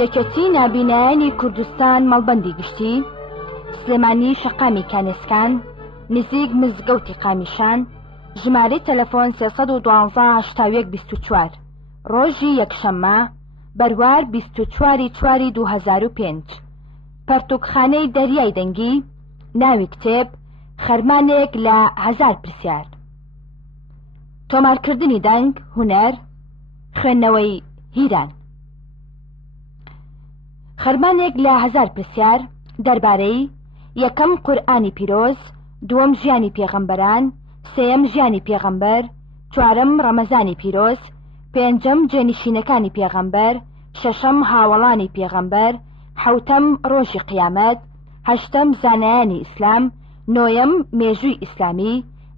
یەکەتی نابینایانی کوردستان مەڵبەندی گشتی، سلێمانی شەقامی کانێسکان، نزیک مزگەوتی قامیشان، ژمارەی تەلەفۆن 312 ڕۆژی یەکشەممە، بەروار 24/4/2005. پەرتوکخانەی دەریای دەنگی، ناوی کتێب، خەرمانێک لە 1000 پرسیار. تۆمارکردنی دەنگ، هونەر، خوێندنەوەی هیران. خەرمانێک لە 1000 پرسیار دەربارەی یەکەم قورئانی پیرۆز، دووەم ژیانی پێغەمبەران، سێیەم ژیانی پێغەمبەر، چوارەم ڕەمەزانی پیرۆز، پێنجەم جێنشینەکانی پێغەمبەر، شەشەم هاوڵانی پێغەمبەر، حەوتەم ڕۆژی قیامەت، هەشتەم زانایانی ئیسلام، نۆیەم مێژووی ئیسلامی،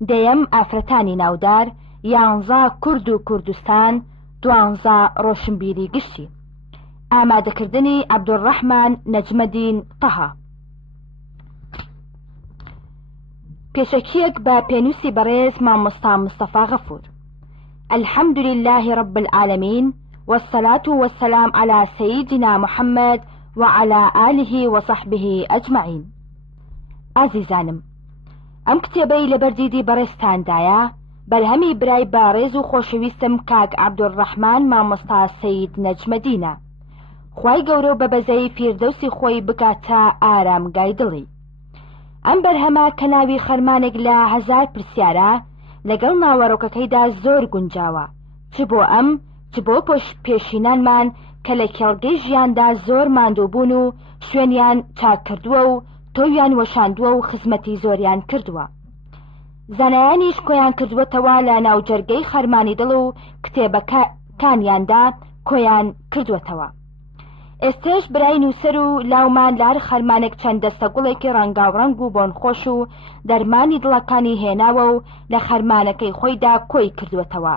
دەیەم ئافرەتانی ناودار، 11 کورد و کوردستان، 12 ڕۆشنبیری گشتی. ئامادەکردنی عەبدوڕەحمان نەجمەدین تەها. پێشەکیەک بە پێنووسی بەڕێز مامۆستا مستەفا غەفور. الحمد لله رب العالمين والصلاة والسلام على سيدنا محمد وعلى آله وصحبه أجمعين. عزیزانم، ئەم کتێبەی لە بەردیدی بەڕێزتاندایە بەرهەمی برای بارێز و خۆشەویستم کاک عەبدوڕەحمان مامۆستا سەید نەجمەدینە. خوای گەورە بە بەزەی فیردەوسی خۆی بکاتە ئارامگای دڵی. ئەم بەرهەمە کە ناوی خەرمانێک لە 1000 پرسیارە لەگەڵ ناوەڕۆکەکەیدا زۆر گونجاوە، چ بۆ ئەم چ بۆ پێشینانمان کە لە کێڵگەی ژیاندا زۆر ماندووبوون و شوێنیان چاک کردووە و تۆیان وەشاندووە و خزمەتی زۆریان کردووە. زانایانیش کۆیان کردووەتەوە لە ناوجەرگەی خەرمانی دڵ و کتێبەکانیاندا کۆیان کردووەتەوە. ئێستش برای نووسەر و لاومان لار خەرمانێک چەند دەستەگوڵێکی ڕەنگاوڕەنگ و بۆنخۆش و دەرمانی دڵەکانی هێناوە و لە خەرمانەکەی خۆیدا کۆی کردووەتەوە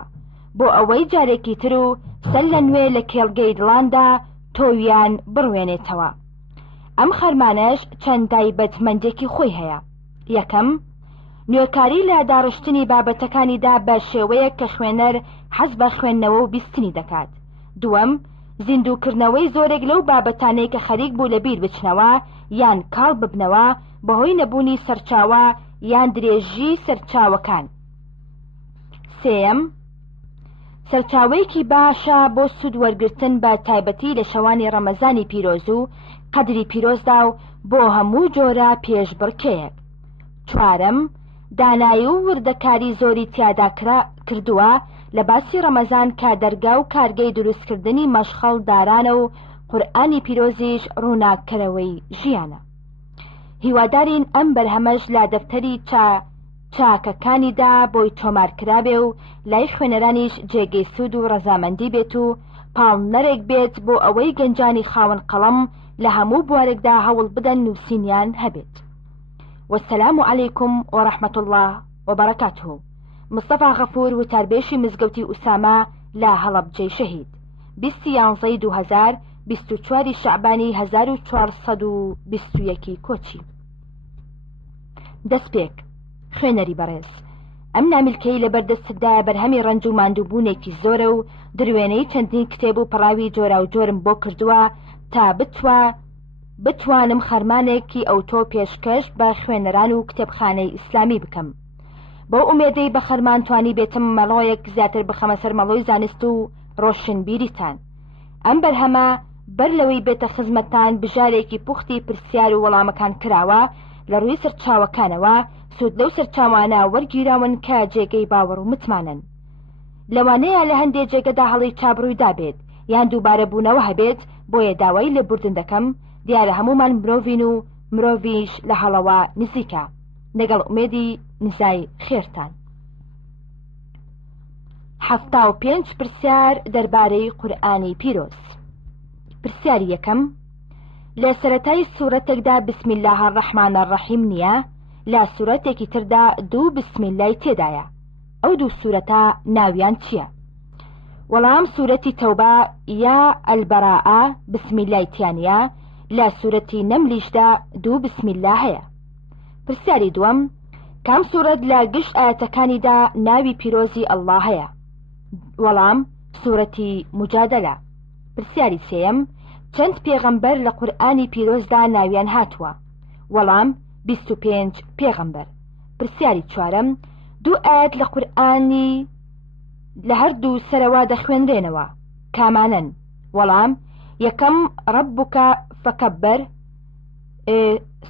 بۆ ئەوەی جارێکی تر و سەر لە نوێ لە کێڵگەی دڵاندا تۆویان بڕوێنێتەوە. ئەم خەرمانەش چەند تایبەتمەندێکی خۆی هەیە. یەکەم، نوێکاری لە داڕشتنی بابەتەکانیدا بە شێوەیە کە خوێنەر حەز بە خوێندنەوە و بیستنی دەکات. دووەم، زیندووکردنەوەی زۆرێک لەو بابەتانەی کە خەریک بوو لە بیر بچنەوە یان کاڵ ببنەوە بەهۆی نەبوونی سەرچاوە یان درێژی سەرچاوەکان. سێەم، سەرچاوەیەکی باشە بۆ سوود وەرگرتن بە تایبەتی لە شەوانی ڕەمەزانی پیرۆز و قەدری پیرۆزدا و بۆ هەموو جۆرە پێشبڕکێیەک. چوارەم، دانایی و وردەکاری زۆری تیادا کردووە لە باسی ڕەمەزان کە دەرگا و کارگەی دروستکردنی مەشخەڵ دارانە و قورئانی پیرۆزیش ڕووناکەرەوەی ژیانە. هیوادارین ئەم بەرهەمەش لە دەفتەری چاکەکانیدا بۆی تۆمارکرابێ و لای خوێنەرانیش جێگەی سوود و ڕەزامەندی بێت و پاڵنەرێک بێت بۆ ئەوەی گەنجانی خاوەن قەڵەم لە هەموو بوارێکدا هەوڵ بدەن نووسینیان هەبێت. وەسەلام عەلەیکم وەڕەحمەت الله وبەرەکاتوه. مستەفا غەفور وتاربێشی مزگەوتی ئوسامە لە هەڵەبجەی شەهید 20/11/2000 24 شەعبانی 1421 کۆچی. دەستپێک، خوێنەری بەڕێز، ئەم نامیلکەی لە بەردەستتدایە بەرهەمی ڕەنج و ماندووبوونێکی زۆرە و دروێنەی چەندین کتێب و پەڕاوی جۆرا و جۆرم بۆ کردووە تا بتوانم خەرمانێکی ئەوتۆ پێشکەش بە خوێنەران و کتێبخانەی ئیسلامی بکەم. بۆ ئومێدەی بە خەرمان توانی بێتم مەڵۆیەک زیاتر بخەمە سەر مەڵۆی زانست و ڕۆشنبیریتان. ئەم بەرهەمە بەر لەوەی بێتە خزمەتتان بژارێکی پوختی پرسیار و وەڵامەکان کراوە لە ڕووی سەرچاوەکانەوە سوود لەو سەرچاوانە وەرگیراون کە جێگەی باوەڕ و متمانن. لەوانەیە لە هەندێک جێگەدا هەڵی چابڕوویدا بێت یان دووبارە بوونەوە هەبێت، بۆیە داوای لێبوردن دەکەم دیارە هەمومان مرۆڤین و مرۆڤیش لە هەڵەوە نزیکە. لەگەڵ ئومێدی نزای خێرتان. 75 پرسیار دەربارەی قورئانی پیرۆز. پرسیاری یەکەم، لە سەرەتای سوورەتێکدا بسم الله الرحمن الرحیم نییە، لە سوورەتێکی تردا 2 بسم الله تێدایە. ئەو دوو سوورەتە ناویان چییە؟ وەڵام سوورەتی تەوبە یا ئەلبەراءە بسم الله تیانە، لە سوورەتی نەملیشدا 2 بسم الله هەیە. پرسیاری دووەم، کام سوورەت لە گشت ئاەتەکانیدا ناوی پیرۆزی ئەڵڵا هەیە؟ وەڵام سوورەتی مجادەلە. پرسیاری سێیەم، چەند پێغەمبەر لە قورئانی پیرۆزدا ناویان هاتووە؟ وەڵام 25 پێغەمبەر. پرسیاری چوارەم، دوو ئاەت لە قورئانی لە هەردوو سەرەوە دەخوێنرێنەوە، کامانن؟ وەڵام یەکەم ڕەبوکە فەکەبەر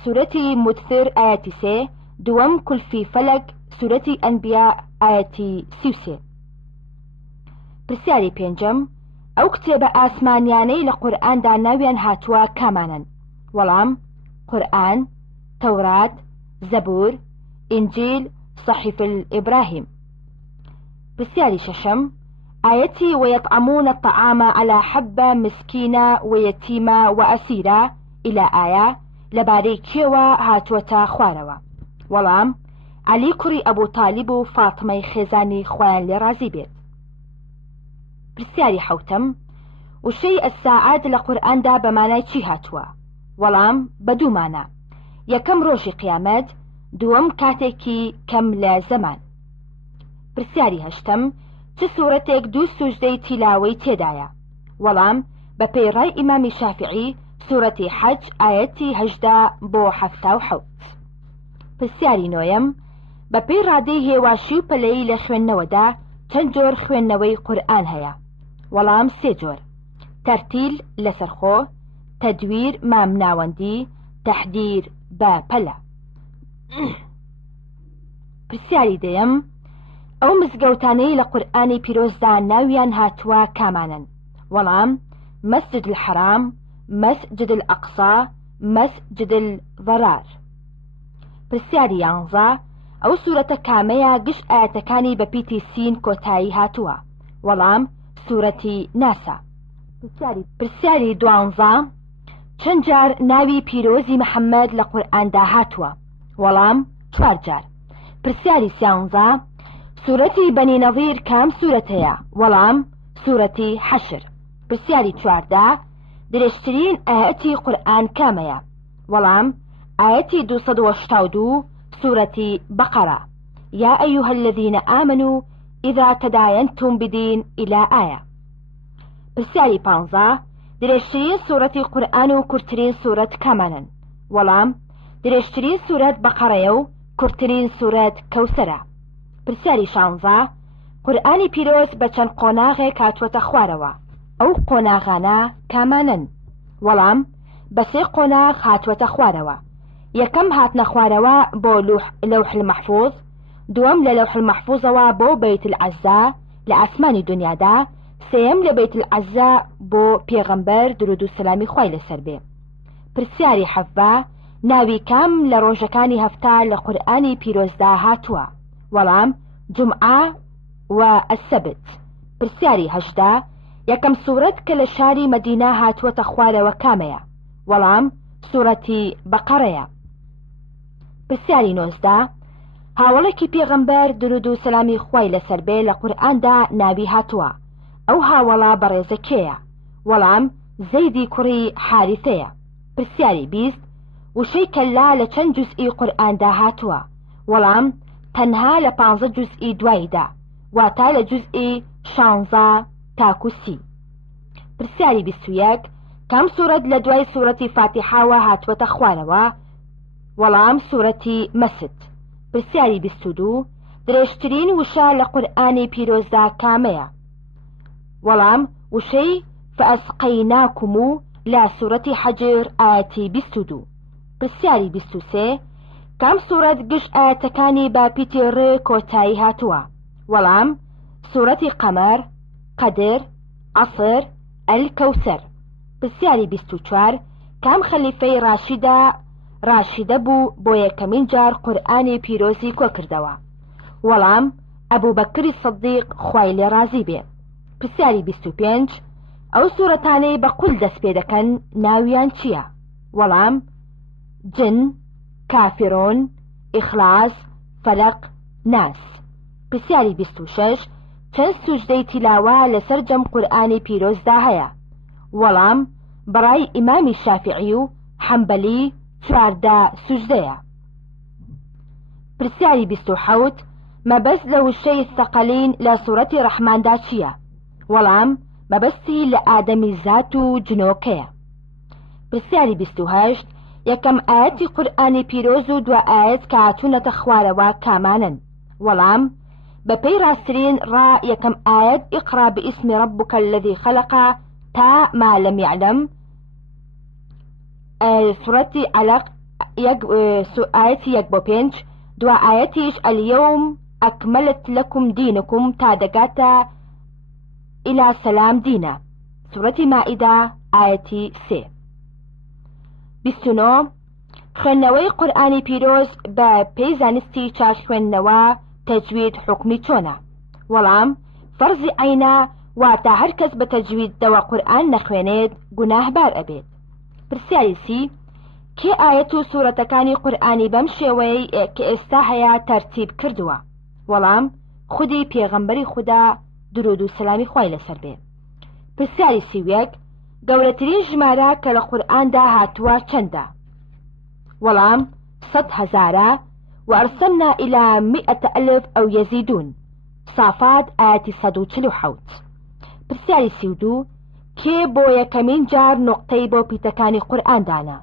سورەتی مدثر ئاەتی 3، دووەم کولفی فەلەک سورەتی ئەنبیا ئاەتی 33. پرسیاری پێنجەم، ئەو کتێبە ئاسمانیانەی لە قورئاندا ناویان هاتووە کامانن؟ وەڵام قورئان، تەورات، زەبور، ئینجیل، صحیف الإبراهیم. پرسیاری شەشەم، ئاەتی ويطعمون الطعام على حبة مسكينة ويتيمة وأسيرة إلى آية لەبارەی کێوە هاتووەتە خوارەوە؟ وەڵام عەلی کوڕی ئەبوو تاالب و فاتمەی خێزانی خۆیان لێ رازی بێت. پرسیاری حەوتەم، وشەی ئەسساعات لە قورئاندا بە مانای چی هاتووە؟ وەڵام بە دوو مانە، یەکەم ڕۆژی قیامەت، دووەم کاتێکی کەم لە زەمان. پرسیاری هەشتەم، چ سوورەتێک دوو سوژدەی تیلاوەی تێدایە؟ وەڵام بە پێی ئیمامی شافعی سوورەتی حەج ئاەتی 18 بۆ 77. پرسیاری نۆیەم، بە پێی ڕادەی هێواشی و پەلەی لە خوێندنەوەدا چەند جۆر خوێندنەوەی قورئان هەیە؟ وەڵام 3 جۆر: تەرتیل لەسەرخۆ، تەدویر مام ناوەندی، تەحدیر بە پەلە. پرسیاری دەیەم، ئەو مزگەوتانەی لە قورئانی پیرۆزدا ناویان هاتووە کامانن؟ وەڵام مەسجد الحرام، مەسجد الأقصى، مەسجد الضرار. پرسیاری 11، ئەو سوورەتە کامەیە گشت ئاەتەکانی بە پیتی سین کۆتایی هاتووە؟ وەڵام سوورەتی ناسا. پرسیاری 12، چەند جار ناوی پیرۆزی محەممەد لە قورئاندا هاتووە؟ وەڵام 4 جار. پرسیاری 13، سوورەتی بەنی نەظیر کام سوورەتەیە؟ وەڵام سوورەتی حەشر. پرسیاری 14، درێژترین ئاەتی قورئان کامەیە؟ وەڵام ئاەتی 282 سوورەتی بەقەرە، یا ئەیوهە الذین ئامنوا ئیذا تەداینتم بدین إلى آیە. پرسیاری 15، درێژترین سوورەتی قورئان و کورتترین سوورەت کامانن؟ وەڵام درێژترین سوورەت بەقەرەیە و کورتترین سوورەت کەوسەرە. پرسیاری 16، قورئانی پیرۆز بە چەند قۆناغێک هاتووەتە خوارەوە؟ ئەو قۆناغانە کامانن؟ وەڵام بە 3 قۆناغ هاتووەتە خوارەوە. یەکەم هاتنە خوارەوە بۆ لەوح المەحفوظ، دووەم لە لەوح المەحفوظەوە بۆ بەیت العەزا لە ئاسمانی دنیادا، سێیەم لە بەیت العەزا بۆ پێغەمبەر درود و سەلامی خوای لەسەر بێ. پرسیاری 17، ناوی کام لە ڕۆژەکانی هەفتا لە قورئانی پیرۆزدا هاتووە؟ وەڵام جومعە و ئەسەبت. پرسیاری 18، یەکەم سوورەت کە لە شاری مەدینە هاتووەتە خوارەوە کامەیە؟ وەڵام سوورەتی بەقەرەیە. پرسیاری 19، هاوڵێکی پێغەمبەر درود و سەلامی خوای لەسەر بێ لە قورئاندا ناوی هاتووە، ئەو هاوڵە بەڕێزە کێیە؟ وەڵام زەیدی کوڕی حارثەیە. پرسیاری 20، وشەی کەلا لە چەند جوزئی قورئاندا هاتووە؟ وەڵام تەنها لە 15 جوزئی دواییدا، واتە لە جوزئی 16 تاکو 30. پرسیاری 21، کام سوورەت لە دوای سوورەتی فاتحاوە هاتووەتە خوارەوە؟ وەڵام سوورەتی مەسد. پرسیاری 22، درێژترین وشە لە قورئانی پیرۆزدا کامەیە؟ وەڵام وشەی فەئەسقەیناکم و لە سوورەتی حەجر ئاەتی 22. پرسیاری 23، کام سوورەت گشت ئاەتەکانی با پیتی ڕێ کۆتایی هاتووە؟ وەڵام سوورەتی قەمەر، قەدر، عەسر، ئەلکەوسەر. پرسیاری 24، کام خەلیفەی ڕاشیدە بوو بۆ یەکەمین جار قورئانی پیرۆزی کۆ کردەوە؟ وەڵام ئەبوبەکری سەدیق خوای لێ رازی بێ. پرسیاری 25، ئەو سوورەتانەی بە قول دەست پێ دەکەن ناویان چییە؟ وەڵام جن، کافرون، ئیخلاس، فەلەق، ناس. پرسیاری 26، چەند سوژدەی تیلاوە لەسەر جەم قورئانی پیرۆزدا هەیە؟ وەڵام بەڕای ئیمامی شافعی و حەمبەلی 14 سوژدەیە. پرسیاری 27، مەبەست لە وشەی ثەقەلین لە سوورەتی ڕەحماندا چییە؟ وەڵام مەبەستی لە ئادەمی زات و جنۆکەیە. پرسیاری 28 یەکەم ئاەتی قورئانی پیرۆز و دو ئاەت کە هاتوونەتە خوارەوە کامانن؟ وەڵام بەپێی ڕاستترین یەکەم ئاەت ئیقرا بئیسمی ربک الذی خلق تا ما لم يعلم سورەتی علق ئاەتی 1-5 دو ئاەتیش اليوم أكملت لكم دينكم تا دەگاتە إلى سلام دينا سورەتی مائدە ئاەتی 3 29 خوێندنەوەی قورئانی پیرۆز بە پێی زانستی چاک خوێندنەوە تەجوید حکمی چۆنە؟ وەڵام فەرزی عینە واتە هەر کەس بە تەجویدەوە قورئان نەخوێنێت گوناهبار ئەبێت. پرسیاری سی کێ ئاەت و سوورەتەکانی قورئانی بەم شێوەیە کە ئێستا هەیە تەرتیب کردووە؟ وەڵام خودی پێغەمبەری خودا درود و سلامی خوای لەسەر بێ. پرسیاری سیویەک گەورەترین ژمارە کە لە قورئاندا هاتووە چەندە؟ وەڵام 100,000 وأرسلنا إلى 100,000 أو يزيدون صافات آيات 147. پرسیاری 32 کێ بۆ یەکەمین جار نقطەی بۆ پیتەکانی قورئان دانا؟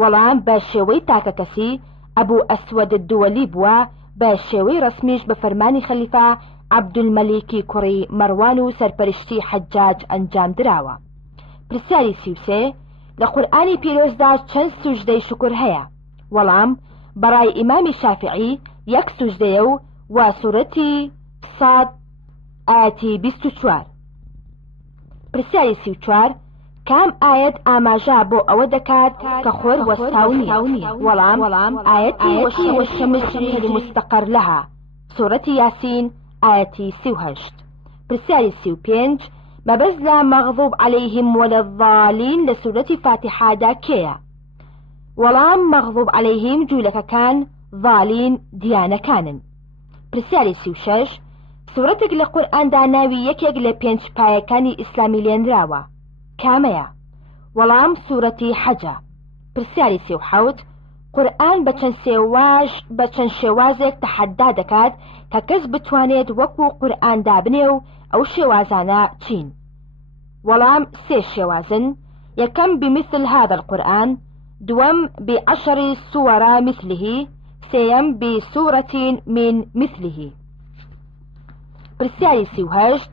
وەڵام بە شێوەی تاکە کەسی ئەبوو ئەسوەد الدوەلی بووە، بە شێوەی ڕسمیش بە فەرمانی خەلیفە عەبدولمەلیکی کوڕی مەروان و سەرپەرشتی حەجاج ئەنجام دراوە. پرسیاری 33 لە قورئانی پیرۆزدا چەند سوژدەی شکر هەیە؟ وەڵام بەڕای ئیمامی شافعی 1 سوژدەیە و سوورەتی ساد ئاەتی 24. پرسیاری 34 کام ئاەت ئاماژە بۆ ئەوە دەکات کە خۆر وەستاو نییە؟ وەڵام ئاەتی وەشەمس مستەقەر لەها سوورەتی یاسین ئاەتی 38. پرسیاری 35 مەبەست لە مەغضوب عەلەیهم وەلەضالین لە سوورەتی فاتحادا کێیە؟ وەڵام مەغضوب عەلەیهم جوولەکەکان ضالین دیانەکانن. پرسیاری 36 سوورەتێک لە قورئاندا ناوی یەکێک لە 5 پایەکانی ئیسلامی لێنراوە، کامەیە؟ وەڵام سوورەتی حەجە. پرسیاری 37 قورئان بە چەند شێوازێک تەحەدا دەکات کە کەس بتوانێت وەکو قورئان دابنێ و ئەو شێوازانە چین؟ وەڵام 3 شێوازن. یەکەم بمثل هذا القورآن، دوم ب10 سورة مثله، سێم بسورة من مثله. پرسیاری 38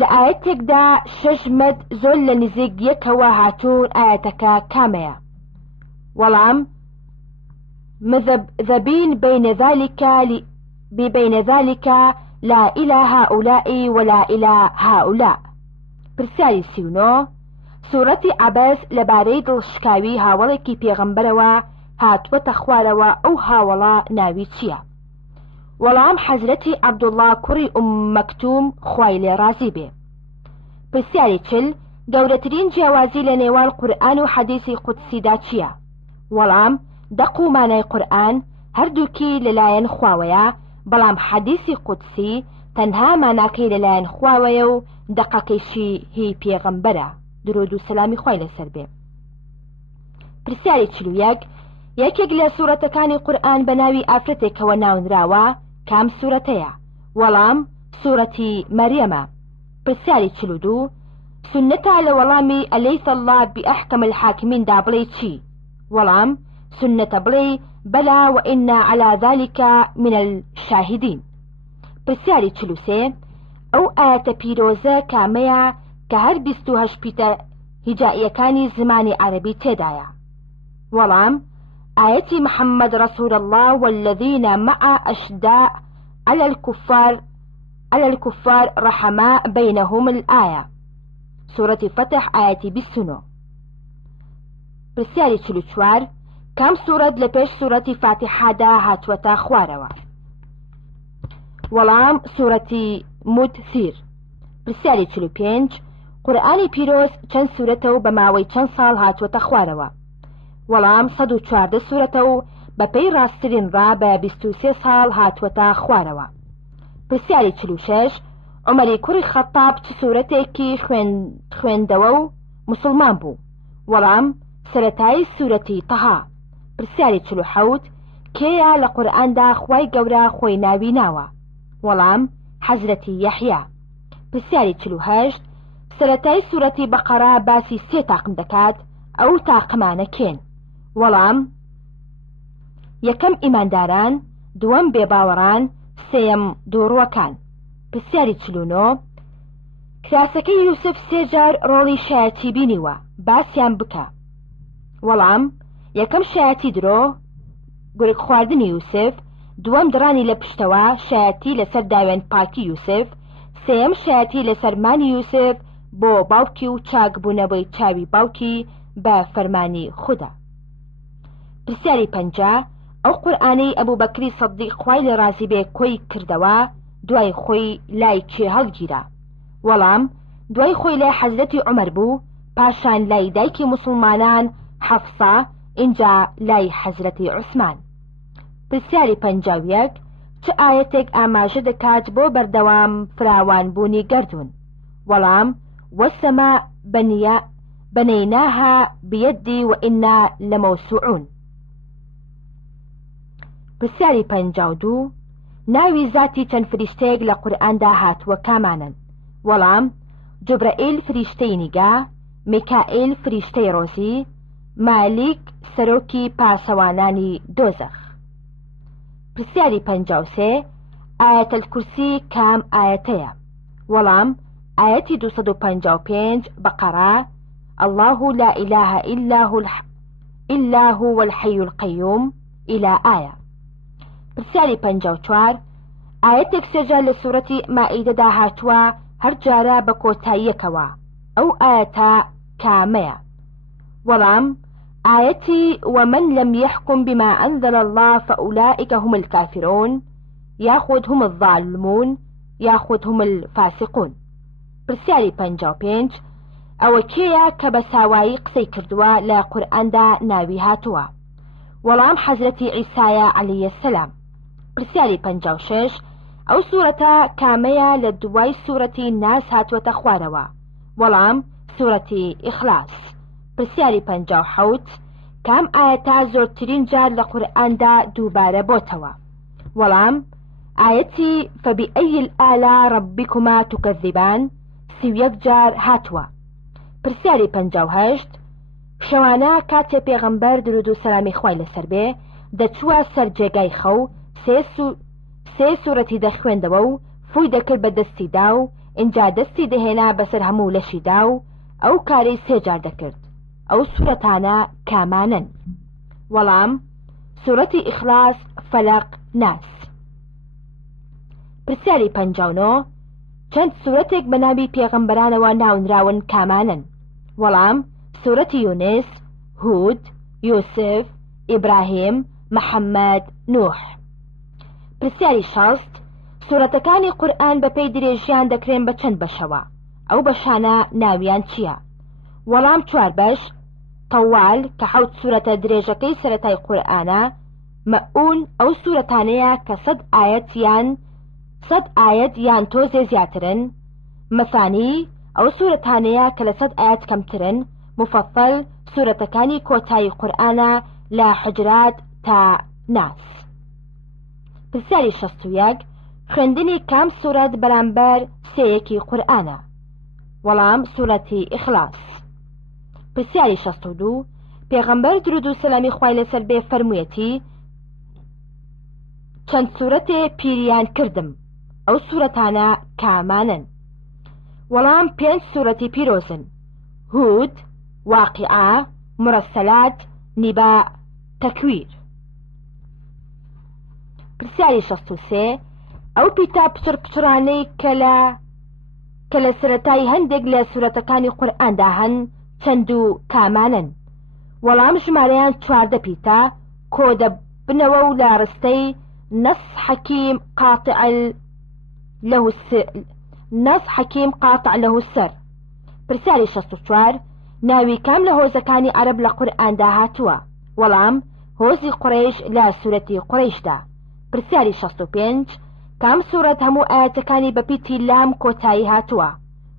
لە ئاەتێکدا 6 مەد زۆر لە نزیک یەکەوە هاتوون ئاەتەکە کامەیە؟ وەڵام مذبذبين بين ذلك لا إلى هؤلاء ولا إلى هؤلاء. پرسیاری 39 سوورەتی عەبەس لەبارەی دڵشکاوی هاوڵێکی پێغەمبەرەوە هاتووەتە خوارەوە، ئەو هاوڵە ناوی چییە؟ وەڵام حەزرەتی عەبدوڵڵا کوڕی مەکتوم خوای لێ ڕازی بێ. پرسیاری 40 گەورەترین جیاوازی لە نێوان قورئان و حەدیسی قودسیدا چییە؟ وەڵام دەق و مانای قورئان هەردووکی لەلایەن خواوەیە، بەڵام حەدیسی قودسی تەنها ماناکەی لەلایەن خواوەیە و دەقەکەیشی هی پێغەمبەرە درود و سلامی خوای لەسەر بێ. پرسیاری 41 یەکێک لە سوورەتەکانی قورئان بە ناوی ئافرەتێکەوە ناونراوە، کام سوورەتەیە؟ وەڵام سوورەتی مەریەمە. پرسیاری 42 سنەتە لە وەڵامی ئەلەیس الله بئەحکەم الحاکمین دا بڵێ چی؟ وەڵام سنەتە بڵێ بەلا وئنا على ذلك من الشاهدین. پرسیاری 43 ئەو ئاەتە پیرۆزە کامەیە کە هەر 28 پیتە هیجائیەکانی زمانی عەرەبی تێدایە؟ وەڵام آية محمد رسول الله والذين مع أشداء على الكفار رحماء بينهم الآية سورة فتح آية 29. پرسیاری 44 کام سورة لپیش سورة فاتحة دا هاتوتا خواروا؟ وەڵام سوورەتی مدثیر. پرسیاری 45 قورئانی پیرۆز چەند سوورەتە و بە ماوەی چەند ساڵ هاتووەتە خوارەوە؟ وەڵام 114 سوورەتە و بەپێی ڕاستترین بە 23 ساڵ هاتووەتە خوارەوە. پرسیاری 46 عومەری کوڕی خەتاب چ سوورەتێکی خوێندەوە و موسڵمان بوو؟ وەڵام سەرەتایی سوورەتی تەها. پرسیاری 47 کێیە لە قورئاندا خوای گەورە خۆی ناوی ناوە؟ وەڵام حەزرەتی یەحیا. پرسیاری 48 سەرەتای سوورەتی بەقەرە باسی 3 تاقم دەکات، ئەو تاقمانە کێن؟ وەڵام: یەکەم ئیمانداران، دووەم بێباوەڕان، سێیەم دووڕووەکان. پرسیاری 49: کراسەکەی یوسف 3 جار ڕۆڵی شایەتی بینیوە، باسییان بکە. وەڵام: یەکەم شایەتی درۆ، گورگ خواردنی یوسف، دووەم دڕانی لە پشتەوە، شایەتی لەسەر داوێن پاکی یوسف، سێیەم شایەتی لەسەر مانی یوسف بۆ باوکی و چاکبوونەوەی چاوی باوکی بە فەرمانی خودا. پرسیاری 50: ئەو قورئانەی ئەبوبەکری سەدیق خوای لە ڕازی بێ کۆی کردەوە، دوای خۆی لای کێ هەڵگیرا؟ وەڵام: دوای خۆی لای حەزرەتی عومەر بوو، پاشان لای دایکی مسلمانان حەفسا، اینجا لای حەزرەتی عوسمان. پرسیاری 51: چ ئاەتێک ئاماژە دەکات بۆ بەردەوام فراوانبوونی گەردون؟ وەڵام: وەسەما بەنەیناها بەیەدی وئینا لەمەوسوعون. پرسیاری 52: ناوی زاتی چەند فریشتەیەک لە قورئاندا هاتووە کامانن؟ وەڵام: جوبرائیل فریشتەی نیگا، میکائیل فریشتەی ڕۆزی، مالیک سەرۆکی پاسەوانانی دۆزەخ. پرسیاری 53: ئایەتەل کورسی کام ئایەتەیە؟ وەڵام: ئایەتی 255 بەقەرە: الله لا إله إلا هو الحي القيوم إلى آية. پرسیاری 54: ئایەتێک 3 جار لە سوورەتی مائیدەدا هاتووە، هەر جارە بە کۆتاییەکەوە، ئەو ئایەتە کامەیە؟ وەڵام: ئایەتی ومن لم يحكم بما أنزل الله فأولئك هم الكافرون، یاخود هم الظالمون، یاخود هم الفاسقون. پرسیاری 55: ئەوە کێیە کە بە ساوایی قسەی کردووە لە قورئاندا ناوی هاتووە؟ وەڵام: حەزرەتی عیسایە عەلەیهی السەلام. پرسیاری 56: ئەو سوورەتە کامەیە لە دوای سوورەتی ناس هاتووەتە خوارەوە؟ وەڵام: سوورەتی ئیخلاس. پرسیاری 57: کام ئاەتە زۆرترین جار لە قورئاندا دووبارە بۆتەوە؟ وەڵام: ئایەتی فبأي الآلاء ربكما تكذبان، 31 جار هاتووە. پرسیاری 58: شەوانە کاتێ پێغەمبەر درود و سەلامی خوای لەسەر بێ دەچووە سەر جێگای خەو، سێ سوورەتی دەخوێندەوە و فوی دەکرد بە دەستیدا و اینجا دەستی دەهێنا بەسەر هەموو لەشیدا و ئەو کارەی 3 جار دەکرد. ئەو سوورەتانە کامانن؟ وەڵام: سوورەتی ئیخلاس، فەلەق، ناس. پرسیاری 59: چەند سوورەتێک بە ناوی پێغەمبەرانەوە ناونراون کامانن؟ وەڵام: سوورەتی یونس، هود، یوسف، ئیبراهیم، محەممەد، نوح. پرسیاری 60: سوورەتەکانی قورئان بەپێی درێژیان دەکرێن بە چەند بەشەوە؟ ئەو بەشانە ناویان چییە؟ وەڵام: 4 بەش: تەوال کە 7 سوورەتە درێژەکەی سەرەتای قورئانە، مەئون ئەو سوورەتانەیە کە 100 ئایەت یان تۆزێ زیاترن، مەثانی ئەو سوورەتانەیە کە لە 100 ئایەت کەمترن، مفەصەل سوورەتەکانی کۆتایی قورئانە لە حجرات تا ناس. پرسیاری 61: خوێندنی کام سوورەت بەرامبەر سێیەکی قورئانە؟ وەڵام: سوورەتی ئیخلاس. پرسیاری 62: پێغەمبەر درود و سەلامی خوای لەسەر بێ فەرموویەتی چەند سوورەتێ پیریان کردم، ئەو سوورەتانە کامانن؟ وەڵام: 5 سوورەتی پیرۆزن: هود، واقعە، مرسەلات، نیبا، تەکویر. پرسیاری 63: ئەو پیتە پچڕانەی کە لە سەرەتای هەندێک لە سوورەتەکانی قورئاندا هەن چەند و کامانن؟ وەڵام: ژمارەیان 14 پیتە، کۆ دەبنەوە و لە ڕستەی نەس حەکیم قاتع لەه السەر. پرسیاری 64: ناوی کام لە هۆزەکانی عەرەب لە قورئاندا هاتووە؟ وەڵام: هۆزی قوڕەیش لە سوورەتی قوڕەیشدا. پرسیاری 65: کام سوورەت هەموو ئاەتەکانی بە پیتی لام کۆتایی هاتووە؟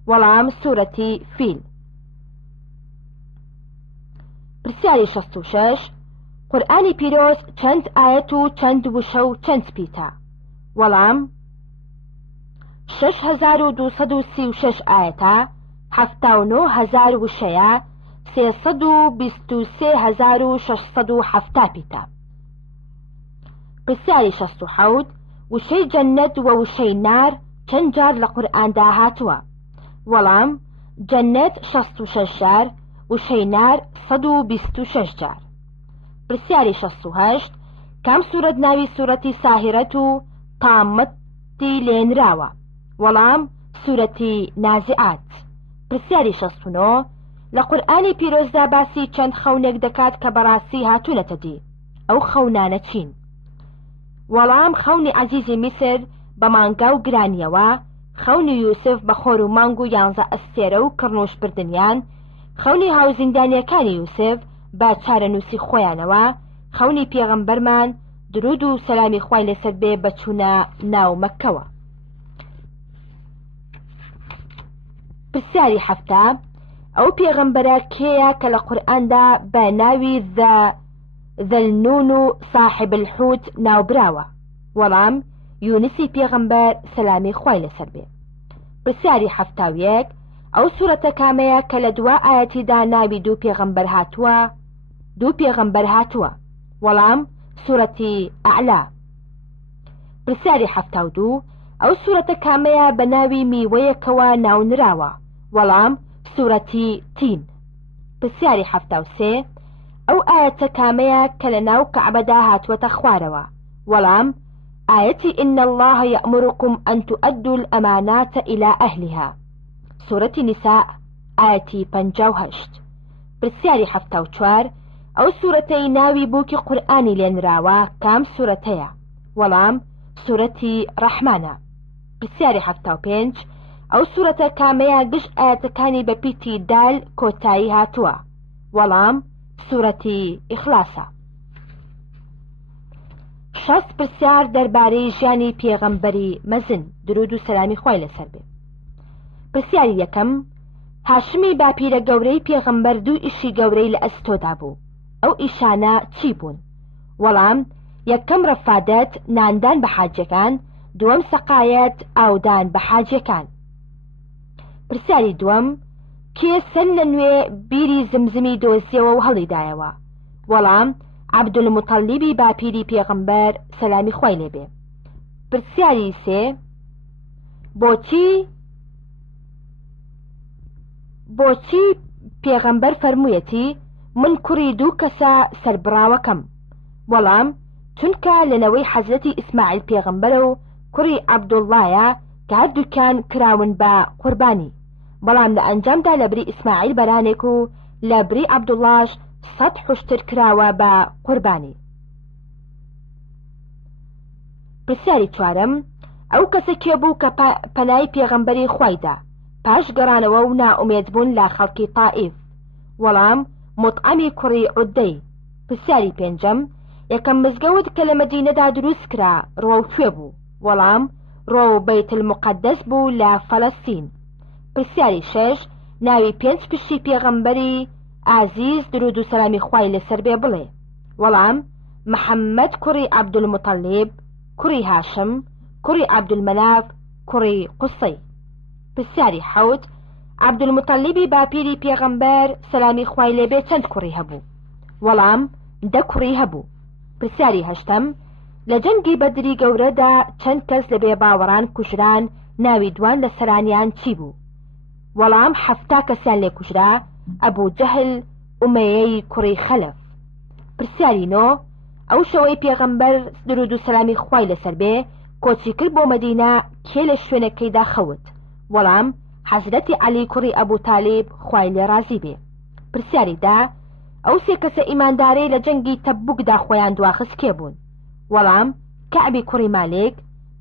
وەڵام: سوورەتی فیل. پرسیاری 66: قورئانی پیرۆز چەند ئاەت و چەند وشە و چەند پیتە؟ وەڵام: 6236 ئاەتە، 79000 وشەیە، 323,670 پیتە. پرسیاری 67 وشەی جەنەت و وشەی نار چەند جار لە قورئاندا هاتووە؟ وەڵام جەنەت 66 جار، وشەی نار 126 جار. پرسیاری 68 کام سوورەت ناوی سوورەتی ساهرەت و تامەتی لێنراوە؟ وەڵام سوورەتی نازعات. پرسیاری 69 لە قورئانی پیرۆزدا باسی چەند خەونێک دەکات کە بەڕاستی هاتوونەتە دی، ئەو خەونانە چین؟ وەڵام خەونی عەزیزی میسر بە مانگا و گرانیەوە، خەونی یوسف بە خۆر و مانگ و 11 ئەستێرە و کڕنوش بردنیان، خەونی هاوزیندانیەکانی یوسف بە چارەنووسی خۆیانەوە، خەونی پێغەمبەرمان درود و سەلامی خوای لەسەر بێ بەچوونە ناو مەککەوە. پرسیاری 7 ئەو پێغەمبەرە کێیە کە لە قورئاندا بە ناوی ذەلنون و صاحب الحوت ناوبراوە؟ وەڵام یونسی پێغەمبەر سەلامی خوای لەسەر بێ. پرسیاری 71 ئەو سوورەتە کامەیە کە لە دوا ئاەتیدا ناوی دوو پێغەمبەر هاتووە؟ وەڵام سوورەتی ئەعلا. پرسیاری 72 ئەو سوورەتە کامەیە بە ناوی میوەیەکەوە ناونراوە؟ وەڵام سوورەتی تین. پرسیاری 73 ئەو ئاەتە کامەیە کە لە ناو کەعبەدا هاتووەتە خوارەوە؟ وەڵام ئاەتی إن الله يأمركم أن تؤدوا الأمانات إلى أهلها، سوورەتی نیساء ئاەتی 58. پرسیاری 74 ئەو سوورەتەی ناوی بووکی قورئانی لێنراوە کام سوورەتەیە؟ وەڵام سوورەتی ڕەحمانە. پرسیاری 75 ئەو سوورەتە کامەیە گشت ئاەتەکانی بە پیتی دال کۆتایی هاتووە؟ وەڵام سوورەتی ئیخلاسە. 60 پرسیار دەربارەی ژیانی پێغەمبەری مەزن درود و سەلامی خوای لەسەر بێ. پرسیاری 1 هاشمی باپیرە گەورەی پێغەمبەر دوو ئیشی گەورەی لە ئەستۆدا بوو، ئەو ئیشانە چی بوون؟ وەڵام یەکەم ڕەفادەت ناندان بە حاجەکان، دووەم سەقایەت ئاودان بە حاجەکان. پرسیاری 2 کێ سەر لە نوێ بیری زمزمی دۆزیەوە و هەڵیدایەوە؟ وەڵام عەبدولموتەلیبی باپیری پێغەمبەر سەلامی خوای لێبێ. پرسیاری 3 بۆچی پێغەمبەر فەرموویەتی من کوڕی دوو کەسە سەربڕاوەکەم؟ وەڵام چونکە لەنەوەی حەزرەتی ئیسماعیل پێغەمبەرە و کوڕی عەبدوڵڵایە کە هەردووکیان کراون بە قوربانی، بەڵام لە ئەنجامدا لە بری ئیسماعیل بەرانێک و لە بری عەبدوڵڵاش 100 حوشتر کراوە بە قوربانی. پرسیاری 4 ئەو کەسە کێ بوو کە پەنای پێغەمبەری خوایدا پاش گەڕانەوە و نائومێد بوون لە خەڵکی تائیف؟ وەڵام مطعەمی کوڕی عودەی. پرسیاری 5 یەکەم مزگەوت کە لە مەدینەدا دروست کرا ڕۆ کوێ بوو؟ وەڵام ڕۆ بەیت المقەدەس بوو لە فەلەستین. پرسیاری 6 ناوی 5 پشتی پێغەمبەری ئازیز درود و سەلامی خوای لەسەر بێ بڵێ؟ وەڵام محەممەد کوڕی عەبدولموتەلیب، کوڕی هاشم، کوڕی عەبدولمەناف، کوڕی قوسەی. پرسیاری 7 عەبدولموتەلیبی باپیری پێغەمبەر سەلامی خوای لێبێ چەند کوڕی هەبوو؟ وەڵام 10 کوڕی هەبوو. پرسیاری 8 لە جەنگی بەدری گەورەدا چەند کەس لە بێ باوەڕان کوژران، ناوی دوان لە سەرانیان چی بوو؟ وەڵام 7 کەسیان لێ کوژرا، ئەبوو جەهل، ئومەیەی کوڕی خەلەف. پرسیاری 9 ئەو شەوەی پێغەمبەر درود و سەلامی خوای لەسەر بێ کۆچی کرد بۆ مەدینە کێ لە شوێنەکەیدا خەوت؟ وەڵام حەزرەتی عەلی کوڕی ئەبوو تالیب خوای لێ رازی بێ. پرسیاری 10 ئەو 3 کەسە ئیماندارەی لە جەنگی تەبوکدا خۆیان دواخست کێ بوون؟ وەڵام کەعبی کوڕی مالێک،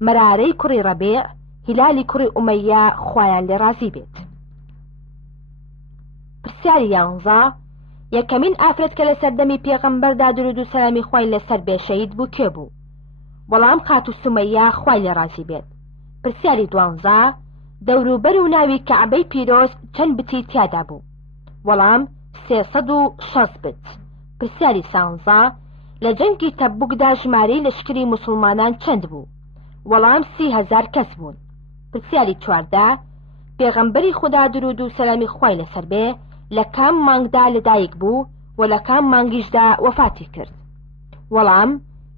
مەرارەی کوڕی ڕەبیع، هیلالی کوڕی ئومەیە خوایان لێ رازی بێت. پرسیاری 11 یەکەمین ئافرەت کە لە سەردەمی پێغەمبەردا درود و سەلامی خوای لەسەر بێ شەهید بوو کێ بوو؟ وەڵام خاتو سومەیە خوای لێ رازی بێت. پرسیاری 12 دەوروبەر و ناوی کەعبەی پیرۆز چەند بتی تیادا بوو؟ وەڵام 360 بت. پرسیاری 13 لە جەنگی تەبوکدا ژمارەی لەشکری موسڵمانان چەند بوو؟ وەڵام 30,000 کەس بوون. پرسیاری 14 پێغەمبەری خوددا درود و سەلامی خوای لەسەر بێ لە کام مانگدا لەدایک بوو و لە کام مانگیشدا وەفاتی کرد؟ وەڵام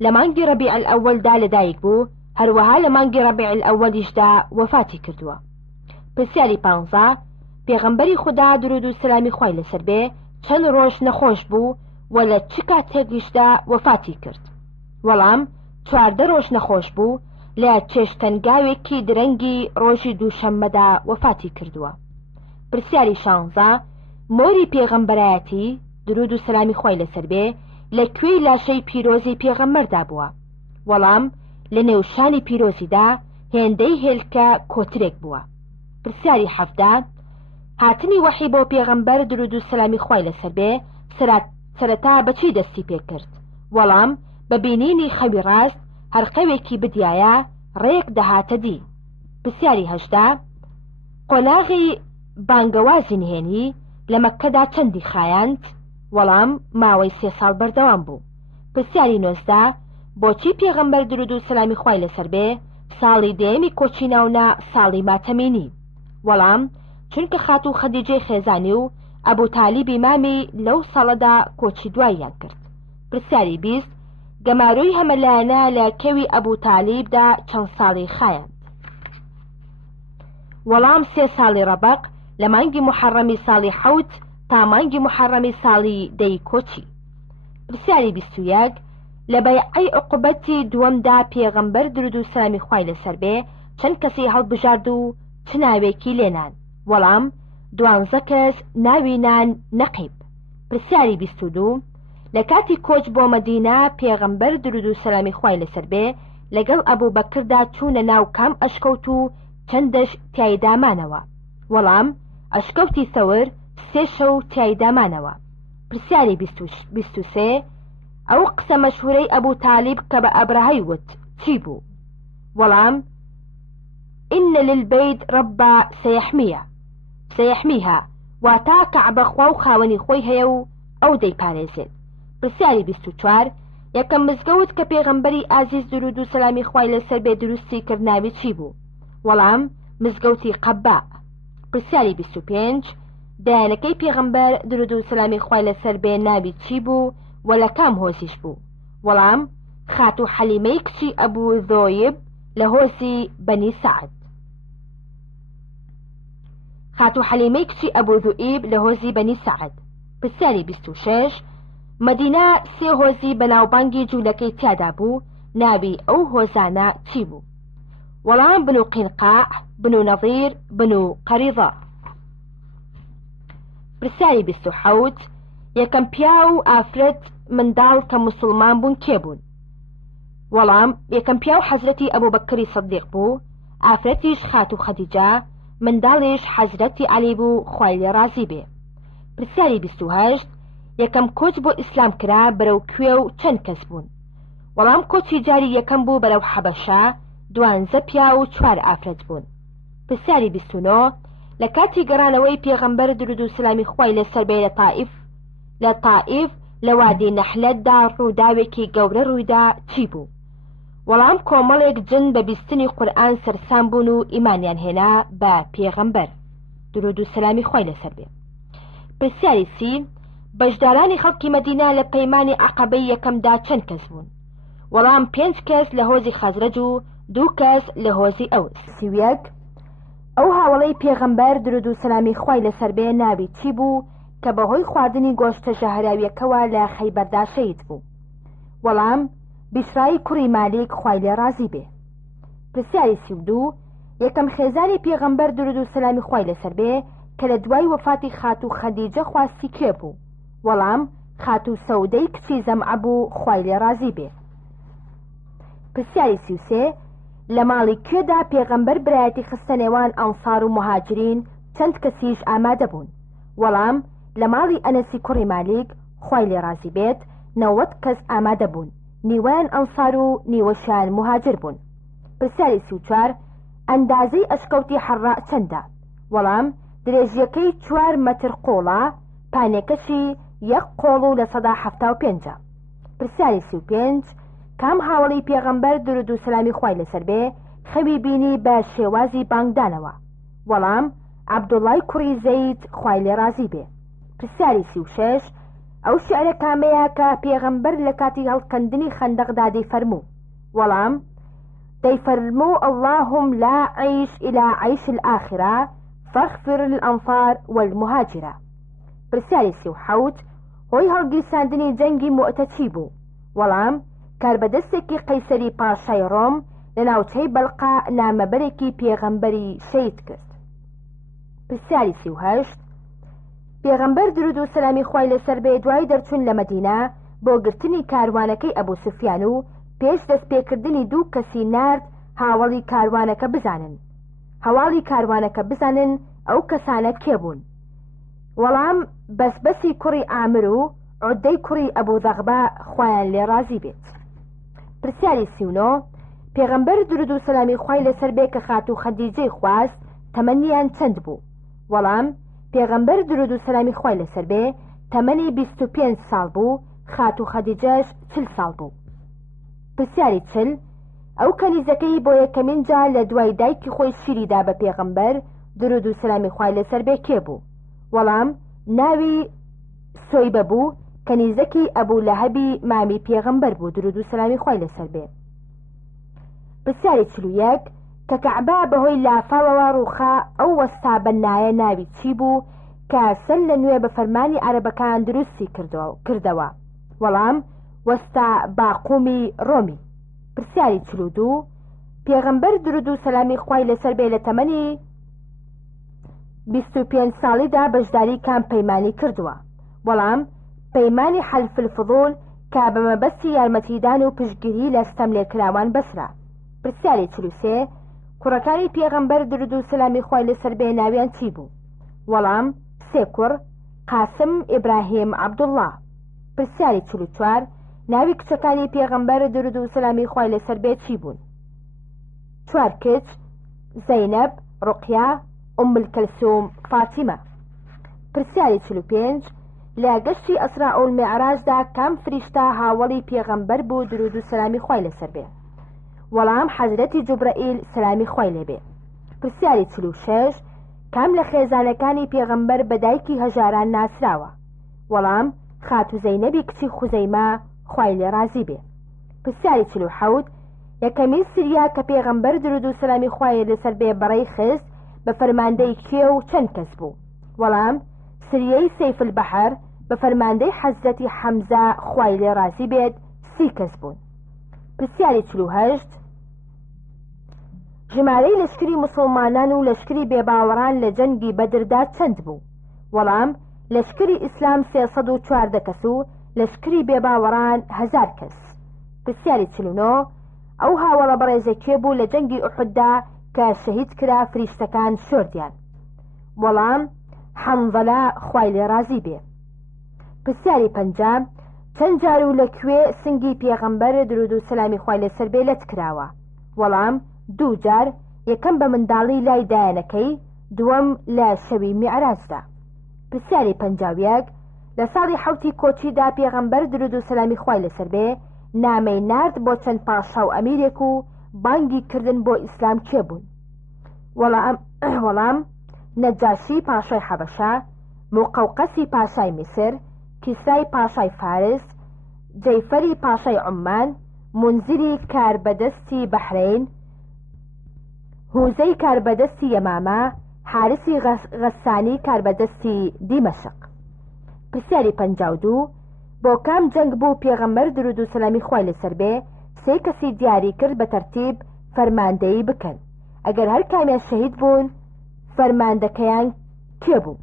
لە مانگی ڕەبیع الئەوەلدا لەدایک بوو، هەروەها لە مانگی ڕەبیع الئەوەلیشدا وەفاتی کردووە. پرسیاری 15 پێغەمبەری خوددا درود و سلامی خوای لەسەر بێ چەند ڕۆژ نەخۆش بوو و لە چ کاتێکیشدا وەفاتی کرد؟ وەڵام 14 ڕۆژ نەخۆش بوو، لە چێشتەنگاوێکی درەنگی ڕۆژی دووشەممەدا وەفاتی کردووە. پرسیاری 16 مۆری پێغەمبەرایەتی درود و سلامی خوای لەسەر بێ لەکوێی لاشەی پیرۆزی پێغەمبەردا بووە؟ وەڵام لە نێوشانی پیرۆزیدا هێندەی هێلکە کۆترێک بووە. پرسیاری 17 هاتنی وەحی بۆ پێغەمبەر درود و سلامی خوای لەسەر بێ سەرەتا بەچی دەستی پێ کرد؟ وەڵام بە بینینی خەوی ڕاست هەر قەوێکی بدیایە ڕێک دەهاتە دی. پرسیاری 18 قۆناغی بانگەوازی نهێنی لە مەککەدا چەندی خایاند؟ وەڵام ماوەی 3 ساڵ بەردەوام بوو. پرسیاری 19 بۆچی پێغەمبەر درود و سلامی خوای لەسەر بێ ساڵی دێمی کۆچی ناونا ساڵی ماتەمینی؟ وەڵام چونکە خاتو خەدیجەی خێزانی و ئەبوو تالیبی مامی لەو ساڵەدا کۆچی دواییان کرد. پرسیاری 20 گەماروی هەمەلایەنە لە کەوی ئەبوو تالیبدا چەند ساڵی خایاند؟ وەڵام 3 ساڵی ڕەبەق لە مانگی محەڕەمی ساڵی 7 تا مانگی محەڕەمی ساڵی دەی کۆچی. پرسیاری 21 لە بەیعەی عوقوبەتی دووەمدا پێغەمبەر درود و سلامی خوای لەسەر بێ چەند کەسی هەڵبژارد و چ ناوێکی لێنان؟ وەڵام 12 کەس ناوینان نەقیب. پرسیاری 22 لە کاتی کۆچ بۆ مەدینە پێغەمبەر درود و سلامی خوای لەسەر بێ لەگەڵ ئەبوو بەکردا چوونە ناو کام ئەشکەوت و چەندەش تیایدامانەوە؟ وەڵام ئەشکەوتی ثەور 3 شەو تیایدامانەوە. پرسیاری 23 ئەو قسە مەشهورەی ئەبوو تالیب کە بە ئەبرەهەی وت چی بوو؟ وەڵام ئین للبەیت ڕەبە سەیەحمیها واتا کەعبە خوا و خاوەنی خۆی هەیە و ئەو دەیپارێزێت. پرسیاری 24 یەکەم مزگەوت کە پێغەمبەری ئازیز درود و سلامی خوای لەسەر بێ دروستی کرد ناوی چی بوو؟ وەڵام مزگەوتی قەبا. پرسیاری 25 دایانەکەی پێغەمبەر درود و سلامی خوای لەسەر بێ ناوی چی بوو و لە کام هۆزیش بوو؟ وەڵام خاتو حەلیمەی کچی ئەبوو ذۆیب لە هۆزی بەنی سەعد. خاتو حەلیمەی کچی ئەبوو ذوئیب لە هۆزی بەنی سەعد. پرسیاری 26 مەدینە 3 هۆزی بەناوبانگی جوولەکەی تیادا بوو، ناوی ئەو هۆزانە چی بوو؟ وەڵام بنو قینقاع، بنو نەظیر، بنو قەریضە. پرسیاری 27 یەکەم پیا و ئافرەت منداڵ کە موسڵمان بوون کێ بوون؟ وەڵام یەکەم پیا و حەزرەتی ئەبوو بەکری سەدیق بوو، ئافرەتیش خاتو خەدیجە، منداڵیش حەزرەتی عەلی بوو خوای لێ ڕازی بێ. پرسیاری 28 یەکەم کۆچ بۆ ئیسلام کرا بەرەو کوێ و چەند کەس بوون؟ وەڵام کۆچی جاری یەکەم بوو بەرەو حەبەشە، 12 پیا و 4 ئافرەت بوون. پرسیاری 29 لە کاتی گەڕانەوەی پێغەمبەر درود و سلامی خوای لەسەر بێ لە تائیف لە وادی نەحلەتدا ڕووداوێکی گەورە ڕوویدا چی بوو؟ وەڵام کۆمەڵێک جن بە بیستنی قورئان سەرسام بوون و ئیمانیان هێنا بە پێغەمبەر درود و سلامی خوای لەسەر بێ. پرسیاری 30 بەشدارانی خەڵکی مەدینە لە پەیمانی عەقەبەی یەکەمدا چەند کەس بوون؟ وەڵام 5 کەس لە هۆزی خەزرەج و 2 کەس لە هۆزی ئەوس. 31 ئەو هاوڵەی پێغەمبەر درود و سلامی خوای لەسەر بێ ناوی چی بوو کە بەهۆی خواردنی گۆشتە ژەهراویەکەوە لە خەیبەردا شەهید بوو؟ وەڵام بیشرایی کوڕی مالیک خوای لێ ڕازی بێ. پرسیاری 32 یەکەم خێزانی پێغەمبەر درود و سلامی خوای لەسەر بێ کە لە دوای وەفاتی خاتو خەدیجە خواستی کێ بوو؟ وەڵام خاتو سەودەی کچی زەمعە بوو خوای لێ ڕازی بێ. پرسیاری 33 لە ماڵی کوێدا پێغەمبەر برایەتی خستە نێوان ئەنسار و مهاجرین چەند کەسیش ئامادە بوون؟ وەڵام لە ماڵی ئەنەسی کوڕی مالیک خوای لێ ڕازی بێت 90 کەس ئامادە بوون، نیوەیان ئەنسار و نیوەشیان مهاجر بوون. پرسیاری 34 ئەندازەی ئەشکەوتی حەڕا چەندە؟ وەڵام درێژیەکەی 4 مەتر قۆڵە، پانێکەشی 1 قۆڵ و لە 175. پرسیاری 35 کام هاوڵی پێغەمبەر درود و سلامی خوای لەسەر بێ خەوی بینی بە شێوازی بانگدانەوە؟ وەڵام عەبدوڵای کوڕی زەید خوای لێ ڕازی بێ. پرسیاری 36 ئەو شعرە کامەیە کە پێغەمبەر لە کاتی هەڵکەندنی خەندەقدا دەیفەرموو؟ وەڵام دەیفەرموو اللهم لا عيش إلى عيش الآخرة فاغفر للأنصار والمهاجرة. پرسیاری 37 هۆی هەڵگیرساندنی جەنگی موئتە چی بوو؟ وەڵام کاربەدەستێکی قەیسەری پاشای ڕۆم لە ناوچەی بەڵقا نامەبەرێکی پێغەمبەری شەید کرد. پرسیاری 38 پێغەمبەر درود و سەلامی خوای لەسەر بێ دوای دەرچوون لە مەدینە بۆ گرتنی کاروانەکەی ئەبوو سوفیان و پێش دەستپێکردنی دوو کەسی نارد هاوڵی کاروانەکە بزانن. هەواڵی کاروانەکە بزانن ئەو کەسانە کێ بوون؟ وەڵام بەسبەسی کوڕی ئامر و عودەی کوڕی ئەبوو دەغبا خوایان لێ ڕازی بێت. پرسیاری 39 پێغەمبەر درود و سەلامی خوای لەسەر بێ کە خاتوو خەدیجەی خواست تەمەنیان چەند بوو؟ وەڵام پێغەمبەر درود و سەلامی خوای لەسەر بێ تەمەنی 25 ساڵ بوو، خاتوو خەدیجەش 40 ساڵ بوو. پرسیاری 40 ئەو کەنیزەکەی بۆ یەکەمین جار لە دوای دایکی خۆی شیریدا بە پێغەمبەر درود و سەلامی خوای لەسەر بێ کێ بوو؟ وەڵام ناوی سۆیبە بوو، کەنیزەکی ئەبوو لەهەبی مامی پێغەمبەر بوو درود و سەلامی خوای لەسەر بێ. پرسیاری 41 کە کەعبە بەهۆی لافاوەوە ڕووخا ئەو وەستا بەنایە ناوی چی بوو کە سەر لە نوێ بە فەرمانی عەرەبەکان دروستی کردەوە؟ وەڵام وەستا باقومی ڕۆمی. پرسیاری 42 پێغەمبەر درود و سەلامی خوای لەسەر بێ لە تەمەنی 25 ساڵیدا بەشداری کام پەیمانی کردووە؟ وەڵام پەیمانی حەلف الفضول کە بە مەبەستی یارمەتیدان و پشتگیری لە ستەم لێکراوان بەسرا. پرسیاری 43 کوڕەکانی پێغەمبەر درود و سەلامی خوای لەسەر بێ ناویان چی بوو؟ وەڵام 3 کوڕ قاسم ئیبراهیم عەبدوڵڵا. پرسیاری 44 ناوی کچەکانی پێغەمبەر درود و سەلامی خوای لەسەر بێ چی بوون؟ 4 کچ زەینەب، ڕوقیا، ئوم الکەلسوم، فاتیمە. پرسیاری 45 لە گەشتی ئەسرا و المێعراجدا کام فریشتە هاوڵی پێغەمبەر بوو درود و سەلامی خوای لەسەر بێ؟ وەڵام حەزرەتی جوبرەئیل سەلامی خوای لێبێ. پرسیاری 46 کام لە خێزانەکانی پێغەمبەر بە دایکی هەژاران ناسراوە؟ وەڵام خاتو زەینەبی کچی خوزەیمە خوای لێ ڕازی بێ. پرسیاری 47 یەکەمین سریا کە پێغەمبەر درود و سەلامی خوای لەسەر بێ بەڕێی خست بە فەرماندەی کێ و چەند کەس بوو؟ وەڵام سریەی سەیف البەحر بە فەرماندەی حەزرەتی حەمزە خوای لێ ڕازی بێت 30 کەس بوون. پرسیاری 48 ژمارەی لەشکری موسڵمانان و لەشکری بێباوەڕان لە جەنگی بەدردا چەند بوو؟ وەڵام لەشکری ئیسلام 314 کەس و لەشکری بێباوەڕان 1000 کەس. پرسیاری 49 ئەو هاوڵە بەڕێزە کێ بوو لە جەنگی ئوحوددا کە شەهید کرا فریشتەکان شۆردیان؟ وەڵام حەنظەلە خوای لێ ڕازی بێ. پرسیاری 50 چەند جار و لەکوێ سنگی پێغەمبەر درود و سەلامی خوای لەسەر بێ لەت کراوە؟ وەڵام 2 جار، یەکەم بە منداڵی لای دایانەکەی، دووەم لە شەوی میعراجدا. پرسیاری 51 لە ساڵی حەوتی کۆچیدا پێغەمبەر درود و سەلامی خوای لەسەر بێ نامەی نارد بۆ چەند پاشا و ئەمیرێک و بانگی کردن بۆ ئیسلام کێ بوون؟ وەڵام نەجاشی پاشای حەبەشە، موقەوقەسی پاشای میسر، کیسای پاشای فارس، جەیفەری پاشای عومان، منزیری کاربەدەستی بەحرین، هوزەی کاربەدەستی یەمامە، حارسی غەسانی کاربەدەستی دیمەشق. پرسیاری 52 بۆ کام جەنگ بوو پێغەمبەر درود و سەلامی خوای لەسەر بێ 3 کەسی دیاری کرد بە تەرتیب فەرماندەیی بکەن؟ ئەگەر هەر کامیان شەهید بوون فەرماندەکەیان کێ بوو؟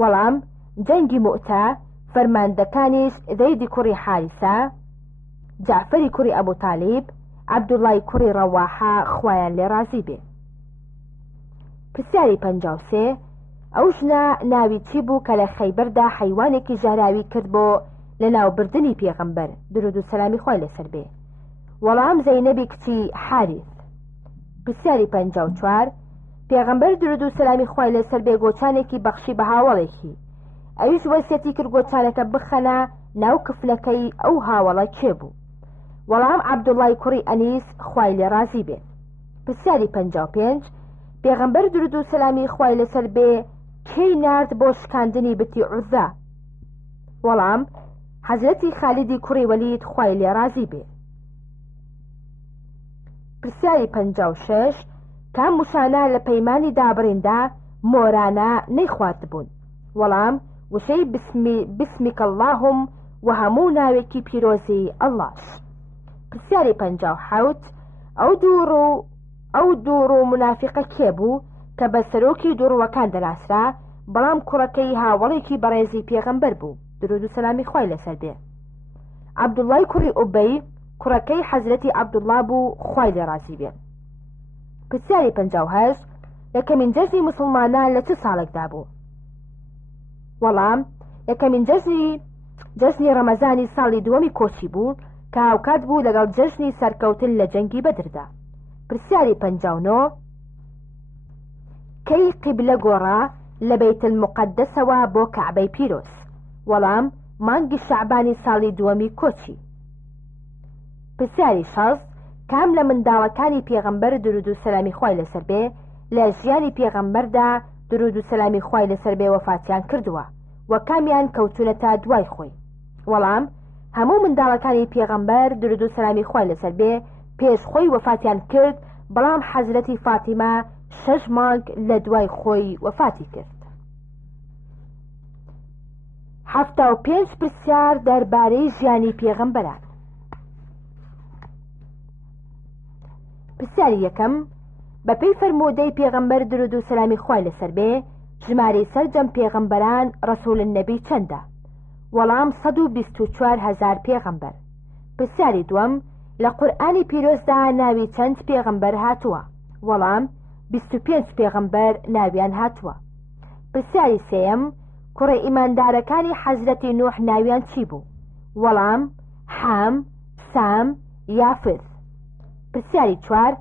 وەڵام جەنگی موئتە، فەرماندەکانیش زەیدی کوڕی حارسە، جعفەری کوڕی ئەبوو تالیب، عەبدوڵڵای کوڕی ڕەواحە خوایان لێ ڕازی بێ. پرسیاری 53 ئەو ژنە ناوی چی بوو کە لە خەیبەردا حەیوانێکی ژەهراوی کرد بۆ لە ناوبردنی پێغەمبەر درود و سەلامی خوای لەسەر بێ؟ وەڵام زەینەبی کچی حارث. پرسیاری 54 پێغەمبەر درود و سەلامی خوای لەسەر بێ گۆچانێکی بەخشی بە هاوڵێکی، ئەویش وەسیەتی کرد گۆچانەکە بخەنە ناو کفلەکەی ئەو هاوڵە کێ بوو؟ وەڵام عەبدوڵڵای کوڕی ئەنیس خوای لێ ڕازی بێت. پرسیاری 55 پێغەمبەر درود و سەلامی خوای لەسەر بێ کەی نارد بۆ شکاندنی بتی عوزا؟ وەڵام حەزرەتی خالیدی کوڕی وەلید خوای لێ ڕازی بێ. پرسیاری 56 کام وشانە لە پەیمانی دابڕیندا مۆرانە نەیخواردبوون؟ وەڵام وشەی بسمیک اللهم و هەموو ناوێکی پیرۆزی ئەڵڵاش. پرسیاری 57 ئەو دووڕ و منافقە کێ بوو کە بە سەرۆکی دووڕوەکان دەناسرا بەڵام کوڕەکەی هاوڵێکی بەڕێزی پێغەمبەر بوو درود و سەلامی خوای لەسەر بێ؟ عەبدوڵڵای کوڕی ئوبەی کوڕەکەی حەزرەتی عەبدوڵڵا بوو خوای لێ ڕازی بێ. پرسیاری 58 یەکەمین جەژنی موسڵمانان لە چ ساڵێکدا بوو؟ وەڵام یەکەمین جەژنی ڕەمەزانی ساڵی دووەمی کۆچی بوو کە هاوکات بوو لەگەڵ جەژنی سەرکەوتن لە جەنگی بەدردا. پرسیاری 59 کەی قیبلە گۆڕا لە بەیت المقەدەسەوە بۆ کەعبەی پیرۆز؟ وەڵام مانگی شەعبانی ساڵی دووەمی کۆچی. پرسیاری 60 کام لە منداڵەکانی پێغەمبەر درود و سەلامی خوای لەسەر بێ لە ژیانی پێغەمبەردا درود و سەلامی خوای لەسەر بێ وەفاتیان کردووە و کامیان کەوتونە تا دوای خۆی؟ وەڵام هەموو منداڵەکانی پێغەمبەر درود و سەلامی خوای لەسەر بێ پێش خۆی وەفاتیان کرد، بەڵام حەزرەتی فاتیمە 6 مانگ لە دوای خۆی وەفاتی کرد. 75 پرسیار دەربارەی ژیانی پێغەمبەران. پرسیاری یەکەم بەپێی فەرمودەی پێغەمبەر درود و سەلامی خوای لەسەر بێ ژمارەی سەرجەم پێغەمبەران ڕەسوول النەبی چەندە؟ وەڵام 124,000 پێغەمبەر. پرسیاری دووەم لە قورئانی پیرۆزدا ناوی چەند پێغەمبەر هاتووە؟ وەڵام 25 پێغەمبەر ناویان هاتووە. پرسیاری سێیەم کوڕی ئیماندارەکانی حەزرەتی نوح ناویان چی بوو؟ وەڵام حام، سام، یافر. پرسیاری 4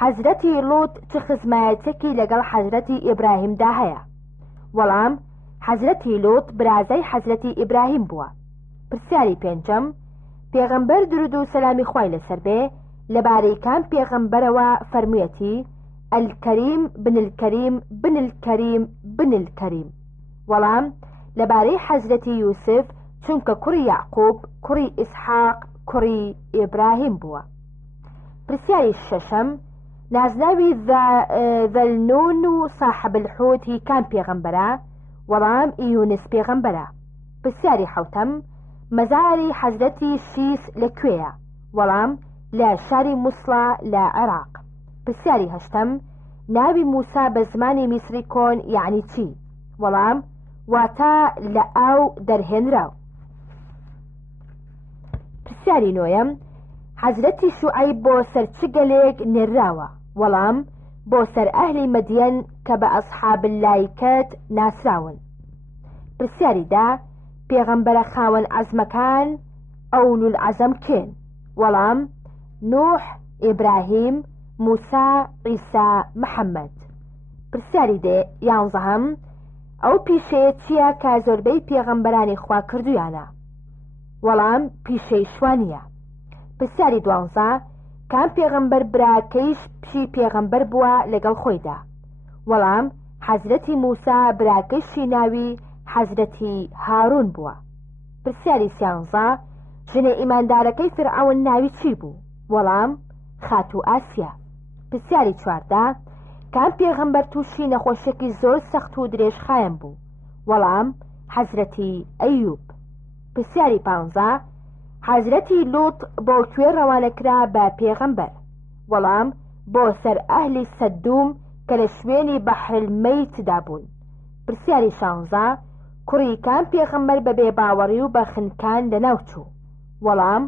حەزرەتی لوط چ خزمایەتێکی لەگەڵ حەزرەتی ئیبراهیمدا هەیە؟ وەڵام حەزرەتی لوط برازای حەزرەتی ئیبراهیم بووە. پرسیاری 5 پێغەمبەر درود و سەلامی خوای لەسەر بێ لەبارەی کام پێغەمبەرەوە فەرموویەتی الکەریم بن الکەریم بن الکەریم بن الکەریم؟ وەڵام لەبارەی حەزرەتی یوسف چونکە کوڕی یعقوب کوڕی ئیسحاق کوڕی ئیبراهیم بووە. پرسیاری 6 نازناوی ذەلنون و صاحب الحوت هی کام پێغەمبەرە؟ وەڵام یونس پێغەمبەرە. پرسیاری 7 مەزاری حەزرەتی شیس لەکوێیە؟ وەڵام لە شاری موسڵە لە عێراق. پرسیاری 8 ناوی موسا بە زمانی میسری کۆن یعنی چی؟ وەڵام واتە لە ئاو دەرهێنراو. پرسیاری 9 حەزرەتی شوعەیب بۆ سەر چ گەلێک نێراوە؟ وەڵام بۆ سەر ئەهلی مەدیەن کە بە ئەصحاب اللایکەت ناسراون. پرسیاری 10 پێغەمبەرە خاوەن عەزمەکان ئەولو العەزەم کێن؟ وەڵام نوح، ئیبراهیم، موسا، عیسا، محەممەد. پرسیاری 11 ئەو پیشەیە چییە کە زۆربەی پێغەمبەرانی خوا کردویانە؟ وەڵام پیشەی شوانیە. پرسیاری 12 کام پێغەمبەر براکەیش پشی پێغەمبەر بووە لەگەڵ خۆیدا؟ وەڵام حەزرەتی موسا براکەیشی ناوی حەزرەتی هارون بووە. پرسیاری 13 ژنە ئیماندارەکەی فرعەون ناوی چی بوو؟ وەڵام خاتوو ئاسیا. پرسیاری 14 کام پێغەمبەر تووشی نەخۆشیێکی زۆر سەخت و درێژخایەن بوو؟ وەڵام حەزرەتی ئەیوب. پرسیاری 15 حەزرەتی لوط بۆ کوێ ڕەوانەکرا بە پێغەمبەر؟ وەڵام بۆ سەر ئەهلی سەدوم کە لە شوێنی بەحرالمەیتدا بوون. پرسیاری 16 کوڕی کام پێغەمبەر بە بێباوەڕی و بە خنکان لەناوچوو؟ وەڵام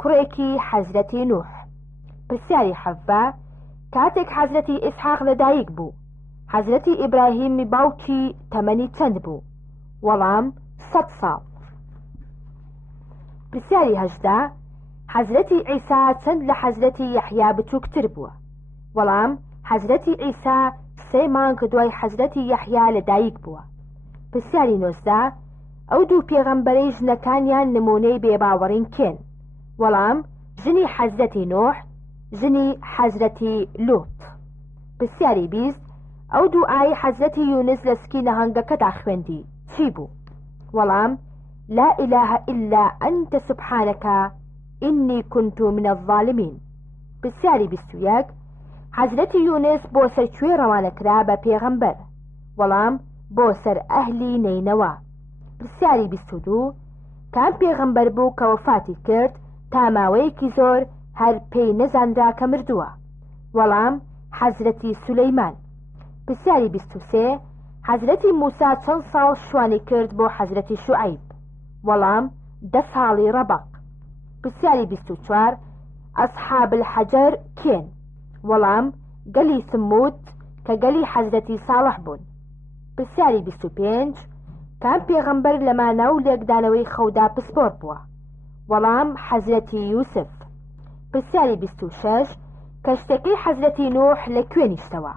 کوڕێکی حەزرەتی نوح. پرسیاری 17 کاتێک حەزرەتی ئیسحاق لەدایک بوو حەزرەتی ئیبراهیمی باوکی تەمەنی چەند بوو؟ وەڵام 100 ساڵ. پرسیاری 18 حەزرەتی عیسا چەند لە حەزرەتی یەحیا بچووکتر بووە؟ وەڵام حەزرەتی عیسا 3 مانگ دوای حەزرەتی یەحیا لەدایک بووە. پرسیاری 19 ئەو دوو پێغەمبەرەی ژنەکانیان نمونەی بێباوەڕین کێن؟ وەڵام ژنی حەزرەتی نوح، ژنی حەزرەتی لوط. پرسیاری 20 ئەو دوو ئای حەزرەتی یونس لە سکی نەهەنگەکەدا خوێندی چی بوو؟ وەڵام لا إله إلا أنت سبحانك إني كنت من الظالمين. پرسیاری 21 حەزرەتی یونس بۆ سەرکوێ ڕەوانەکرا بە پێغەمبەر، وەڵام بۆ سەر ئەهلی نینەوە. پرسیاری 22 کام پێغەمبەر بوو کە وەفاتی کرد تا ماوەیەکی زۆر هەر پێی نەزانرا کە مردووە، وەڵام حەزرەتی سولەیمان. پرسیاری 23 حەزرەتی موسا چەند ساڵ شوانی کرد بۆ حەزرەتی شوعەیب، وەڵام 10 ساڵی ڕەبق. پرسیاری 24 ئەصحاب الحەجەر کێن، وەڵام گەلی ثمود کە گەلی حەزرەتی ساڵح بوون. پرسیاری 25 کام پێغەمبەر لە مانە و لێکدانەوەی خەودا پسپۆر بووە، وەڵام حەزرەتی یوسف. پرسیاری 26 کەشتەکەی حەزرەتی نوح لەکوێ نیشتەوە،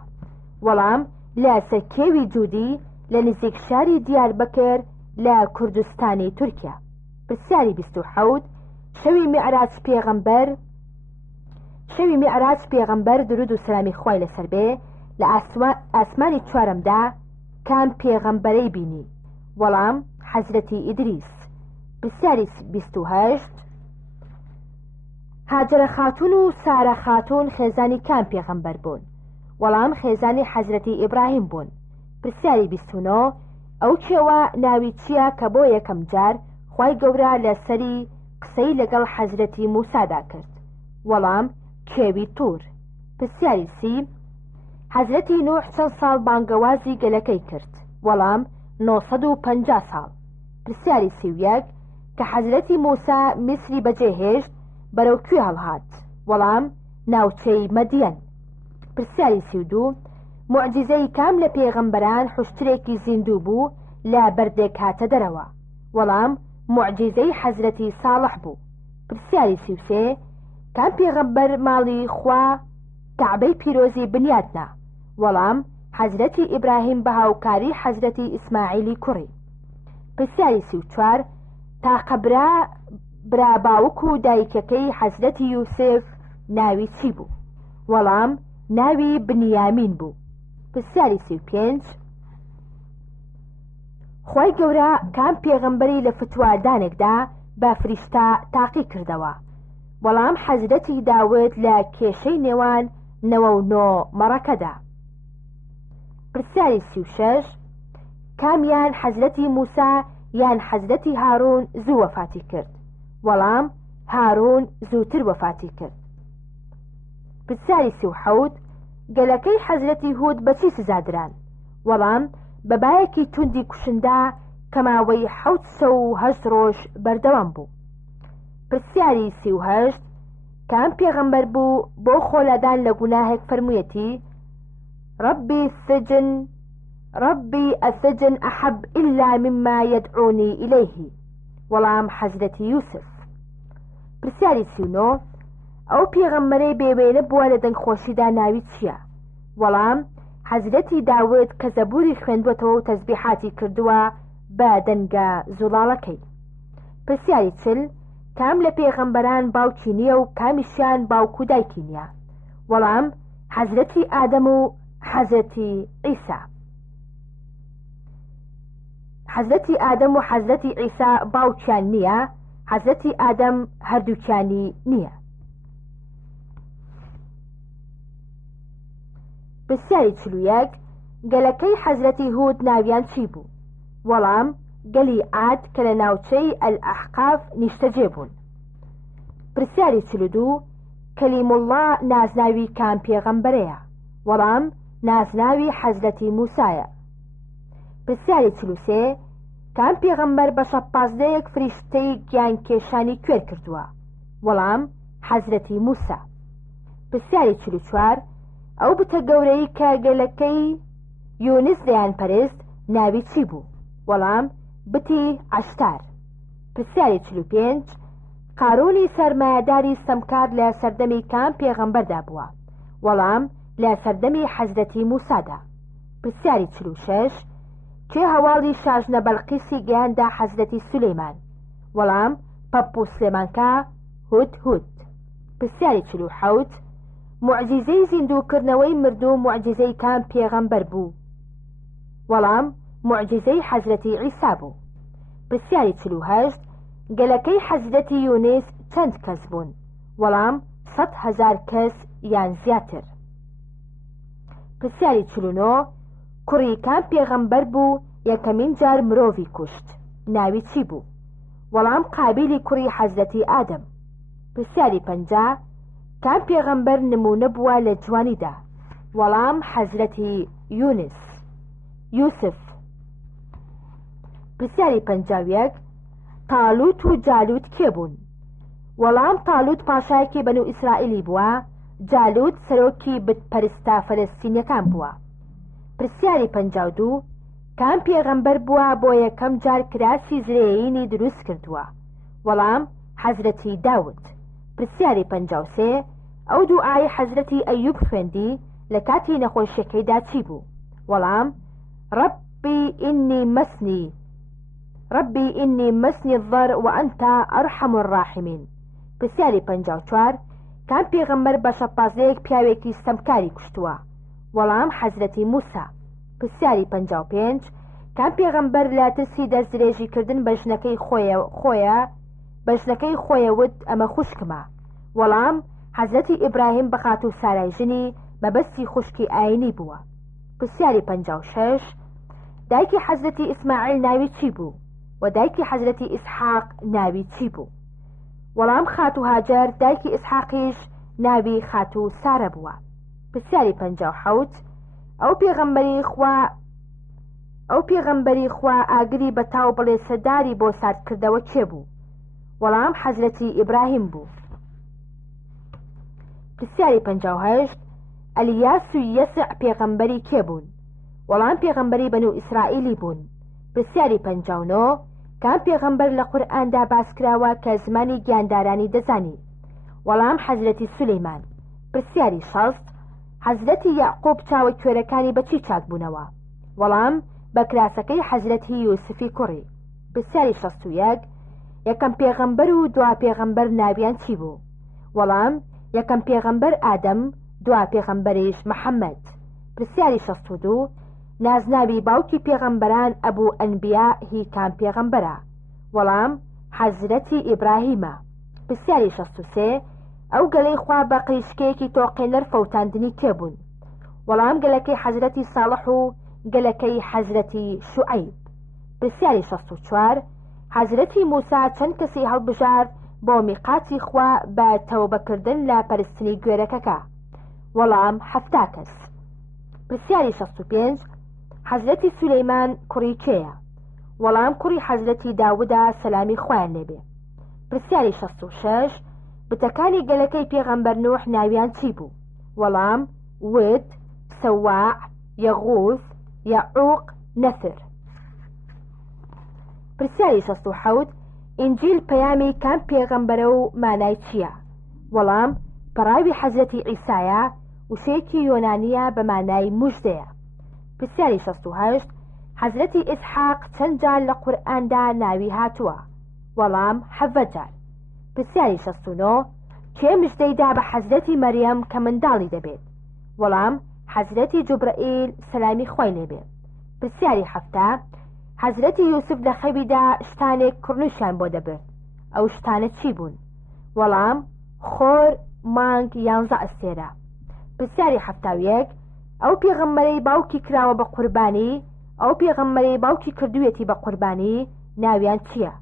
وەڵام لە سەرکێوی جوودی لە نزیک شاری دیاربەکر لە کوردستانی تورکیا. پرسیاری 27 شەوی میعراج پێغەمبەر درود و سەلامی خوای لەسەر بێ لە ئاسمانی چوارەمدا کام پێغەمبەرەی بینی، وەڵام حەزرەتی ئیدریس. پرسیاری 28 هاجرە خاتون و سارە خاتون خێزانی کام پێغەمبەر بوون، وەڵام خێزانی حەزرەتی ئیبراهیم بوون. پرسیاری 29 ئەو کێوە ناوی چییە کە بۆ یەکەم جار خوای گەورە لە سەری قسەی لەگەڵ حەزرەتی موسادا کرد، وەڵام کێوی توور. پرسیاری 30 حەزرەتی نوح چەند ساڵ بانگەوازی گەلەکەی کرد، وەڵام 950 ساڵ. پرسیاری 31 کە حەزرەتی موسا میسری بەجێهێشت بەرەو کوێ هەڵهات، وەڵام ناوچەی مەدیەن. پرسیاری 32 معجزەی کام لە پێغەمبەران حوشترێکی زیندوو بوو لە بەردێک هاتە دەرەوە، وەڵام معجزەی حەزرەتی ساڵح بوو. پرسیاری 33 کام پێغەمبەر ماڵی خوا کەعبەی پیرۆزی بنیاتنا، وەڵام حەزرەتی ئیبراهیم بە هاوکاری حەزرەتی ئیسماعیلی کوڕی. پرسیاری 34 تاقە برا باوک و دایکەکەی حەزرەتی یوسف ناوی چی بوو، وەڵام ناوی بنیامین بوو. پرسیاری 35 خوای گەورە کام پێغەمبەری لە فتوادانێکدا بە فریشتە تاقی کردەوە، وەڵام حەزرەتی داوود لە کێشەی نێوان 99 مەڕەکەدا. پرسیاری 36 کامیان حەزرەتی موسا یان حەزرەتی هارون زوو وەفاتی کرد، وەڵام هارون زووتر وەفاتی کرد. پرسیاری 37 گەلەکەی حەزرەتی هود بەچی سزادران، وەڵام بەبایەکی توندی کوشندا کە ماوەی 708 ڕۆژ بەردەوام بوو. پرسیاری 38 کام پێغەمبەر بوو بۆ خۆلادان لە گوناهێک فەرموویەتی ربي السجن أحب إلا مما يدعوني إليه، وەڵام حەزرەتی یوسف. پرسیاری 39 ئەو پێغەمبەرەی بێوێنە بووە لە دەنگخۆشیدا ناوی چییە، وەڵام حەزرەتی داوود کە زەبوری خوێندوەتەوە و تەسبیحاتی کردووە بە دەنگە زوڵاڵەکەی. پرسیاری 40 کام لە پێغەمبەران باوکی نییە و کامیشیان باوک و دایکی نییە، وەڵام حەزرەتی ئادەم و حەزرەتی عیسا. حەزرەتی ئادەم و حەزرەتی عیسا باوکیان نییە، حەزرەتی ئادەم هەردووکیانی نییە. پرسیاری 41 گەلەکەی حەزرەتی هود ناویان چی بوو، وەڵام گەلی عاد کە لە ناوچەی ئەلئەحقاف نیشتەجێ بوون. پرسیاری 42 کەلیم الله نازناوی کام پێغەمبەرەیە، وەڵام نازناوی حەزرەتی موسایە. پرسیاری 43 کام پێغەمبەر بە شەپازدەیەک فریشتەی گیان کێشانی کوێر کردووە، وەڵام حەزرەتی موسا. پرسیاری 44 ئەو بتە گەورەی کە گەلەکەی یونس دەیان پەرست ناوی چی بوو، وەڵام بتی عەشتار. پرسیاری 45 قارونی سەرمایەداری سەمکار لە سەردەمی کام پێغەمبەردا بووە، وەڵام لە سەردەمی حەزرەتی موسادا. پرسیاری 46 کێ هەواڵی شاژنە بەلقیسی گەیاندا حەزرەتی سولەیمان، وەڵام پەپ و سلێمانکە هود. پرسیاری 47 معجزەی زیندووکردنەوەی مردوو معجزەی کام پێغەمبەر بوو، وەڵام معجزەی حەزرەتی عیسا بوو. پرسیاری 48 گەلەکەی حەزرەتی یونس چەند کەس بوون؟ وەڵام 100,000 کەس یان زیاتر. پرسیاری 49 کوڕی کام پێغەمبەر بوو یەکەمین جار مرۆڤی کوشت؟ ناوی چی بوو؟ وەڵام قابیلی کوڕی حەزرەتی ئادەم. پرسیاری 50 کام پێغەمبەر نمونە بووە لە جوانیدا؟ وەڵام حەزرەتی یوسف. پرسیاری 51 تاڵوت و جالوت کێ بوون؟ وەڵام تاڵوت پاشایەکی بەنو ئیسرائیلی بووە، جالوت سەرۆکی بتپەرستە فەلەستینیەکان بووە. پرسیاری 52 کام پێغەمبەر بووە بۆ یەکەم جار کراسی زرێینی دروست کردووە؟ وەڵام حەزرەتی داوت. پرسیاری 53 ئەو دوعای حەزرەتی ئەیوب خوێندی لە کاتی نەخۆشیەکەیدا چی بوو؟ وەڵام ربي إني مسني الضر وأنت أرحم الراحمين. پرسیاری 54 کام پێغەمبەر بە شەپازەیەک پیاوێکی سەمکاری کوشتووە؟ وەڵام حەزرەتی موسا. پرسیاری 55 کام پێغەمبەر لە ترسی دەستدرێژیکردن بە ژنەکەی خۆیە وت ئەمە خوشکمە؟ وەڵام حەزرەتی ئیبراهیم بە خات و سارای ژنی مەبەستی خوشکی ئاینی بووە. پرسیاری 56 دایکی حەزرەتی ئیسماعیل ناوی چی بوو؟ و دایکی حەزرەتی ئیسحاق ناوی چی بوو؟ وەڵام خات و هاجەر دایکی ئیسحاقیش ناوی خات و سارە بووە. پرسیاری 57 ئەو پێغەمبەری خوا ئاگری بە تاو بڵێ سەداری بۆ ساردکردەوە کێ بوو؟ وەڵام حەزرەتی ئیبراهیم بوو. پرسیاری 58 ئەلیاس و یەسع پێغەمبەری کێ بوون؟ وەڵام پێغەمبەری بەنو ئیسرائیلی بوون. پرسیاری 59 کام پێغەمبەر لە قورئاندا باسکراوە کە زمانی گیاندارانی دەزانی؟ وەڵام حەزرەتی سولەیمان. پرسیاری 60 حەزرەتی یعقوب چاوە کوێرەکانی بەچی چاک بوونەوە؟ وەڵام بە کراسەکەی حەزرەتی یوسفی کوڕی. پرسیاری 61 یەکەم پێغەمبەر و دوا پێغەمبەر ناویان چی بوو؟ وەڵام یەکەم پێغەمبەر ئادەم، دوا پێغەمبەریش محەممەد. پرسیاری 62 نازناوی باوکی پێغەمبەران ئەبوو ئەنبیا هی کام پێغەمبەرە؟ وەڵام حەزرەتی ئیبراهیمە. پرسیاری 63 ئەو گەلەی خوا بە قریشکەیەکی تۆقێنەر فەوتاندنی کێبوون؟ وەڵام گەلەکەی حەزرەتی ساڵح و گەلەکەی حەزرەتی شوعەیب. پرسیاری 64 حەزرەتی موسا چەند کەسی هەڵبژارد بۆ میقاتی خوا بە تەوبەکردن لە پەرستنی گوێرەکەکە؟ وەڵام 7 کەس. پرسیاری 65 حەزرەتی سولەیمان کوڕی کێیە؟ وەڵام کوڕی حەزرەتی داوودە سەلامی خوایان لێبێ. پرسیاری 66 بتەکانی گەلەکەی پێغەمبەر نوح ناویان چی بوو؟ وەڵام ود، سەواع، یەغوث، یەعوق، نەسر. پرسیاری 67 ئینجیل پەیامی کام پێغەمبەرە و مانای چییە؟ وەڵام پەڕاوی حەزرەتی عیسایە وشەیەکی یۆنانیە بە مانای موژدەیە. پرسیاری 68 حەزرەتی ئیسحاق چەند جار لە قورئاندا ناوی هاتووە؟ وەڵام 7 جار. پرسیاری 69 کێ مژدەیدا بە حەزرەتی مەریەم کە منداڵی دەبێت؟ وەڵام حەزرەتی جوبرائیل سەلامی خوای لێبێ. پرسیاری 7 حەزرەتی یوسف لە خەویدا شتانێک کوڕنووشیان بۆ دەبێت، ئەو شتانە چی بوون؟ وەڵام خۆر، مانگ، 11 ئەستێرە. پرسیاری 71 ئەو پێغەمبەرەی باوکی کراوە بە قوربانی، ئەو پێغەمبەرەی باوکی کردوێتی بە قوربانی ناویان چییە؟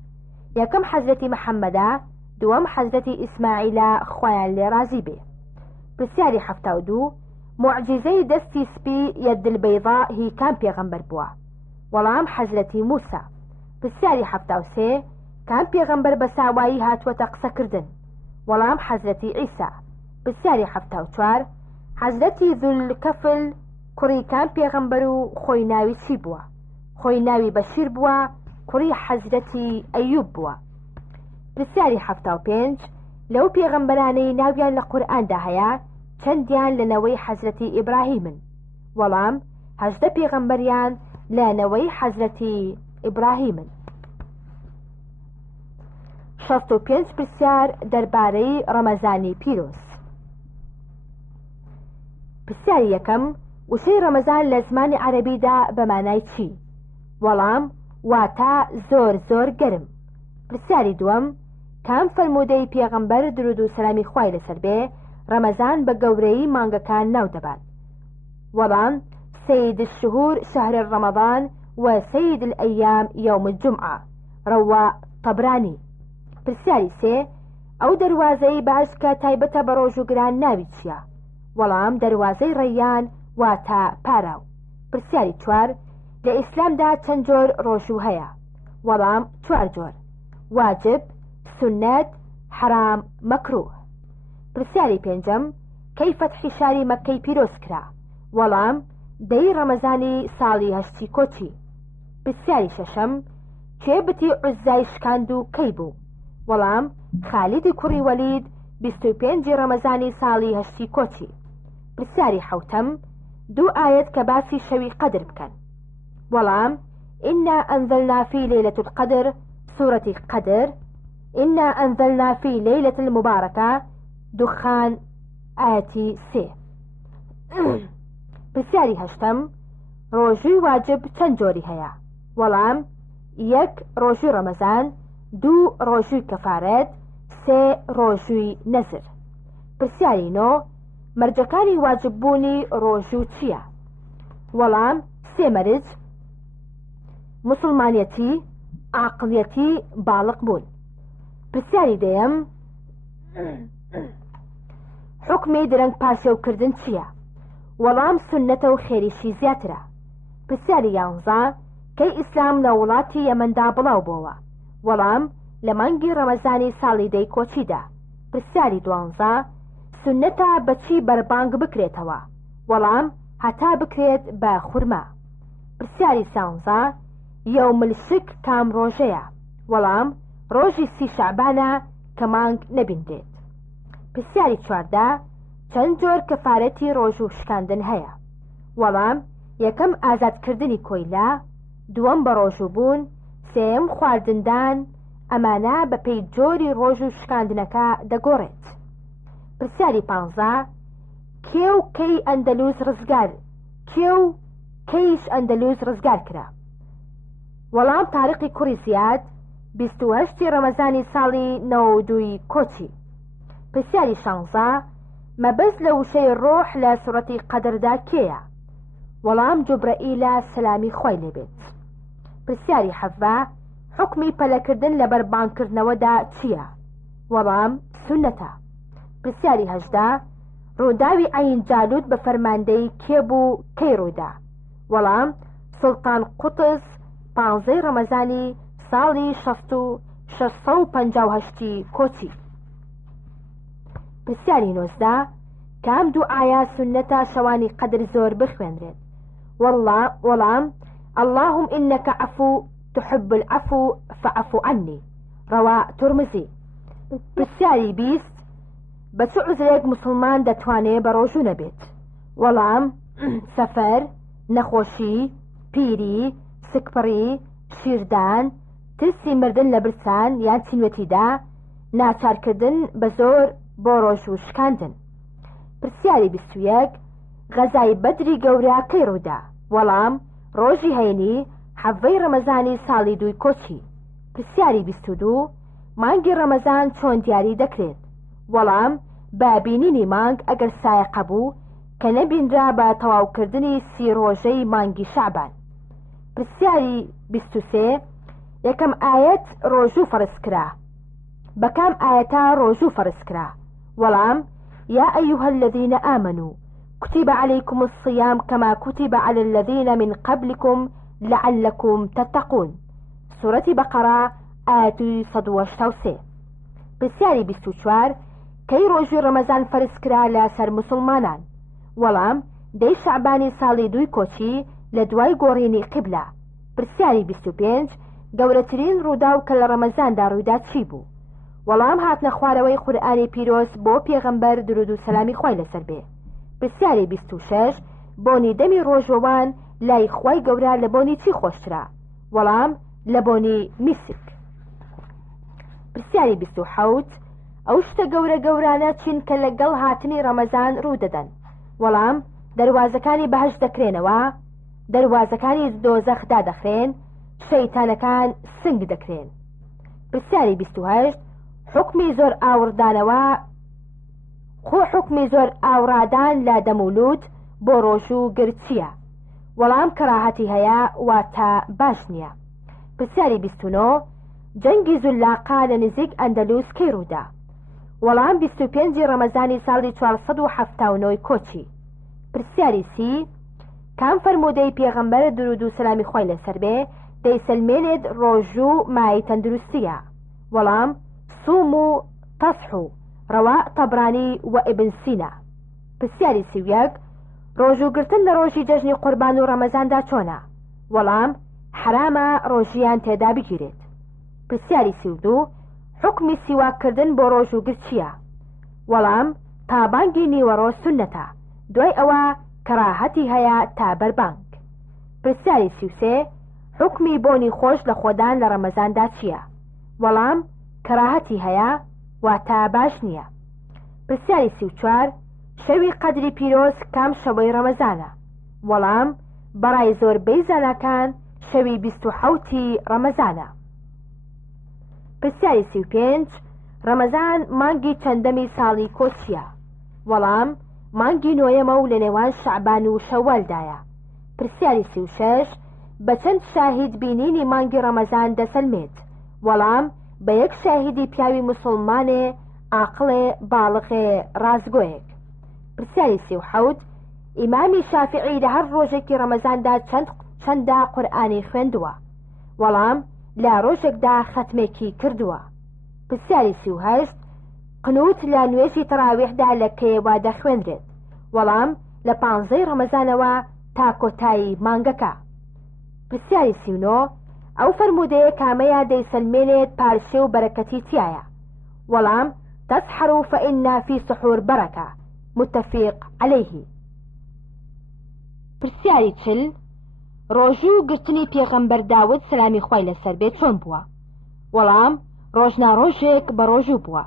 یەکەم حەزرەتی محەممەدە، دووەم حەزرەتی ئیسماعیلە خوایان لێ رازی بێ. پرسیاری 72 معجزەی دەستی سپی یەدلبەیضا هی کام پێغەمبەر بووە؟ وەڵام حەزرەتی موسا. پرسیاری 73 کام پێغەمبەر بە ساوایی هاتووەتە قسەکردن؟ وەڵام حەزرەتی عیسا. پرسیاری 74 حەزرەتی ذوالکەفل کوڕی کام پێغەمبەر و خۆی ناوی چی بووە؟ خۆی ناوی بەشیر بووە، کوڕی حەزرەتی ئەیوب بووە. پرسیاری 75 لەو پێغەمبەرانەی ناویان لە قورئاندا هەیە چەندیان لەنەوەی حەزرەتی ئیبراهیمن؟ وەڵام 18 پێغەمبەریان لەنەوەی حەزرەتی ئیبراهیمن. 65 پرسیار دەربارەی ڕەمەزانی پیرۆز. پرسیاری یەکەم وشەی ڕەمەزان لە زمانی عەرەبیدا بە مانای چی؟ وەڵام واتە زۆر گەرم. پرسیاری دووەم، کام فەرموودەی پێغەمبەر درود و سەلامی خوای لەسەر بێ ڕەمەزان بە گەورەی مانگەکان ناو دەبات؟ وەڵام، سيد الشهور شهر رمضان وسيد الأيام يوم الجمعة، روى طبراني. پرسیاری سێ، ئەو دەواازەی باش کە تایبەتە بە ڕۆژ و گران ناوی چییە؟ وەڵام، دەواازەی ڕەیان واتە پاراو. پرسیاری چوار، لە ئیسلامدا چەند جۆر ڕۆژوو هەیە؟ وەڵام، 4 جۆر: واجب، سنەت، حرام، مەکروه. پرسیاری پێنجەم، کەی فەتحی شاری مەککەی پیرۆز کرا؟ وەڵام، دەی ڕەمەزانی ساڵی هەشتی کۆچی. پرسیاری شەشەم، کێ بتی عوزای شکاند و کەی بوو؟ وەڵام، خالیدی کوڕی وەلید 25 ڕەمەزانی ساڵی هەشتی کۆچی. پرسیاری حەوتەم، 2 ئاەت کە باسی شەوی قەدر بکەن. وەڵام، إنا أنزلنا في ليلة القدر، سورة قدر، إنا أنزلنا في ليلة المباركة، دخان، آية 3. پرسیاری هەشتەم، ڕۆژووی واجب چەند جۆری هەیە؟ وەڵام، 1 ڕۆژووی ڕەمەزان، 2 ڕۆژووی کەفارەت، 3 ڕۆژووی نەزر. پرسیاری 9، مەرجەکانی واجببوونی ڕۆژوو چییە؟ وەڵام، 3 مەرج: مسلمانیەتی، عاقڵیەتی، باڵق بوون. پرسیاری دەیەم، حکمی درەنگ پاشێوکردن چییە؟ وەڵام، سنەتە و خێریشی زیاترە. پرسیاری 11، کەی ئیسلام لە وڵاتی یەمەندا بڵاو بووە؟ وەڵام، لە مانگی ڕەمەزانی ساڵی دەی کۆچیدا. پرسیاری 12، سنەتە بەچی بەربانگ بکرێتەوە؟ وەڵام، هەتا بکرێت بە خورما. پرسیاری 13، یەوم الشک کام ڕۆژەیە؟ وەڵام، ڕۆژی 30 شەعبانە کە مانگ نەبیندێت. پرسیاری 14، چەند جۆر کەفارەتی ڕۆژ و شکاندن هەیە؟ وەڵام، 1 ئازادکردنی کۆیلا، 2 بە ڕۆژوو بوون، 3 خواردندان، ئەمانە بە پێی جۆری ڕۆژ و شکاندنەکە دەگۆڕێت. پرسیاری 15، کێ و کەی ئەندەلوس ڕزگار، کێ و کەیش ئەندەلوس ڕزگار کرا؟ وەڵام، تاریقی کوڕی زیاد، 28 ڕەمەزانی ساڵی 92 کۆچی. پرسیاری 16، مەبەست لە وشەی ڕۆح لە سوڕەتی قەدردا کێیە؟ وەڵام، جوبرەئیلە سەلامی خوای لێبێت. پرسیاری 17، حکمی پەلەکردن لە بەربانگکردنەوەدا چییە؟ وەڵام، سنەتە. پرسیاری 18، ڕووداوی عین جالوت بە فەرماندەی کێ بوو کەی ڕوودا؟ وەڵام، سوڵتان قوتس 15 ڕەمەزانی ساڵی 658 کۆچی. پرسیاری 19، کام دوعایا سنەتە شەوانی قەدر زۆر بخوێنرێت؟ وەڵام، اللهم إنك عفو تحب العفو فاعف عني، روى ترمزي. پرسیاری 20، بە چ عوزرێک مسلمان دەتوانێت بە ڕۆژوو نەبێت؟ وەڵام، سەفەر، نەخۆشی، پیری، سکپڕی، شیردان، ترسی مردن لە برسان یان چینوەتیدا، ناچارکردن بە زۆر بۆ ڕۆژوو شکاندن. پرسیاری 21، غەزای بەدری گەورە کەی ڕوودا؟ وەڵام، ڕۆژی هەینی 7 ڕەمەزانی ساڵی 2 کۆچی. پرسیاری 22، مانگی ڕەمەزان چۆن دیاری دەکرێت؟ وەڵام، بە بینینی مانگ ئەگەر سایەقە بوو کە نەبینرا بە تەواوکردنی 30 ڕۆژەی مانگی شەعبان. پرسیاری 23، یەکەم ئاەت ڕۆژوو فەرز کرا، بە کام ئاەتە ڕۆژوو فەرز کرا؟ وەڵام، يا أيها الذين آمنوا كتب عليكم الصيام كما كتب على الذين من قبلكم لعلكم تتقون، سورة بقرة آية 183. پرسیاری 24، کەی ڕۆژوی ڕەمەزان فەرز کرا لە سەر مسلمانان؟ وەڵام، دەی شەعبانی ساڵی 2 کۆچی لە دوای گۆڕینی قیبلە. پرسیاری 25، گەورەترین ڕووداو کە لە ڕەمەزاندا ڕوویدا چی بوو؟ وەڵام، هاتنە خوارەوەی قورئانی پیرۆز بۆ پێغەمبەر درود و سەلامی خوای لەسەر بێ. پرسیاری 26، بۆنی دەمی ڕۆژەوان لای خوای گەورە لە بۆنی چی خۆشترا؟ وەڵام، لە بۆنی میسک. پرسیاری 27، ئەو شتە گەورە گەورانە چین کە لەگەڵ هاتنی ڕەمەزان ڕوو دەدەن؟ وەڵام، دەروازەکانی بەهەشت دەکرێنەوە، دەروازەکانی دۆزەخ دادەخرێن، شەیتانەکان سنگ دەکرێن. پرسیاری 28 حکمی زۆر ئاوردانەوە حکمی زۆر ئاورادان لە دەمولود بۆ ڕۆژ و گرت چییە؟ وەڵام کەراهەتی هەیە واتە باش نییە. پرسیاری 29 جەنگی زولاقا لە نزیک ئەندەلوس کەی ڕوودا؟ وەڵام 25 ڕەمەزانی ساڵی 479 کۆچی. پرسیاری 30 کام فەرمودەی پێغەمبەر درود و سەلامی خۆی لەسەر بێ دەیسەلمێنێت ڕۆژ و مای تەندروستیە؟ وەڵام سووم و تەسح ڕەوا تەبرانی و ئیبن سینە. پرسیاری 31 ڕۆژوگرتن لە ڕۆژی جەژنی قوربان و ڕەمەزاندا چۆنە؟ وەڵام حرامە ڕۆژیان تێدا بگیرێت. پرسیاری 32 حکمی سیواکردن بۆ ڕۆژوگرت چییە؟ وەڵام تابانگی نیوەڕۆ سونەتە، دوای ئەوە کەراهەتی هەیە تا بەربانگ. پرسیاری 33 حکمی بۆنی خۆش لە خۆدان لە ڕەمەزاندا چییە؟ وەڵام کەراهەتی هەیە واتە باش نییە. پرسیاری 34 شەوی قەدری پیرۆز کام شەوەی ڕەمەزانە؟ وەڵام بەڕای زۆربەی زاناکان شەوی 27 ڕەمەزانە. پرسیاری 35 ڕەمەزان مانگی چەندەمی ساڵی کۆچیە؟ وەڵام مانگی نۆیەمە و لە نێوان شەعبان و شەوالدایە. پرسیاری 36 بە چەند شاهید بینینی مانگی ڕەمەزان دەسەلمێت؟ وەڵام بە یەک شاهیدی پیاوی موسڵمانێ عاقڵێ باڵغێ ڕازگۆیەک. پرسیاری 37 ئیمامی شافعی لە هەر ڕۆژێکی ڕەمەزاندا چەندە قورئانی خوێندووە؟ وەڵام لە ڕۆژێکدا ختمێکی کردووە. پرسیاری 38 قنوت لە نوێژی تەراویحدا لە کەیەوا دەخوێنرێت؟ وەڵام لە 15 ڕەمەزانەوە تا کۆتایی مانگەکە. پرسیاری 39 ئەو فەرمودەیە کامەیە دەیسەلمێنێت پارشێ و بەرەکەتی تایە؟ وەڵام تەسحەر فەئینە فی سحور بەرەکە، متفق عەلەیه. پرسیاری 40 ڕۆژوو گرتنی پێغەمبەر داود سەلامی خۆی لەسەر بێت چۆن بووە؟ وەڵام ڕۆژناڕۆژێک بە ڕۆژوو بووە.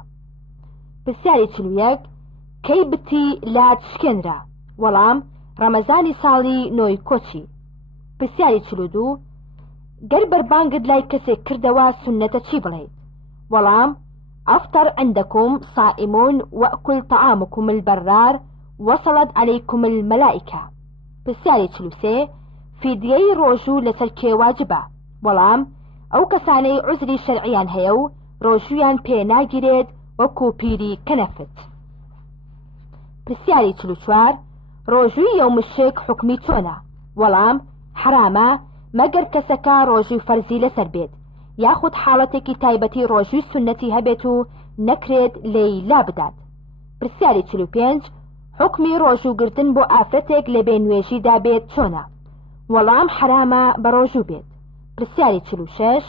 پرسیاری 41 کەی بتی لات شکێنرا؟ وەڵام ڕەمەزانی ساڵی نۆی کۆچی. پرسیاری 42 گەر بەربانگت لای کەسێک کردەوە سونەتە چی بڵێیت؟ وەڵام ئەفطر عندكم صائمون وأكل طعامكم البرار وصلت عليكم الملائكة. پرسیاری 43 فیدیەی ڕۆژوو لەسەر کێ واجبە؟ وەڵام ئەو کەسانەی عوزری شەرعیان هەیە و ڕۆژویان پێ ناگیرێت وەکو پیری کەنەفت. پرسیاری 44 ڕۆژووی یەومشێک حکمی چۆنە؟ وەڵام حرامە مەگەر کەسەکە ڕۆژوی فەرزی لەسەر بێت یاخود حاڵەتێکی تایبەتی ڕۆژوی سونەتی هەبێت و نەکرێت لێی لا بدات. پرسیاری 45 حکمی ڕۆژوگرتن بۆ ئافرەتێک لە بێنوێژیدا بێت چۆنە؟ وەڵام حرامە بە ڕۆژوو بێت. پرسیاری 46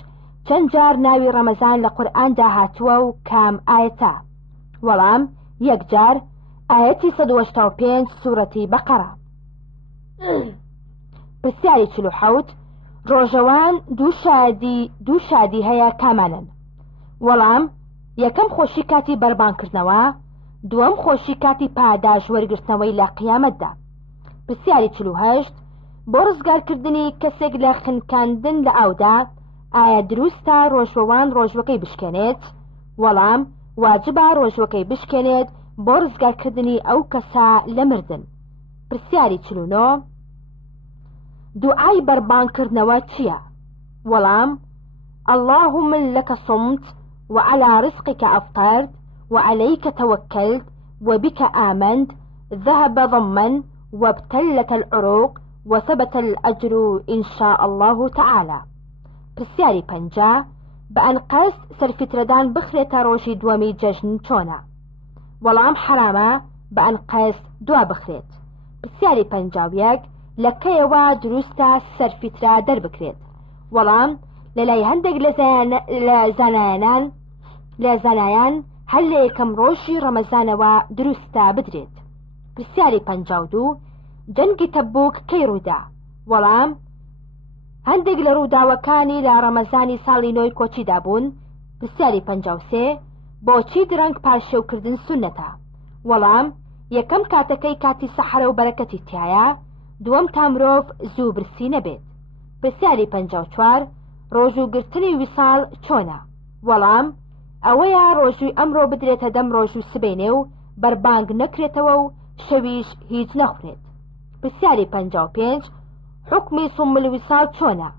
چەند جار ناوی ڕەمەزان لە قورئاندا هاتووە و کام ئاەتە؟ وەڵام یەک جار، ئاەتی 185 سوورەتی بەقەرە. پرسیاری 47 ڕۆژەوان دوو شادی هەیە کامانن؟ وەڵام یەکەم خۆشی کاتی بەربانکردنەوە، دووەم خۆشی کاتی پاداش وەرگرتنەوەی لە قیامەتدا. پرسیاری 48 بۆ ڕزگارکردنی کەسێک لە خنکاندن لە ئاودا ئایا دروستە ڕۆژوەوان ڕۆژوەکەی بشکێنێت؟ وەڵام واجبە ڕۆژوەکەی بشکێنێت بۆ ڕزگارکردنی ئەو کەسە لە مردن. پرسیاری 49 دوعای بەربانکردنەوە چییە؟ وەڵام اللهم لك صمت وعلى رزقك أفطرت وعليك توكلت وبك آمنت ذهب ضما وابتلت العروق وثبت الأجر إن شاء الله تعالى. پرسیاری 50 بە ئەنقەس سەرفیترەدان بخرێتە ڕۆژی دووەمی جەژن چۆنە؟ وەڵام حرامە بە ئەنقەس دوا بخرێت. پرسیاری 51 لە کەیەوە دروستە سەرفیترا دەربکرێت؟ وەڵام لەلای هەندێک لە زانایان هەر لە یەکەم ڕۆژی ڕەمەزانەوە دروستە بدرێت. پرسیاری 52 جەنگی تەبوک کەی ڕوودا؟ وەڵام هەندێک لە ڕووداوەکانی لە ڕەمەزانی ساڵی نۆی کۆچیدا بوون. پرسیاری 53 بۆچی درەنگ پاشێوکردن سونەتە؟ وەڵام یەکەم کاتەکەی کاتی سەحەرە و بەرەکەتی تایە، دووەم تا مرۆڤ زوو برسی نەبێت. پرسیاری 54 ڕۆژوگرتنی ویساڵ چۆنە؟ وەڵام ئەوەیە ڕۆژووی ئەمڕۆ بدرێتە دەم ڕۆژوو سبەینێ و بەربانگ نەکرێتەوە و شەویش هیچ نەخورێت. پرسیاری 55 حکمی سوم الویساڵ چۆنە؟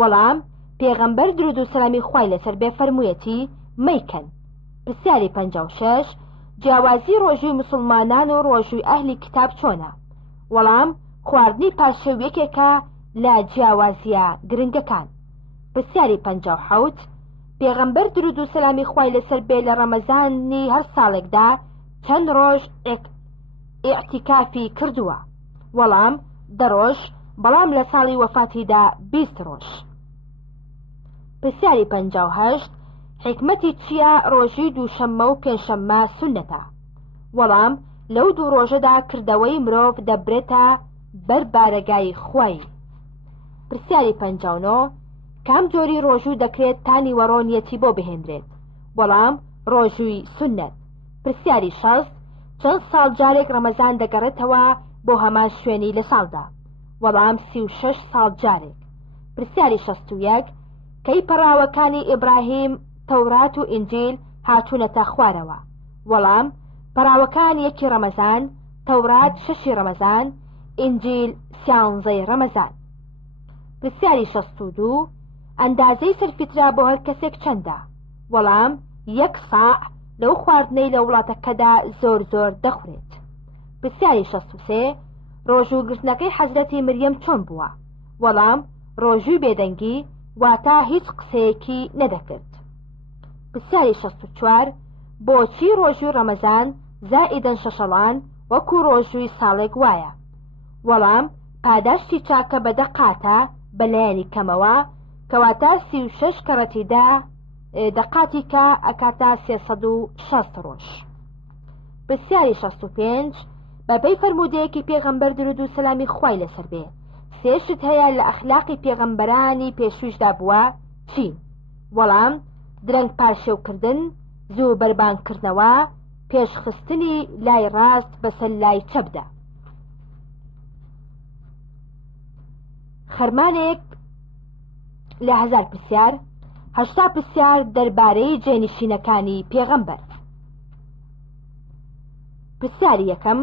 وەڵام پێغەمبەر درود و سەلامی خوای لەسەر بێ فەرموویەتی مەیکەن. پرسیاری 56 جیاوازی ڕۆژووی مسلمانان و ڕۆژووی ئەهلی کتاب چۆنە؟ وەڵام خواردنی پاشەو یەکێکە لە جیاوازیە گرنگەکان. پرسیاری 57 پێغەمبەر درود و سەلامی خوای لەسەر بێ لە ڕەمەزانی هەر ساڵێکدا چەند ڕۆژ ئیعتیکافی کردووە؟ وەڵام 10 ڕۆژ، بەڵام لە ساڵی وەفاتیدا 20 ڕۆژ. پرسیاری 58 حکمەتی چییە ڕۆژی دووشەممە و پێنجشەممە سونەتە؟ وەڵام لەو دوو ڕۆژەدا کردەوەی مرۆڤ دەبرێتە بەر بارەگای خوای. پرسیاری 59 کام جۆری ڕۆژوو دەکرێت تانی وەڕۆنیەتی بۆ بهێنرێت؟ وەڵام ڕۆژووی سونەت. پرسیاری 60 چەند ساڵ جارێک ڕەمەزان دەگەڕێتەوە بۆ هەمان شوێنی لە ساڵدا؟ وەڵام 36 ساڵ جارێک. پرسیاری 61 کەی پەراوەکانی ئیبراهیم تەورات و ئینجیل هاتوونەتە خوارەوە؟ وەڵام پەراوەکان 1 ڕەمەزان، تەورات 6 ڕەمەزان، ئینجیل 13 ڕەمەزان. پرسیاری 62 ئەندازەی سەرفیترا بۆ هەر کەسێک چەندە؟ وەڵام 1 ساع لەو خواردنەی لە وڵاتەکەدا زۆر دەخورێت. پرسیاری 63 ڕۆژوگرتنەکەی حەزرەتی مریەم چۆن بووە؟ وەڵام ڕۆژووی بێدەنگی واتە هیچ قسەیەکی نەدەکرد. پرسیاری 64 بۆچی ڕۆژووی ڕەمەزان زائیدەن شەشەڵان وەکو ڕۆژووی ساڵێک وایە؟ وەڵام پاداشتی چاکە بە دەقاتە بەلایەنی کەمەوە کەواتە 36 کەڕەتیدا دەقاتی کە ئەکاتە 360 ڕۆژ. پرسیاری 65 بەپێی فەرمودەیەکی پێغەمبەر درود و سەلامی خوای لەسەر بێ سێشت هەیە لە ئەخلاقی پێغەمبەرانی پێشووشدا بووە چی؟ وەڵام درەنگ پاشێوکردن، زوو بەربانگکردنەوە، پێشخستنی لای ڕاست بەسەر لای چەپدا. خەرمانێک لە 1000 پرسیار 80 پرسیار دەربارەی جێنشینەکانی پێغەمبەر. پرسیاری یەکەم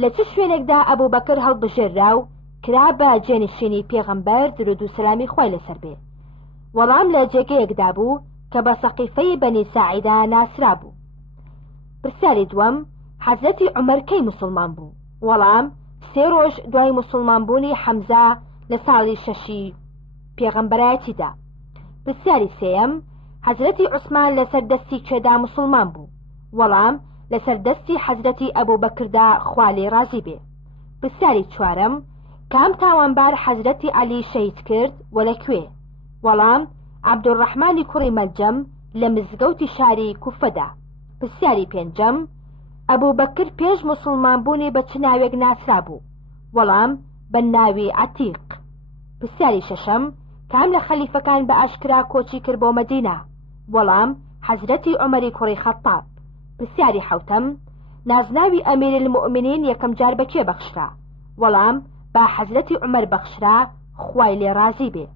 لە چ شوێنێکدا ئەبوبەکر هەڵبژێررا و کرا بە جێنشینی پێغەمبەر درود و سەلامی خوای لەسەر بێ؟ وەڵام لە جێگەیەکدا بوو کە بە سەقیفەی بەنی ساعیدا ناسرا بوو. پرسیاری دووەم حەزرەتی عومەر کەی موسڵمان بوو؟ وەڵام 3 ڕۆژ دوای موسڵمان بوونی حەمزە لە ساڵی 6 پێغەمبەرایەتیدا. پرسیاری سێیەم حەزرەتی عوسمان لەسەر دەستی کێدا موسڵمان بوو؟ وەڵام لەسەر دەستی حەزرەتی ئەبوبەکردا خوا لێی ڕازی بێ. پرسیاری چوارەم کام تاوانبار حەزرەتی عەلی شەهید کرد و لەکوێ؟ وەڵام عەبدوڕەحمانی کوڕی مەلجەم لە مزگەوتی شاری کوفەدا. پرسیاری پێنجەم ئەبوبەکر پێش موسڵمان بوونی بە چ ناوێک ناسرا بوو؟ وەڵام بە ناوی عەتیق. پرسیاری شەشەم کام لە خەلیفەکان بە ئاشکرا کۆچی کرد بۆ مەدینە؟ وەڵام حەزرەتی عومەری کوڕی خەتاب. پرسیاری حەوتەم نازناوی ئەمیرالموئمنین یەکەم جار بە کێ بەخشرا؟ وەڵام با حەزرەتی عومەر بەخشرا خوای لێ ڕازی بێ.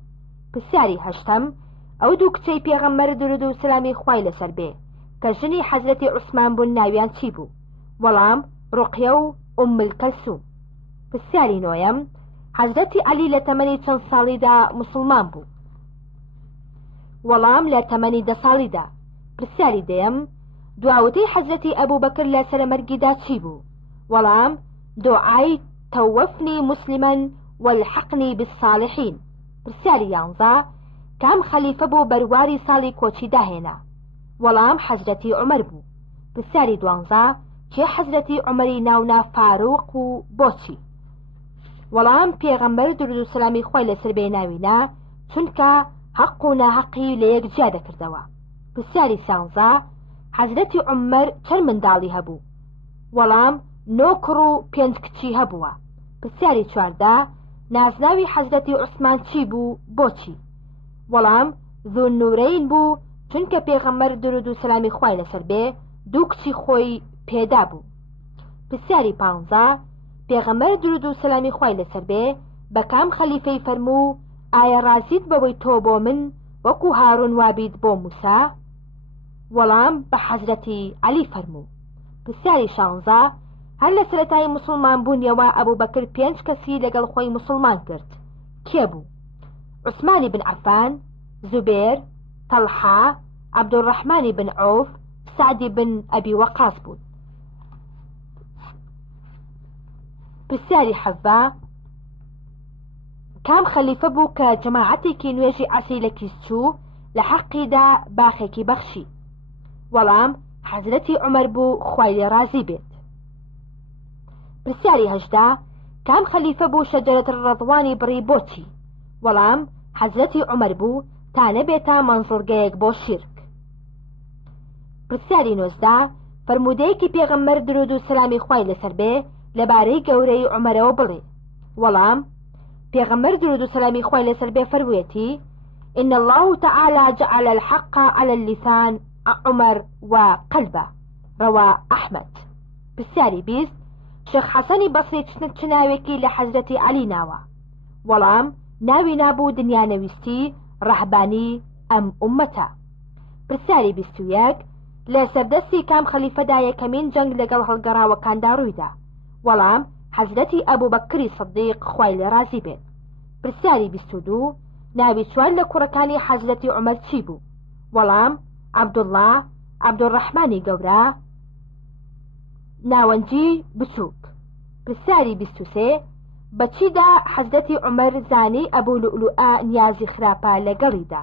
پرسیاری هەشتەم ئەو دوو کچەی پێغەمبەر درود و سەلامی خوای لەسەر بێ کە ژنی حەزرەتی عوسمان بوون ناویان چی بوو؟ وەڵام ڕوقیە و ئومولکەلسوم. پرسیاری نۆیەم حەزرەتی عەلی لە تەمەنی چەند ساڵیدا موسڵمان بوو؟ وەڵام لە تەمەنی 10 ساڵیدا. پرسیاری دەیەم دواوتەی حەزرەتی ئەبوبەکر لە سەرمەرگیدا چی بوو؟ وەڵام دوعای تەوەفنی مسلمەن والحقنی بالصالحین. پرسیاری 11 کام خەلیفە بوو بەرواری ساڵی کۆچی داهێنا؟ وەڵام حەزرەتی عومەر بوو. پرسیاری 12 کێ حەزرەتی عومەری ناونا فاروق و بۆچی؟ وەڵام پێغەمبەر درود و سەلامی خوای لەسەر بێ ناوینا چونکە حەق و ناحەقی لە یەک جیا دەکردەوە. پرسیاری 13 حەزرەتی عومەر چەند منداڵی هەبوو؟ وەڵام 9 کوڕ و 5 کچی هەبووە. پرسیاری 14 نازناوی حەزرەتی عوسمان چی بوو بۆچی؟ وەڵام ذوالنورەین بوو چونکە پێغەمبەر درود و سەلامی خوای لەسەر بێ 2 کچی خۆی پێدا بوو. پرسیاری 15 پێغەمبەر درود و سەلامی خوای لەسەر بێ بە کام خەلیفەی فەرموو ئایا ڕازیت بەوەی تۆ بۆ من وەکو هارون وابیت بۆ موسا؟ وەڵام بە حەزرەتی عەلی فەرموو. پرسیاری 16 هەر لە سەرەتای موسڵمان بوونیەوە ئەبوو بەکر 5 کەسی لەگەڵ خۆی موسڵمان کرد. کێ بوو؟ عوسمانی بن عەفان، زوبێر، تەڵحا، عەبدوڕەحمانی بن عەوف، سعدی بن ئەبی وەقاس بوون. پرسیاری 17 کام خەلیفە بوو کە جەماعەتێکی نوێژی عەسری لە کیسچوو لە حەقیدا باخێکی بەخشی؟ وەڵام حەزرەتی عومەر بوو، خوای لێ رازی بێت. پرسیاری 18 کام خەلیفە بوو شەجەرەت ڕەضوانی بڕی بۆچی؟ وەڵام حەزرەتی عومەر بوو تا نەبێتە مەنزڵگەیەک بۆ شیرک. پرسیاری 19 فرمودەیەکی پێغەمبەر درود و سەلامی خوای لەسەر بێ لەبارەی گەورەی عومەرەوە بڵێ. وەڵام پێغەمبەر درود و سەلامی خوای لەسەر بێ فەرموویەتی إن الله تعالى جعل الحق على اللسان عمر وقلبه روى أحمد. پرسیاری 20 شێخ حەسەنی بەسری چ ناوێکی لە حەزرەتی عەلی ناوە؟ وەڵام ناوی نابوو دنیا نەویستی ڕەحبانی ئەم ئومەتە. پرسیاری 21 لە سەردەستی کام خەلیفەدا یەکەمین جەنگ لەگەڵ هەڵگەڕاوەکاندا ڕوویدا؟ وەڵام حەزرەتی ئەبوبەکری سەدیق خوای لێ رازی بێت. پرسیاری 22 ناوی چوار لە کوڕەکانی حەزرەتی عومەر چی بوو؟ وەڵام عەبدوڵڵا، عەبدوڕەحمانی گەورە، ناوەنجی بچووک. پرسیاری 23 بەچیدا حەزرەتی عومەر زانی ئەبوو لؤلؤە نیازی خراپە لەگەڵیدا؟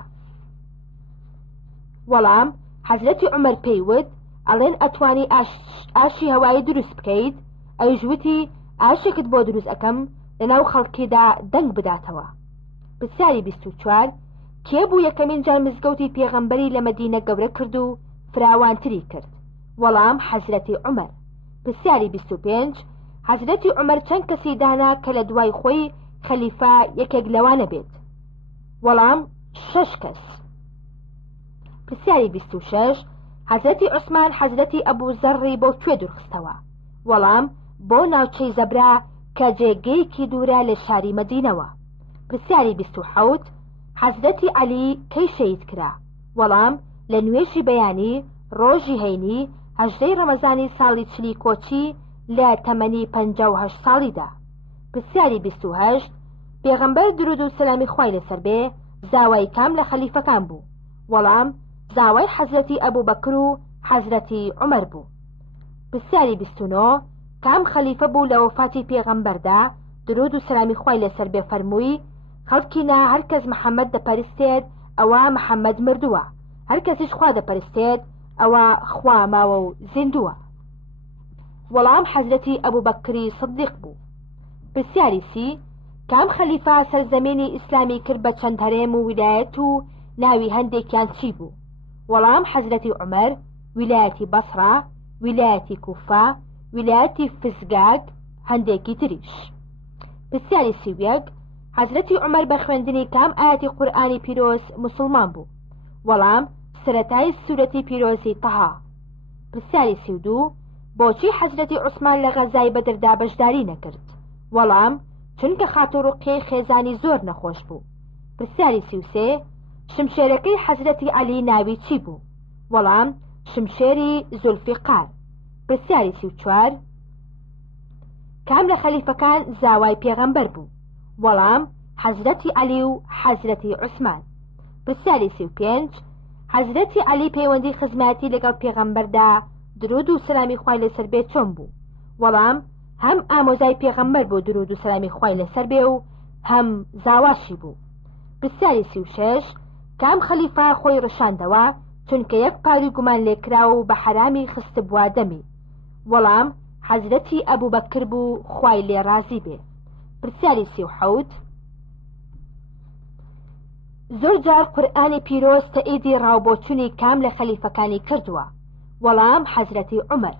وەڵام حەزرەتی عومەر پێیوت ئەڵێن ئەتوانی ئاشی هەوایی دروست بکەیت، ئەویش وتی ئاشێکت بۆ دروست ئەەکەم لەناو خەڵکیدا دەنگ بداتەوە. پرسیاری 24 کێ بوو یەکەمین جار مزگەوتی پێغەمبەری لە مەدینە گەورە کرد و فراوانتری کرد؟ وەڵام حەزرەتی عومەر. پرسیاری 25 حەزرەتی عومەر چەند کەسی دانا کە لە دوای خۆی خەلیفە یەکێک لەوانە بێت؟ وەڵام 6 کەس. پرسیاری 26 حەزرەتی عوسمان حەزرەتی ئەبوو زەڕی بۆ کوێ دوورخستەوە؟ وەڵام بۆ ناوچەی زەبرا کە جێگەیەکی دوورە لە شاری مەدینەوە. پرسیاری 27 حەزرەتی عەلی کەی شەهید کرا؟ وەڵام لە نوێژی بەیانی ڕۆژی هەینی 18 ڕەمەزانی ساڵی چلی کۆچی لە تەمەنی 58 ساڵیدا. پرسیاری 28 پێغەمبەر درود و سەلامی خوای لەسەر بێ زاوای کام لە خەلیفەکان بوو؟ وەڵام زاوای حەزرەتی ئەبوبەکر و حەزرەتی عومەر بوو. پرسیاری 29 کام خەلیفە بوو لە وەفاتی پێغەمبەردا درود و سەلامی خوای لەسەر بێ فەرمووی خەڵکینا هەر کەس محەممەد دەپەرستێت ئەوە محەممەد مردووە، هەر کەسیش خوا دەپەرستێت ئەوە خوا ماوە و زیندووە. وەڵام حەزرەتی ئەبوبەکری سەدیق بوو. پرسیاری 30 کام خەلیفە سەرزەمینی ئیسلامی کرد بە چەند هەرێم و ویلایەت و ناوی هەندێکیان چی بوو؟ وەڵام حەزرەتی عومەر، ویلایەتی بەسرا، ویلایەتی کوفە، ویلایەتی فزگاگ، هەندێکی تریش. پرسیاری 31 حەزرەتی عومەر بە خوێندنی کام ئاەتی قورئانی پیرۆز موسڵمان بوو؟ وەڵام سەرەتای سوورەتی پیرۆزی تەها. پرسیاری 32 بۆچی حەزرەتی عوسمان لە غەزای بەدردا بەشداری نەکرد؟ وەڵام چونکە خاتوڕوقیەی خێزانی زۆر نەخۆش بوو. پرسیاری 33 شمشێرەکەی حەزرەتی عەلی ناوی چی بوو؟ وەڵام شمشێری زولفیقار. پرسیاری 34 کام لە خەلیفەکان زاوای پێغەمبەر بوو؟ وەڵام حەزرەتی عەلی و حەزرەتی عوسمان. پرسیاری 35 حەزرەتی عەلی پەیوەندی خزمەتی لەگەڵ پێغەمبەردا درود و سەلامی خوای لەسەر بێ چۆن بوو؟ وەڵام هەم ئامۆزای پێغەمبەر بۆ درود و سەلامی خوای لەسەر بێ و هەم زاواشی بوو. پرسیاری 36 کام خەلیفە خۆی ڕشاندەوە چونکە یەک پاوی گومان لێکرا و بە حرامی خستبووە دەمی؟ وەڵام حەزرەتی ئەبوبەکر بوو، خوای لێ رازی بێ. پرسیاری 37 زۆر جار قورئانی پیرۆز تەئیدی ڕاوبۆچوونی کام لە خەلیفەکانی کردووە؟ وەڵام حەزرەتی عومەر.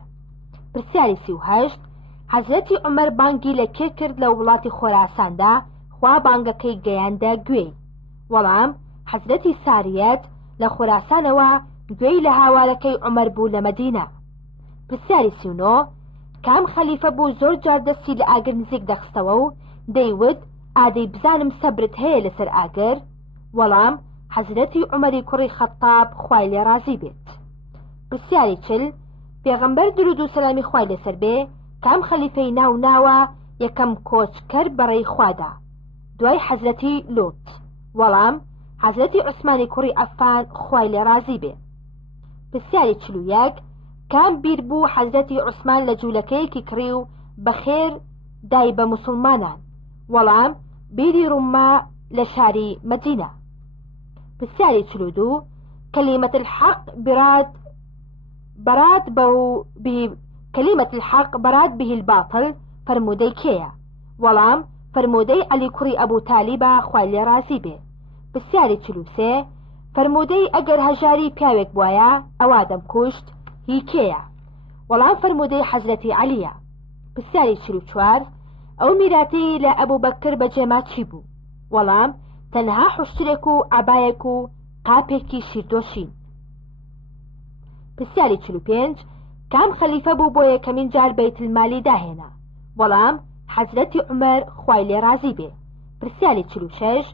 پرسیاری 38 حەزرەتی عومەر بانگی لە کێ کرد لە وڵاتی خۆراساندا خوا بانگەکەی گەیاندە گوێی؟ وەڵام حەزرەتی ساریەت لە خۆراسانەوە گوێی لە هاوارەکەی عومەر بوو لە مەدینە. پرسیاری 39 کام خەلیفە بوو زۆر جار دەستی لە ئاگر نزیک دەخستەوە و دەیوت ئادەی بزانم سەبرت هەیە لەسەر ئاگر؟ وەڵام حەزرەتی عومەری کوڕی خەتاب خوای لێ رازی بێت. پرسیاری چل پێغەمبەر درود و سەلامی خوای لەسەر بێ کام خەلیفەی ناو ناوە یەکەم کۆچکەر بەڕێی خوادا دوای حەزرەتی لوت؟ وەڵام حەزرەتی عوسمانی کوڕی ئەفان خوای لێ رازی بێ. پرسیاری چل و یەک کام بیر بوو حەزرەتی عوسمان لە جوولەکەیەکی کڕی و بەخێر دای بە موسڵمانان؟ وەڵام بیری ڕووما لە شاری مەدینە. پرسیاری چل و دوو کەلیمەت الحەق كلمة الحق براد به الباطل فرمودەی کێیە؟ وەڵام فرمودەی عەلی کوڕی ئەبوو تالیبە خوای لێ رازی بێ. پرسیاری چل و سێ فرمودەی ئەگەر هەژاری پیاوێک بوایە ئەوا دەمکوشت هی کێیە؟ وەڵام فرمودەی حەزرەتی عەلیە. پرسیاری چل و چوار ئەو میراتی لە ئەبوو بەکر بەجێما چی بوو؟ وەڵام تەنها حوشترێک و عەبایەک و قاپێکی شیردۆشین. پرسیاری چل و پێنج کام خەلیفە بوو بۆ یەکەمین جار بەیت المالی داهێنا؟ وەڵام حەزرەتی عومەر خوای لێ رازی بێ. پرسیاری چل و شەش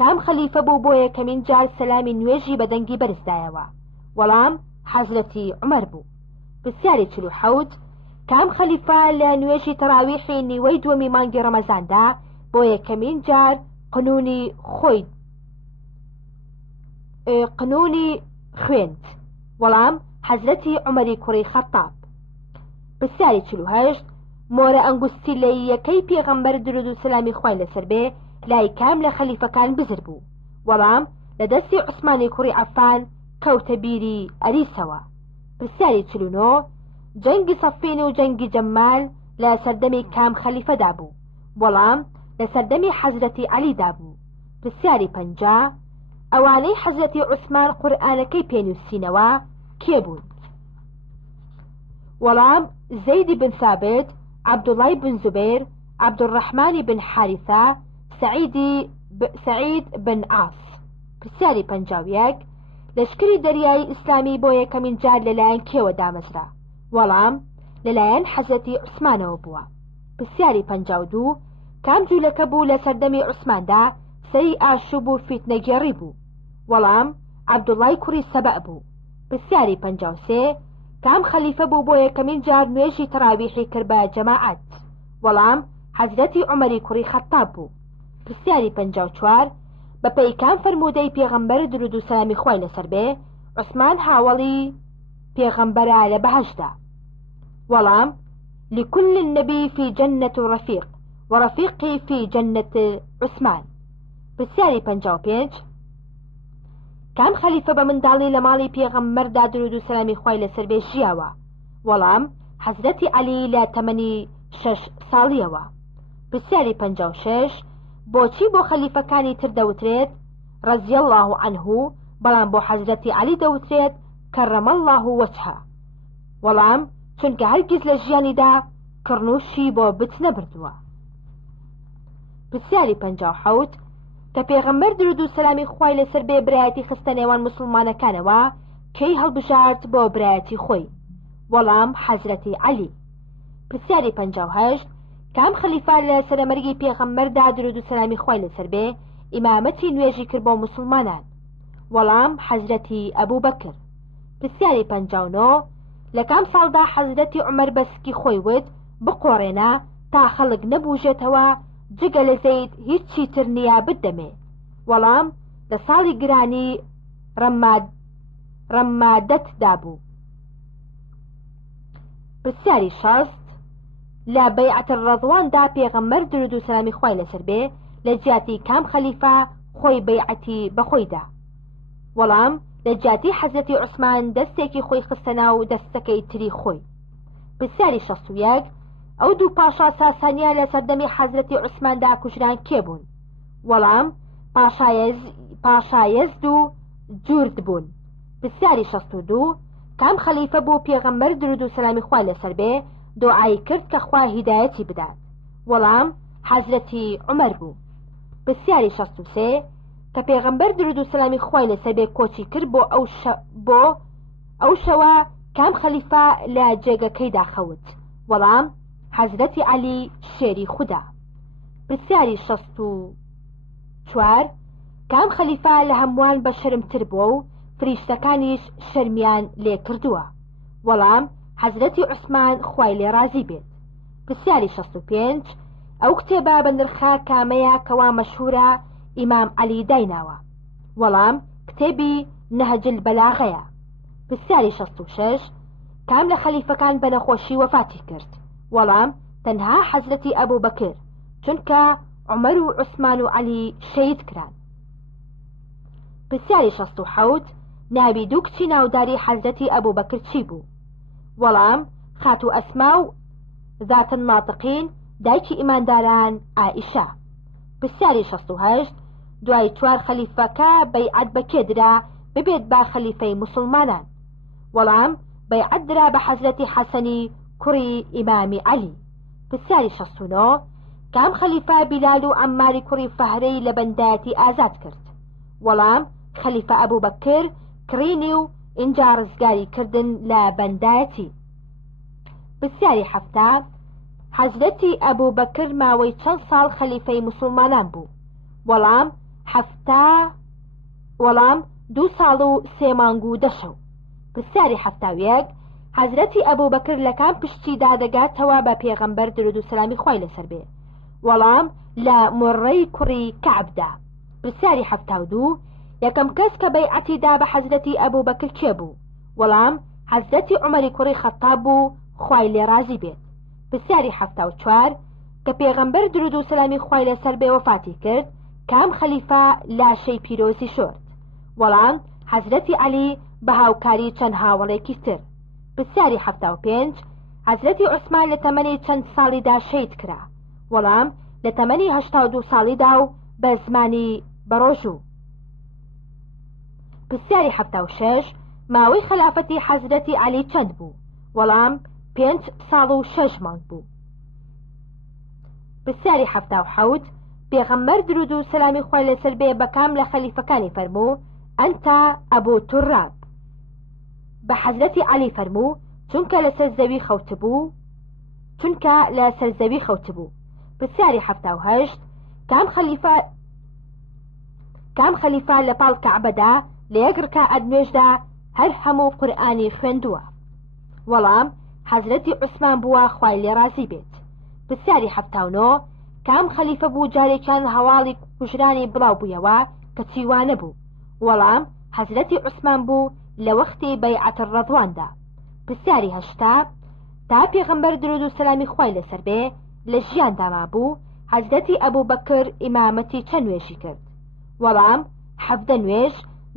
کام خەلیفە بوو بۆ یەکەمین جار سەلامی نوێژی بەدەنگی بەرزدایەوە؟ وەڵام حەزرەتی عومەر بوو. پرسیاری چل و حەوت کام خەلیفە لە نوێژی تەراویحی نیوەی دووەمی مانگی ڕەمەزاندا بۆ یەکەمین جار قنونی خوێند؟ وەڵام حەزرەتی عومەری کوڕی خەتاب. پرسیاری چل و هەشت مۆرە ئەنگوستیلەیەکەی پێغەمبەر درود و سەلامی خوای لەسەر بێ لای کام لە خەلیفەکان بزر بوو؟ وەڵام لە دەستی عوسمانی کوڕی عەفان کەوتە بیری ئەریسەوە. پرسیاری چل و نۆ جەنگی سەفین و جەنگی جەمال لە سەردەمی کام خەلیفەدا بوو؟ وەڵام لە سەردەمی حەزرەتی عەلیدا بوو. پرسیاری پەنجا ئەوانەی حەزرەتی عوسمان قورئانەکەی پێنووسینەوە کێ بوون؟ وەڵام زەیدی بن ثابت، عەبدوڵای بن زوبەیر، عەبدوڕەحمانی بن حارثە، سەعید بن عاص. پرسیاری پەنجا و یەک لەشکری دەریایی ئیسلامی بۆ یەکەمین جار لەلایەن کێوە دامەزرا؟ وەڵام لەلایەن حەزرەتی عوسمانەوە بووە. پرسیاری پەنجا و دوو کام جوولەکە بوو لە سەردەمی عوسماندا سەری ئاشوب و فیتنەگێڕی بوو؟ وەڵام عەبدوڵای کوڕی سەبەع بوو. پرسیاری پەنجا و سێ کام خەلیفە بوو بۆ یەکەمین جار نوێژی تەراویحی کرد بە جەماعەت؟ وەڵام حەزرەتی عومەری کوڕی خەتاب بوو. پرسیاری پەنجا و چوار بەپێی کام فەرمودەی پێغەمبەر درود و سەلامی خوای لەسەر بێ عوسمان هاوڵی پێغەمبەرە لە بەهەشدا؟ وەڵام لكل النبي في جنة رفيق ورفيقي في جنة عثمان. پرسیاری پەنجا و پێنج کام خەلیفە بە منداڵی لە ماڵی پێغەمبەردا درود و سەلامی خوای لەسەر بێ ژیاوە؟ وەڵام حەزرەتی عەلی لە تەمەنی 6 ساڵیەوە. پرسیاری پەنجا و شەش بۆچی بۆ خەلیفەکانی تر دەوترێت رەضی الله عنه بەڵام بۆ حەزرەتی عەلی دەوترێت کەرەمە الله وەجهە؟ وەڵام چونکە هەرگیز لە ژیانیدا کڕنووشی بۆ بت نەبردووە. پرسیاری پەنجا و حەوت کە پێغەمبەر درود و سەلامی خوای لەسەر بێ برایەتی خستە نێوان موسڵمانەکانەوە کەی هەڵبژارد بۆ برایەتی خۆی؟ وەڵام حەزرەتی عەلی. پرسیاری پەنجا و هەشت کام خەلیفە لە سەرەمەرگی پێغەمبەردا درود و سەلامی خوای لەسەر بێ ئیمامەتی نوێژی کرد بۆ موسڵمانان؟ وەڵام حەزرەتی ئەبوو بەکر. پرسیاری پەنجا و نۆ لە کام ساڵدا حەزرەتی عومەر بەسکی خۆی وت بقۆڕێنە تا خەڵک نەبوژێتەوە جگە لە زەید هیچی تر نییە بدەمێ؟ وەڵام لە ساڵی گرانی ڕەمادەتدا بوو. پرسیاری شەست لە بەیعەت الرەضواندا پێغەمبەر درود و سەلامی خوای لەسەر بێ لە جیاتی کام خەلیفە خۆی بەیعەتی بەخۆیدا؟ وەڵام لە جیاتی حەزرەتی عوسمان دەستێکی خۆی خستە ناو دەستەکەی تری خۆی. پرسیاری شەست و یەک ئەو دوو پاشا ساسانیا لە سەردەمی حەزرەتی عوسماندا کوژران کێ بوون؟ وەڵام پاشا یەزد و جورد بوون. پرسیاری شەست و دوو کام خەلیفە بوو پێغەمبەر درود و سەلامی خوای لەسەر بێ دوعای کرد کە خوا هیدایەتی بدات؟ وەڵام حەزرەتی عومەر بوو. پرسیاری شەست و سێ کە پێغەمبەر درود و سەلامی خوای لەسەر بێ کۆچی کرد بۆ ئەو شەوە کام خەلیفە لە جێگەکەیدا خەوت؟ وەڵام حەزرەتی عەلی شێری خودا. پرسیاری شەست و چوار کام خەلیفە لە هەمووان بە شەرمتر بووە و فریشتەکانیش شەرمیان لێ کردووە؟ وەڵام حەزرەتی عوسمان خوای لێ رازی بێت. پرسیاری 65 ئەو کتێبە بە نرخە کامەیە کەوا مەشهورە ئیمام عەلی دایناوە؟ وەڵام کتێبی نەهج البەلاغەیە. پرسیاری 66 کام لە خەلیفەکان بە نەخۆشی وەفاتی کرد؟ وەڵام تەنها حەزرەتی ئەبوو بەکر، چونکە عومەر و عوسمان و عەلی شەهید کران. پرسیاری 67 ناوی دوو کچی ناوداری حەزرەتی ئەبوو بەکر چی بوو؟ وەڵام خاتو ئەسما و ذات الناطقین دایکی ئیمانداران ئائیشە. پرسیاری 68 دوای چوار خەلیفەکە بەیعەت بە کێ درا ببێت با خەلیفەی موسڵمانان؟ وەڵام بەیعەت درا بە حەزرەتی حەسەنی کوڕی ئیمامی عەلی. پرسیاری 69 کام خەلیفە بیلال و عەماری کوڕی فەهرەی لە بەندایەتی ئازاد کرد؟ وەڵام خەلیفە ئەبوو بەکر کڕینی و اینجا ڕزگاری کردن لە بەندایەتی. پرسیاری 70 حەزرەتی ئەبوو بەکر ماوەی چەند ساڵ خەلیفەی موسڵمانان بوو؟ وەڵام 2 ساڵ و 3 مانگ و 10 شەو. پرسیاری 71 حەزرەتی ئەبوو بەکر لە کام پشتی دادەگاتەوە بە پێغەمبەر درود و سەلامی خوای لەسەر بێ؟ وەڵام لە مڕەی کوڕی کەعبدا. پرسیاری 72 یەکەم کەس کە بەیعەتی دا بە حەزرەتی ئەبوو بەکر کێ بوو؟ وەڵام حەزرەتی عومەری کوڕی خەتاب بوو خوای لێ رازی بێت. پرسیاری 74 کە پێغەمبەر درود و سەلامی خوای لەسەر بێ وەفاتی کرد کام خەلیفە لاشەی پیرۆزی شۆرد؟ وەڵام حەزرەتی عەلی بە هاوکاری چەند هاوڵێکی تر. پرسیاری 75 حەزرەتی عوسمان لە تەمەنی چەند ساڵیدا شەید کرا؟ وەڵام لە تەمەنی 82 ساڵیدا و بە زمانی بەڕۆژوو. پرسیاری 76 ماوەی خلافەتی حەزرەتی عەلی چەند بوو؟ وەڵام 5 ساڵ و 6 مانگ بوو. پرسیاری 77 پێغەمبەر درود و سەلامی خوای لەسەر بێ بە کام لە خەلیفەکانی فەرموو ئەنتە ئەبوو توراب؟ بە حەزرەتی عەلی فەرموو چونکە لە سەرزەوی خەوتبوو. پرسیاری 78 کام خەلیفە لە پاڵ کەعبەدا لە یەک ڕکعەت نوێژدا هەر هەموو قورئانی خوێندووە؟ وەڵام حەزرەتی عوسمان بووە خوای لێ رازی بێت. پرسیاری 79 کام خەلیفە بوو جارێکیان هەواڵی کوژرانی بڵاو بوویەوە کە چیوانە بوو؟ وەڵام حەزرەتی عوسمان بوو لە وەختی بەیعەت الرەضواندا. پرسیاری 80 تا پێغەمبەر درود و سەلامی خوای لەسەر بێ لە ژیاندا مابوو حەزرەتی ئەبوو بەکر ئیمامەتی چەند نوێژی کرد؟ وەڵام 17 نوێژ.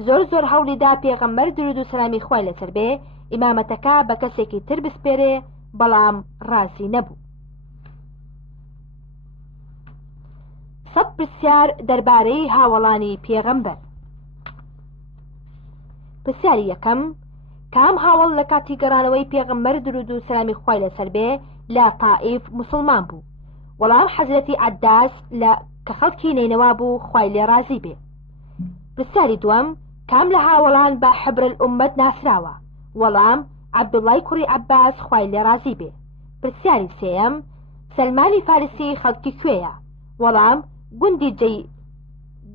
زۆر هەوڵیدا پێغەمبەر درود و سەلامی خوای لەسەر بێ ئیمامەتەکە بە کەسێکی تر بسپێرێ، بەڵام ڕازی نەبوو. 100 پرسیار دەربارەی هاوڵانی پێغەمبەر. پرسیاری یەکەم کام هاوڵ لە کاتی گەڕانەوەی پێغەمبەر درود و سەلامی خوای لەسەر بێ لە تائیف موسڵمان بوو؟ وەڵام حەزرەتی عەداس لە کە خەڵکی نینەوا بوو خوای لێ رازی بێ. پرسیاری دووەم کام لە هاوڵان بە حبر الئومەت ناسراوە؟ وەڵام عەبدوڵای کوڕی عەباس خوای لێ رازی بێ. پرسیاری سێیەم سەلمانی فارسی خەڵکی کوێیە؟ وەڵام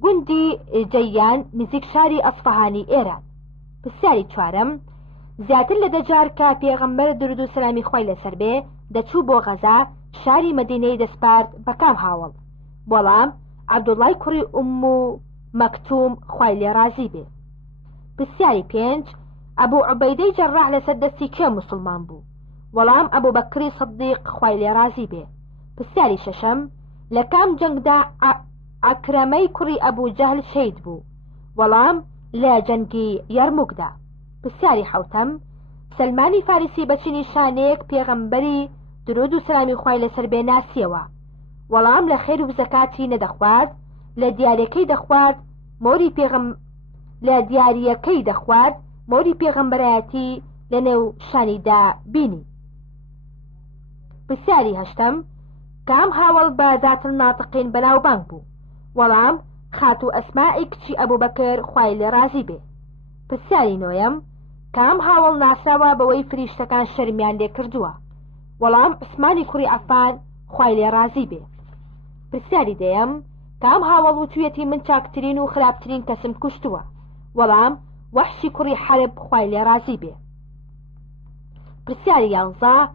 گوندی جەیان نزیک شاری ئەسفەهانی ئێران. پرسیاری چوارەم زیاتر لە دەجار کە پێغەمبەر درود و سەلامی خوای لەسەر بێ دەچوو بۆ غەزا شاری مەدینەی دەسپارد بە کام هاوڵ؟ وەڵام عەبدوڵای کوڕی و مەکتوم خوای لێ رازی بێ. پرسیاری 5 ئەبوو عوبەیدەی جەڕاح لەسەر دەستی کێ موسڵمان بوو؟ وەڵام ئەبوو بەکری سەدیق خوای لێ رازی بێ. پرسیاری شەشەم لە کام جەنگدا عەکرەمەی کوڕی ئەبوو جەهل شەید بوو؟ وەڵام لە جەنگی یەرموکدا. پرسیاری حەوتەم سەلمانی فارسی بە چ نیشانەیەک پێغەمبەری درود و سەلامی خوای لەسەر بێ ناسیەوە؟ وەڵام لە خێر و زەکاتی نەدەخوارد، لە دیارەکەی دەخوارد مۆری پێغەمبەرایەتی لە نێو شانیدا بینی. پرسیاری هەشتەم کام هاوڵ بە ذات الناطقین بەناوبانگ بوو؟ وەڵام خاتو ئەسمائی کچی ئەبوو بەکر خوای لێ رازی بێ. پرسیاری نۆیەم کام هاوڵ ناسراوە بەوەی فریشتەکان شەرمیان لێ کردووە؟ وەڵام عوسمانی کوڕی عەفان خوای لێ رازی بێ. پرسیاری دەیەم کام هاوڵ وتوێتی من چاکترین و خراپترین کەسم کوشتووە؟ وەڵام وەحشی کوڕی حەرب خوای لێ رازی بێ. پرسیاری 11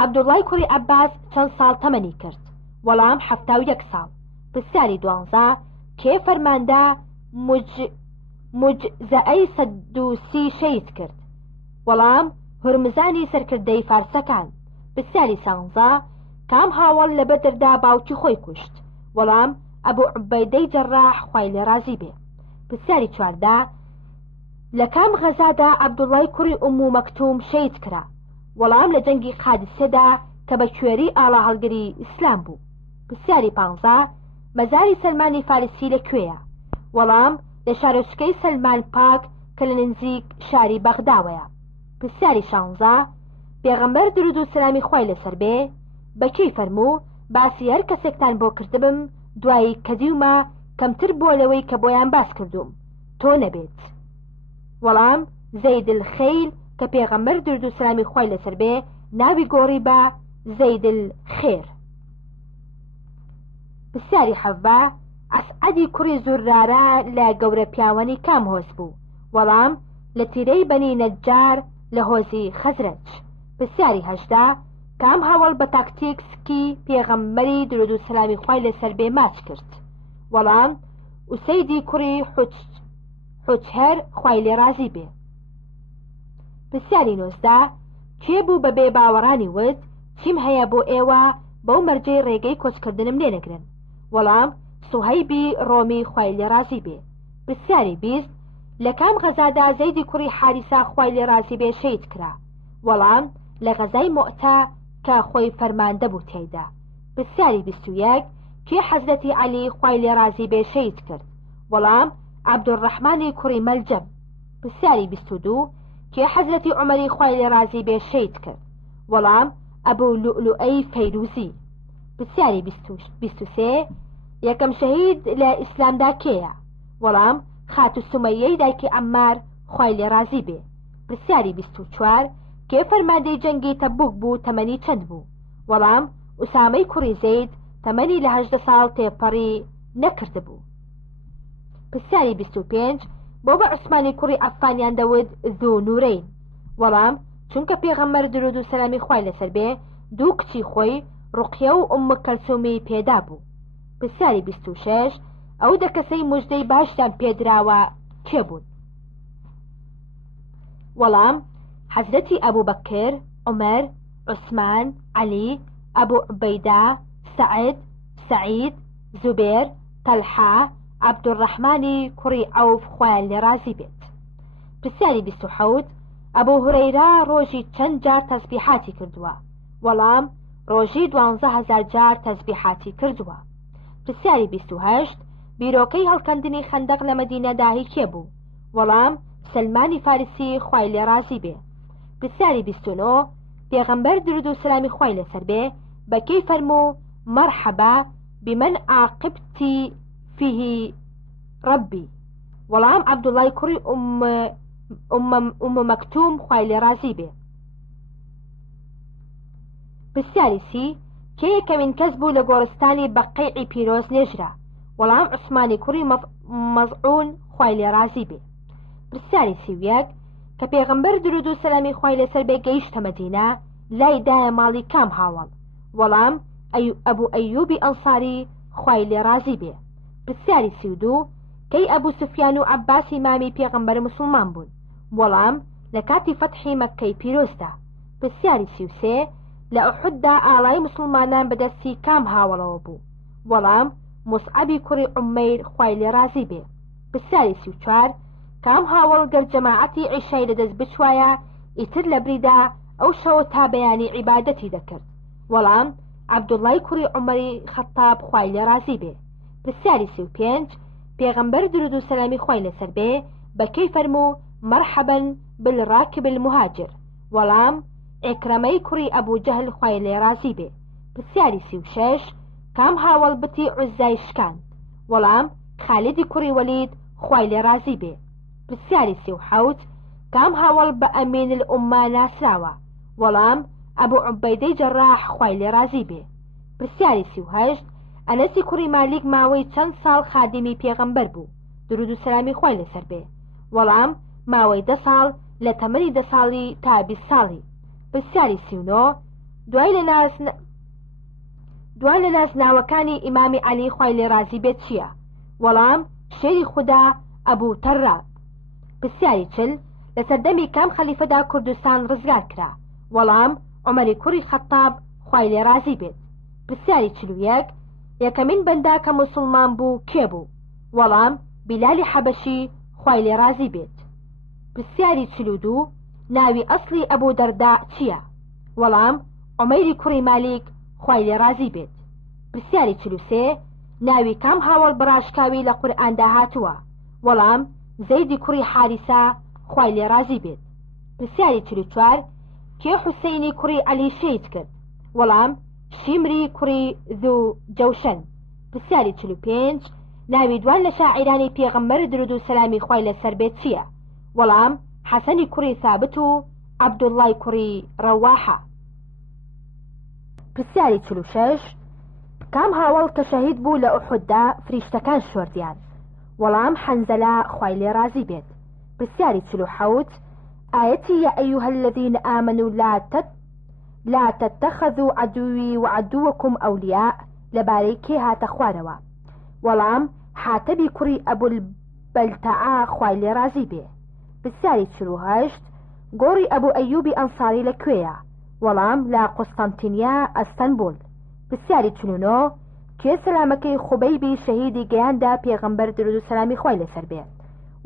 عەبدوڵڵای کوڕی عەباس چەند ساڵ تەمەنی کرد؟ وەڵام 71 ساڵ. پرسیاری 12 کێ فەرماندا مجزەئەی 130 شەید کرد؟ وەڵام هورمزانی سەرکردەی فارسەکان. پرسیاری 13 کام هاوڵ لە بەدردا باوکی خۆی کوشت؟ وەڵام ئەبوو عوبەیدەی جەڕاح خوای لێ رازی بێ. پرسیاری 14 لە کام غەزادا عەبدوڵڵای کوڕی ئومو مەکتوم شەید کرا؟ وەڵام لە جەنگی قادسێدا کە بە کوێری ئاڵا هەڵگری ئیسلام بوو. پرسیاری 15 مەزاری سەلمانی فارسی لەکوێیە؟ وەڵام لە شارۆچکەی سەلمان پاک کە لە نزیک شاری بەغداوەیە. پرسیاری 16 پێغەمبەر درود و سلامی خوای لەسەر بێ بەکەی فەرموو باسی هەر کەسێکتان بۆ کردبم دوایی کە دیومە کەمتر بۆ لەوەی کە بۆیان باس کردوم تۆ نەبێت؟ وەڵام زەید الخەیل کە پێغەمبەر درود و سلامی خوای لەسەر بێ ناوی گۆڕی بە زەید الخێر. پرسیاری 17 ئەسعەدی کوڕی زورارە لە گەورە پیاوانی کام هۆز بوو؟ وەڵام لە تیرەی بەنی نەجار لە هۆزی خەزرەج. پرسیاری 18 کام هەوڵ بە تاکتیکسکی پێغەمبەری درود و سلامی خوای لەسەر بێ ماچ کرد؟ وەڵام ئوسەیدی کوڕی حوچهەر خوای لێ رازی بێ. پرسیاری 19 کێ بوو بە بێ باوەڕانی وت چیم هەیە بۆ ئێوە بەو مەرجەی ڕێگەی کۆچکردنم لێ نەگرن؟ وەڵام سوهەیبی ڕۆمی خوای لێ رازی بێ. پرسیاری 20 لە کام غەزادا زەیدی کوڕی حارسە خوای لێ رازی بێ شەید کرا؟ وەڵام لە غەزای مۆئتە کە خۆی فەرماندە بوو تێیدا. پرسیاری 21 کێ حەزرەتی عەلی خوای لێ رازی بێ شەید کرد؟ وەڵام عەبدوڕەحمانی کوڕی مەلجەم. پرسیاری 22 کێ حەزرەتی عومەری خوای لێ رازی بێ شەید کرد؟ وەڵام ئەبوو لؤلؤەی فەیروزی. پرسیاری 23 یەکەم شەهید لە ئیسلامدا کێیە؟ وەڵام خاتو سومەیەی دایکی عەمار خوای لێ رازی بێ. پرسیاری 24 کێ فەرماندەی جەنگی تەبوک بوو تەمەنی چەند بوو؟ وەڵام ئوسامەی کوڕی زەید تەمەنی لە 18 ساڵ تێپەڕی نەکرد بوو. پرسیاری 25 بۆ بە عوسمانی کوڕی عەفانیان دەوت ذو نورەین؟ وەڵام چونکە پێغەمبەر درود و سەلامی خوای لەسەر بێ دوو کچی خۆی ڕوقیە و ئومە کەلسومی پێدا بوو. پرسیاری 26 ئەو دەکەسەی موژدەی باشتان پێدراوە کێ بوون؟ وەڵام حەزرەتی ئەبوو بەکر، عومەر، عوسمان، عەلی، ئەبوو عوبەیدە، سەعید، زوبێر، تەلحە، عەبدوڕەحمانی کوڕی عەوف خوایان لێ رازی بێت. پرسیاری 27 ئەبوو هورەیرە ڕۆژی چەند جار تەسبیحاتی کردووە؟ وەڵام ڕۆژی 12000 جار تەسبیحاتی کردووە. پرسیاری 28 بیرۆکەی هەڵکەندنی خەندەق لە مەدینەدا هی کێ بوو؟ وەڵام سلمانی فارسی خوای لێ رازی بێ. پرسیاری 29 پێغەمبەر درود و سلامی خوای لەسەر بێ بەکەی فەرموو مەرحەبا بمن عاقبتی فیه ربی؟ وەڵام عەبدوڵڵای کوڕی ئومە مەکتوم خوای لێ رازی بێ. پرسیاری 30 کێ یەکەمین کەس بوو لە گۆڕستانی بەقەیعی پیرۆز نێژرا؟ وەڵام عوسمانی کوڕی مەزعون خوای لێ رازی بێ. پرسیاری 31 کە پێغەمبەر درود و سەلامی خوای لەسەر بێ گەیشتە مەدینە لای دایە ماڵی کام هاوڵ؟ وەڵام ئەبوو ئەیوبی ئەنساری خوای لێ رازی بێ. پرسیاری 32 کەی ئەبوو سوفیان و عەباسی مامی پێغەمبەر موسڵمان بوون؟ وەڵام لە کاتی فەتحی مەککەی پیرۆزدا. پرسیاری 33 لە ئوحوددا ئاڵای موسڵمانان بەدەستی کام هاوڵەوە بوو؟ وەڵام موسعەبی کوڕی عومەیر خوای لێ رازی بێ. پرسیاری 34 کام هاوڵ گەر جەماعەتی عیشای لەدەست بچوایە ئیتر لە بریدا ئەو شەوە تا بەیانی عیبادەتی دەکرد؟ وەڵام عەبدوڵڵای کوڕی عومەری خەتاب خوای لێ رازی بێ. پرسیاری 35 پێغەمبەر درود و سەلامی خوای لەسەر بێ بەکەی فەرموو مەرحەبەن بالڕاکب المهاجر؟ وەڵام ئێکرەمەی کوڕی ئەبوو جەهل خوای لێ رازی بێ. پرسیاری 36 کام هاوڵ بتی عوزای شکاند؟ وەڵام خالیدی کوڕی وەلید خوای لێ رازی بێ. پرسیاری 37 کام هاوڵ بە ئەمین الئومە ناسراوە؟ وەڵام ئەبوو عوبەیدەی جەڕاح خوای لێ رازی بێ. پرسیاری 38 ئەنەسی کوڕی مالیک ماوەی چەند ساڵ خادمی پێغەمبەر بوو، درود و سەلامی خۆی لەسەر بێ. وەڵام ماوەی 10 ساڵ لە تەمەنی 10 ساڵی تا 20 ساڵی. پرسیاری 39 دوای لە ناسناوەکانی ئیمامی عەلی خۆی لێ ڕازی بێت چییە؟ وەڵام شێری خودا ئەبوو تەراب. پرسیاری 40 لە سەردەمی کام خەلیفەدا کوردستان ڕزگار کرا؟ وەڵام عومەری کوڕی خەتاب خۆی لێ ڕازی بێت. پرسیاری 41 یەکەمین بەندا کە موسڵمان بوو کێ بوو؟ وەڵام بیلالی حەبەشی خۆی لێ ڕازی بێت. پرسیاری 42 ناوی ئەسڵی ئەبوو دەردا چییە؟ وەڵام عومەیری کوڕی مالیک خۆی لێ ڕازی بێت. پرسیاری 43 ناوی کام هاوڵ بڕاشکاوی لە قورئاندا هاتووە؟ وەڵام زەیدی کوڕی حارسە خۆی لێ ڕازی بێت. پرسیاری 44 کێ حوسەینی کوڕی عەلی شەید کرد؟ وەڵام شیمری کوڕی ذو جەوشەن. پرسیاری 45 ناوی دوان لە شاعیرانی پێغەمبەر درود و سەلامی خۆی لەسەر بێت چییە؟ وەڵام حەسەنی کوڕی ثابت و عەبدوڵڵای کوڕی ڕەواحە. پرسیاری 46 کام هاوڵ کە شەهید بوو لە ئوحوددا فریشتەکان شۆردیان؟ وەڵام حەنزەلا خۆی لێ ڕازی بێت. پرسیاری 47 ئاەتی یا ئەیوهە الذین ئامنوا لا تتخذوا عدوی وعدوکم ئەولیا لەبارەی کێ هاتە خوارەوە؟ وەڵام حاتەبی کوڕی ئەبول بەلتەعا خۆی لێ ڕازی بێ. پرسیاری 48 گۆڕی ئەبوو ئەیوبی ئەنساری لەکوێیە؟ وەڵام لە قوستەنتینیا ئەستەنبول. پرسیاری 49 کێ سەلامەکەی خوبەیبی شەهیدی گەیاندا پێغەمبەر درود و سەلامی خۆی لەسەر بێت؟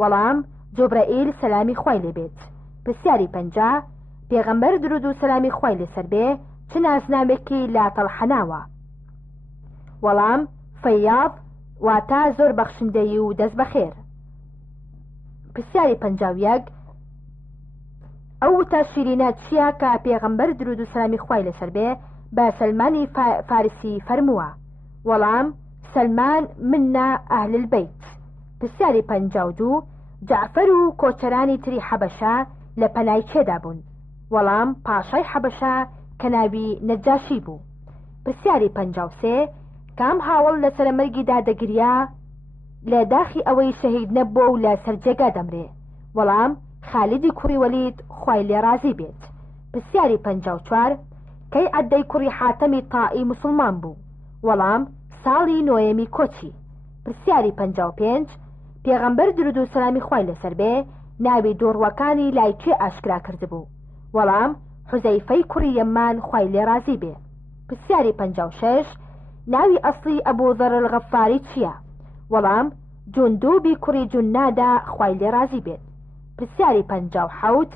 وەڵام جوبرائیل سەلامی خۆی لێبێت. پرسیاری 50 پێغەمبەر درود و سەلامی خۆی لەسەر بێ چ ناسنامێکی لا تەڵحەناوە؟ وەڵام فەیاض واتە زۆر بەخشندەی و دەست بەخێر. پرسیاری 51 ئەو وتە شیرینە چییە کە پێغەمبەر درود و سەلامی خۆی لەسەر بێ بە سەلمانی فارسی فەرمووە؟ وەڵام سەلمان منە ئەهل البەیت. پرسیاری 52 جعفەر و کۆچەرانی تری حەبەشە لە پەنای کێدا بوون؟ وەڵام پاشای حەبەشە کە ناوی نەجاشی بوو. پرسیاری 53 کام هاوڵ لە سەرمەرگیدا دەگریا لە داخی ئەوەی شەهید نەبووە و لە سەرجێگا دەمرێ؟ وەڵام خالیدی کوڕی وەلید خۆی لێ ڕازی بێت. پرسیاری 54 کەی عەدەی کوڕی حاتەمی تائی موسڵمان بوو؟ وەڵام ساڵی نۆیەمی کۆچی. پرسیاری 55 پێغەمبەر درود و سەلامی خۆی لەسەر بێ ناوی دووڕوەکانی لای کێ ئاشکرا کردبوو؟ وەڵام حوزەیفەی کوڕی یەمان خۆی لێ ڕازی بێ. پرسیاری 56 ناوی ئەسڵی ئەبوو زەر الغەفاری چییە؟ وەڵام جوندوبی کوڕی جونادا خۆی لێ ڕازی بێت. پرسیاری 57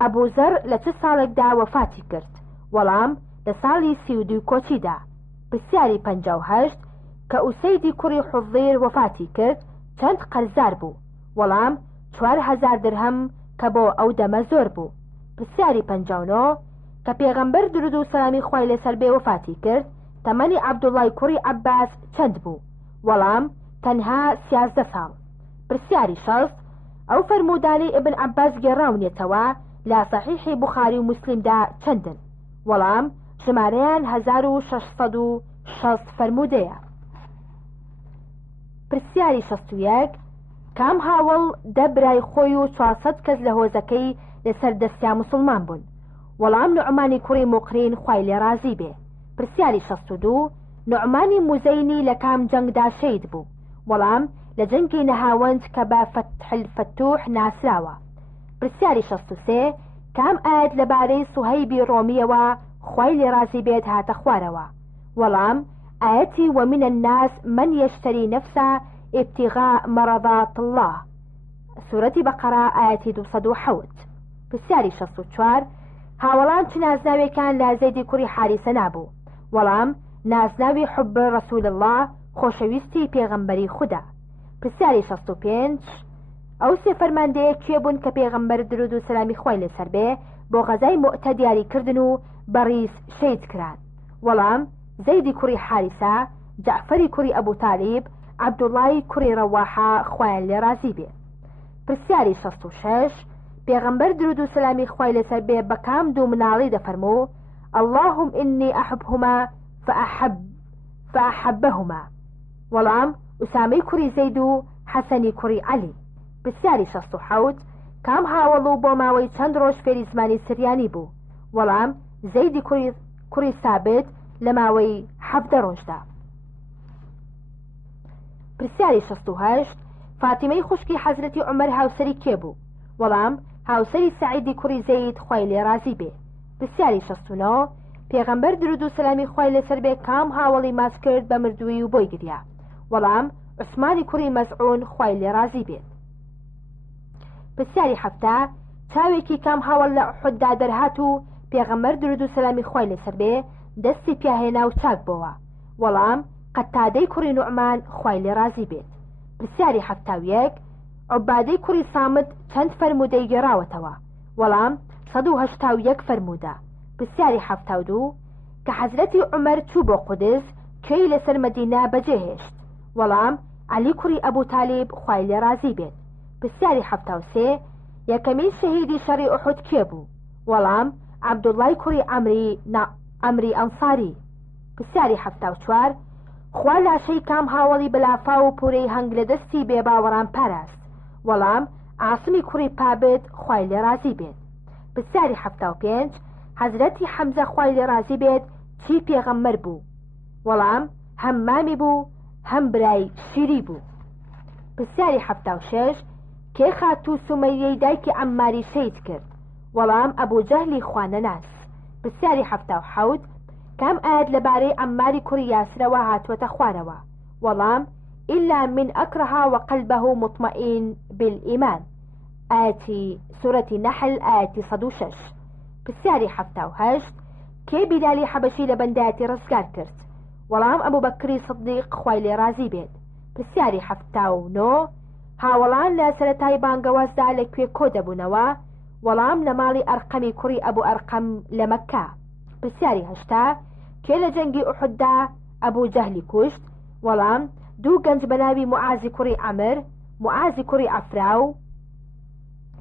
ئەبوو زەر لە چ ساڵێکدا وەفاتی کرد؟ وەڵام لە ساڵی 32 کۆچیدا. پرسیاری 58 کە ئوسەیدی کوڕی حوضیر وەفاتی کرد چەند قەرزار بوو؟ وەڵام 4000 درهم کە بۆ ئەو دەمە زۆر بوو. پرسیاری 59 کە پێغەمبەر درود و سەلامی خۆی لەسەر بێ وەفاتی کرد تەمەنی عەبدوڵڵای کوڕی عەباس چەند بوو؟ وەڵام تەنها 13 ساڵ. پرسیاری 60 ئەو فەرمودانەی ئیبن عەباس گێڕاونێتەوە لە سەحیحی بوخاری و موسلیمدا چەندن؟ وەڵام ژمارەیان 1660 فەرمودەیە. پرسیاری 61 کام هاوڵ دەبرای خۆی و 400 کەس لە هۆزەکەی لەسەر دەستیا موسڵمان بوون؟ وەڵام نوعمانی کوڕی مقرین خۆی لێ ڕازی بێ. پرسیاری 62 نوعمانی موزەینی لە کام جەنگدا شەید بوو؟ وەڵام لە جەنگی نەهاوەند کە بە فتح الفتوح ناسراوە. پرسیاری 63 کام ئاەت لەبارەی سوهەیبی ڕۆمیەوە خۆی لێ ڕازی بێت هاتە خوارەوە؟ وەڵام ئاەتی ومن الناس من يشتري نفسه ابتغاء مرضات الله سورەتی بەقەرە ئاەتی 207. پرسیاری 64 هاوڵان چ نازناوێکان لە زەیدی کوڕی حارسە نابوو؟ وەڵام نازناوی حب رسول الله خۆشەویستی پێغەمبەری خودا. پرسیاری 65 ئەو سێ فەرماندەیە کوێ بوون کە پێغەمبەر درود و سەلامی خۆی لەسەر بێ بۆ غەزای مؤتە دیاریکردن و بەڕیس شەید کران؟ وەڵام زەیدی کوڕی حارسە، جعفەری کوڕی ئەبوو تالیب، عەبدوڵڵای کوڕی ڕەواحە خۆیان لێ ڕازی بێ. پرسیاری 66 پێغەمبەر درود و سەلامی خۆی لەسەر بێ بە کام دوو مناڵی دەفەرموو؟ اللهم إني أحبهما فأحبهما. وەڵام ئوسامەی کوڕی زەید و حەسەنی کوڕی عەلی. پرسیاری 67 کام هاوڵ و بۆ ماوەی چەند ڕۆژ فێری زمانی سریانی بوو؟ وەڵام زەیدی کوڕی سابت لە ماوەی 17 ڕۆژدا. پرسیاری 68 فاتیمەی خوشکی حەزرەتی عومەر هاوسەری کێ بوو؟ وەڵام هاوسەری سەعیدی کوڕی زەید خوای لێ رازی بێ. پرسیاری 69 پێغەمبەر درود و سەلامی خوای لەسەر بێ کام هاوڵی ماچ کرد بە مردووی و بۆی گریا؟ وەڵام عوسمانی کوڕی مەزعون خوای لێ رازی بێت. پرسیاری 7 چاوێکی کام هاوڵ لە ئوحوددا دەرهات و پێغەمبەر درود و سەلامی خوای لەسەر بێ دەستی پیاهێنا و چاک بۆوە؟ وەڵام قەتادەی کوڕی نوعمان خوای لێ رازی بێت. پرسیاری 71 عوبادەی کوڕی سامت چەند فەرمودەی گێڕاوەتەوە؟ وەڵام 181 فەرمودە. پرسیاری 72 کە حەزرەتی عومەر چوو بۆ قودس کێی لەسەر مەدینە بەجێهێشت؟ وەڵام عەلی کوڕی ئەبوو تالیب خوای لێ رازی بێت. پرسیاری 73 یەکەمین شەهیدی شەڕی ئوحود کێ بوو؟ وەڵام عەبدوڵڵای کوڕی عەمری ئەنساری. پرسیاری 74 خوا لاشەی کام هاوڵی بەلافا و پورەی هەنگ لە دەستی بێباوەڕان پاراست؟ وەڵام عاسمی کوڕی پابت خوای لێ رازی بێت. پرسیاری 75 حەزرەتی حەمزە خوای لێ رازی بێت چی پێغەمبەر بوو؟ وەڵام هەم مامی بوو هەم برای شیری بوو. پرسیاری 76 کێ خاتوو سومەیەی دایکی عەماری شەید کرد؟ وەڵام ئەبوو جەهلی خوانەناس. پرسیاری 77 کام ئاەت لەبارەی عەماری کوڕی یاسرەوە هاتووەتە خوارەوە؟ وەڵام إلا من أكره وقلبه مطمئن بالإيمان آياتي سورة نحل آياتي 106. پرسیاری 78 کێ بیلالی حەبەشی لە بەندایەتی ڕزگار کرد؟ وەڵام ئەبوو بەکری صدیق خوای لێ رازی بێت. پرسیاری 79 هاوڵان لە سەرەتای بانگەوازدا لەکوێ کۆ دەبوونەوە؟ وەڵام لە ماڵی ئەرقەمی کوڕی ئەبوو ئەرقەم لە مەککە. پرسیاری 80 کێ لە جەنگی ئوحوددا ئەبوو جەهلی کوشت؟ وەڵام دوو گەنج بەناوی معازی کوڕی عەمر معازی کوڕی ئەفراو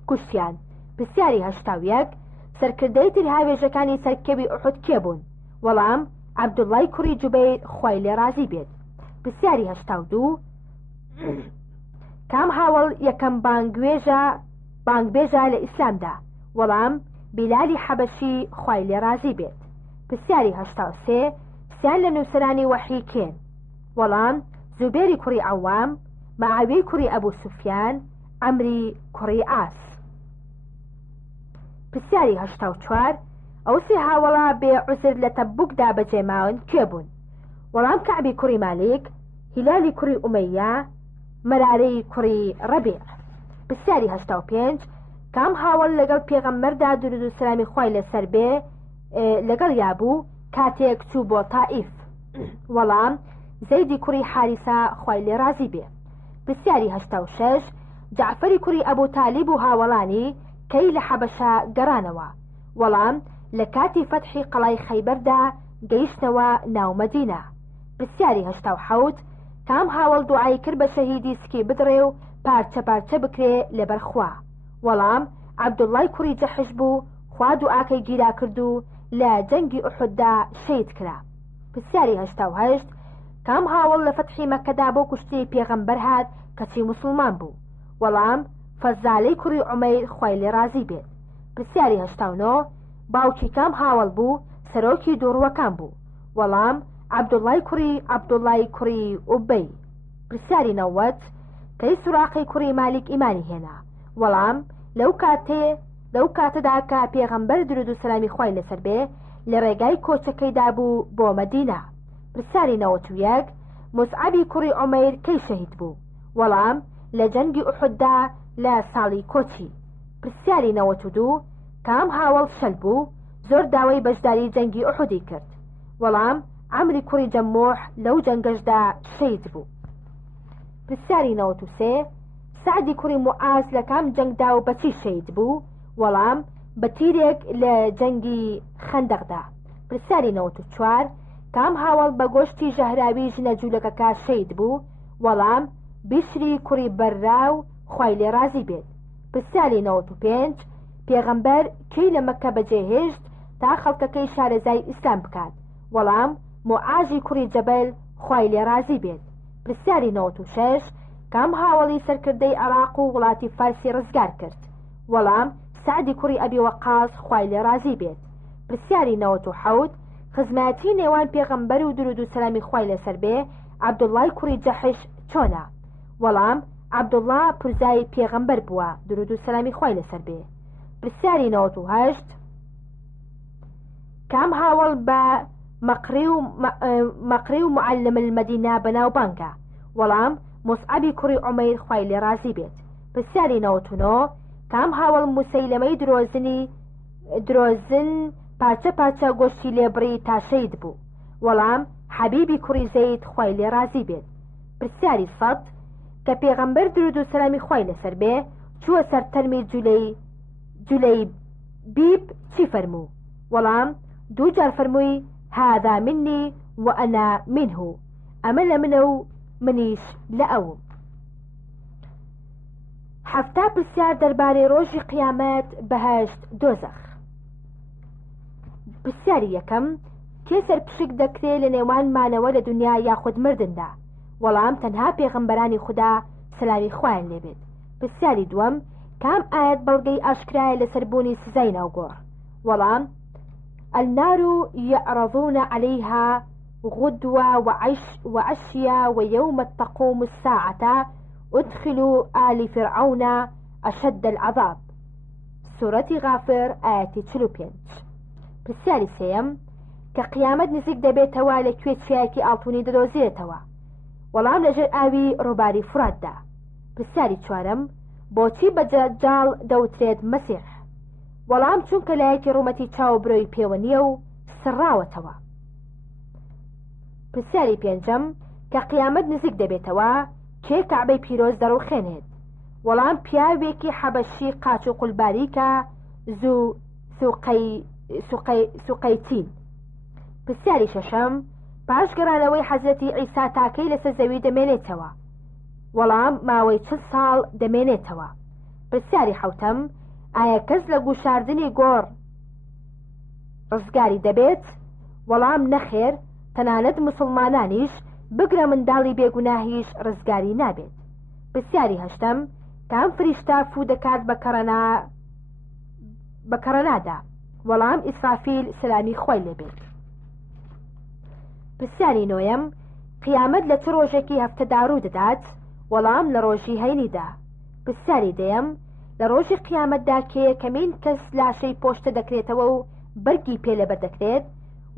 کوشتیان. پرسیاری 81 سەرکردەی تر هاوێژەکانی سەرکەوی ئوحود کێ بوون؟ وەڵام عەبدوڵڵای کوڕی جوبەیر خوای لێ رازی بێت. پرسیاری 82 کام هاوڵ یەکەم بانگبێژە لە ئیسلامدا؟ وەڵام بیلالی حەبەشی خوای لێ رازی بێت. پرسیاری 83 سیان لە نووسەرانی وەحی کێن؟ وەڵام زوبێری کوڕی عەوام مەعاویەی کوڕی ئەبوو سوفیان عەمری کوڕی ئاس. پرسیاری 84 ئەو سێ هاوڵا بێ عوزر لە تەبوکدا بەجێماون کێ بوون؟ وەڵام کەعبی کوڕی مالیک هیلالی کوڕی ئومەیە مەرارەی کوڕی ڕەبیع. پرسیاری 85 کام هاوڵ لەگەڵ پێغەمبەردا درود و سەلامی خوای لەسەر بێ لەگەڵ یابوو کاتێک چوو بۆ تائیف؟ وەڵام زەیدی کوڕی حارسە خوای لێ رازی بێ. پرسیاری 86 جعفەری کوڕی ئەبوو تالیب و هاوڵانی کەی لە حەبەشە گەڕانەوە؟ وەڵام لە کاتی فەتحی قەڵای خەیبەردا گەیشتنەوە ناو مەدینە. پرسیاری 87 کام هاوڵ دوعای کرد بە شەهیدی سکی بدڕێ و پارچە پارچە بکرێ لەبەر خوا؟ وەڵام عەبدوڵڵای کوڕی جەحش بوو خوا دوعاکەی گیرا کرد و لە جەنگی ئوحوددا شەید کرا. پرسیاری 88 کام هاوڵ لە فەتحی مەکەدا بۆ کوشتنی پێغەمبەر هات کەچی موسڵمان بوو؟ وەڵام فەزالەی کوڕی عومەیر خوای لێ رازی بێت. پرسیاری 89 باوکی کام هاوڵ بوو سەرۆکی دووڕوەکان بوو؟ وەڵام عەبدوڵڵای کوڕی ئوبەی. پرسیاری 90 کەی سوراقی کوڕی مالیک ئیمانی هێنا؟ وەڵام لەو کاتەدا کە پێغەمبەر درود و سەلامی خوای لەسەر بێ لە ڕێگای کۆچەکەیدا بوو بۆ مەدینە. پرسیاری 91 موسعەبی کوڕی عومەیر کەی شەهید بوو؟ وەڵام لە جەنگی ئوحوددا لە ساڵی کۆچی. پرسیاری 92 کام هاوڵ شەل بوو زۆر داوای بەشداری جەنگی ئوحودی کرد؟ وەڵام عەمری کوڕی جەموح لەو جەنگەشدا شەید بوو. پرسیاری 93 سعدی کوڕی معاز لە کام جەنگدا و بەچی شەید بوو؟ وەڵام بە تیرێک لە جەنگی خەندەقدا. پرسیاری 94 کام هاوڵ بە گۆشتی ژەهراوی ژنە جوولەکەکە شەید بوو؟ وەڵام بیشری کوڕی بەرراو خوای لێ رازی بێت. پرسیاری 95 پێغەمبەر کەی لە مەککە بەجێهێشت تا خەڵکەکەی شارەزای ئیسلام بکات؟ وەڵام معازی کوڕی جەبەل خوای لێ رازی بێت. پرسیاری 96 کام هاوڵی سەرکردەی عێراق و وڵاتی فارسی ڕزگار کرد؟ وەڵام سعدی کوڕی ئەبی وەقاص خوای لێ رازی بێت. پرسیاری 97 خزمەتی نێوان پێغەمبەر و درود و سەلامی خوای لەسەر بێ عەبدوڵڵای کوڕی جەحش چۆنە؟ وەڵام عەبدوڵڵا پرزای پێغەمبەر بووە درود و سەلامی خوای لەسەر بێ. پرسیاری 98 کام هاوڵ بە مەقڕی و معلم المەدینە بەناوبانگە؟ وەڵام مصعبی کوڕی عومەیر خوای لێ رازی بێت. پرسیاری 99 کام هاوڵ موسەیلەمەی درۆزن پارچە پارچە گۆشتی لێبڕی تا شەید بوو؟ وەڵام حەبیبی کوڕی زەید خوای لێ رازی بێت. پرسیاری 100 کە پێغەمبەر درود و سەلامی خوای لەسەر بێ چووە سەر تەرمی جولەی بیب چی فەرموو؟ وەڵام دوو جار فەرمووی هذا مني وأنا منه، ئەمە لە منە و منیش لە ئەوم. حەفتا پرسیار دەربارەی ڕۆژی قیامەت بەهەشت دۆزەخ. پرسیاری یەکەم کێ سەرپشک دەکرێت لە نێوان مانەوە لە دنیا یاخود مردندا؟ وەڵام تەنها پێغەمبەرانی خوددا سەلامی خوایان لێبێت. پرسیاری دووەم کام ئاەت بەڵگەی ئاشکرایە لەسەر بوونی سزای ناوگۆڕ؟ وەڵام النار يعرضون عليها غدوة وعشيا ويوم تقوم الساعة ادخلوا آل فرعون أشد العذاب. سورة غافر آية 45. پرسیاری سێم کە قیامەت نزیک دەبێتەوە لەکوێ چیاکی ئاڵتونی دەدۆزێتەوە؟ وەڵام لەژێر ئاوی ڕووباری فراتدا. پرسیاری چوارەم بۆچی بە دەجاڵ دەوترێت مەسیح؟ وەڵام چونکە لایەکی ڕوومەتی چاو برۆی پێوە نییە و سڕاوەتەوە. پرسیاری پێنجەم کە قیامەت نزیک دەبێتەوە کێ کەعبەی پیرۆز دەڕوخێنێت؟ وەڵام پیاوێکی حەبەشی قاچ و قولباریکە سوقەیتین. پرسیاری شەشەم پاش گەڕانەوەی حەزرەتی عیسا تاکەی لەسەر زەوی دەمێنێتەوە؟ وەڵام ماوەی چ ساڵ دەمێنێتەوە؟ پرسیاری حەوتەم ئایا کەس لە گوشاردنی گۆڕ ڕزگاری دەبێت؟ وەڵام نەخێر، تەنانەت موسڵمانانیش بگرە منداڵی بێگوناهیش ڕزگاری نابێت. پرسیاری هەشتەم کام فریشتە فو دەکات بە کەڕەنادا؟ وەڵام ئیسرافیل سەلامی خۆی لێبێت. پرسیاری نۆیەم قیامەت لە چ ڕۆژێکی هەفتەدا ڕوو دەدات؟ وەڵام لە ڕۆژی هەینیدا. پرسیاری دەیەم لە ڕۆژی قیامەتدا کێ کەمین کەس لاشەی پۆشتە دەکرێتەوە و بەرگی پێلەبەر دەکرێت؟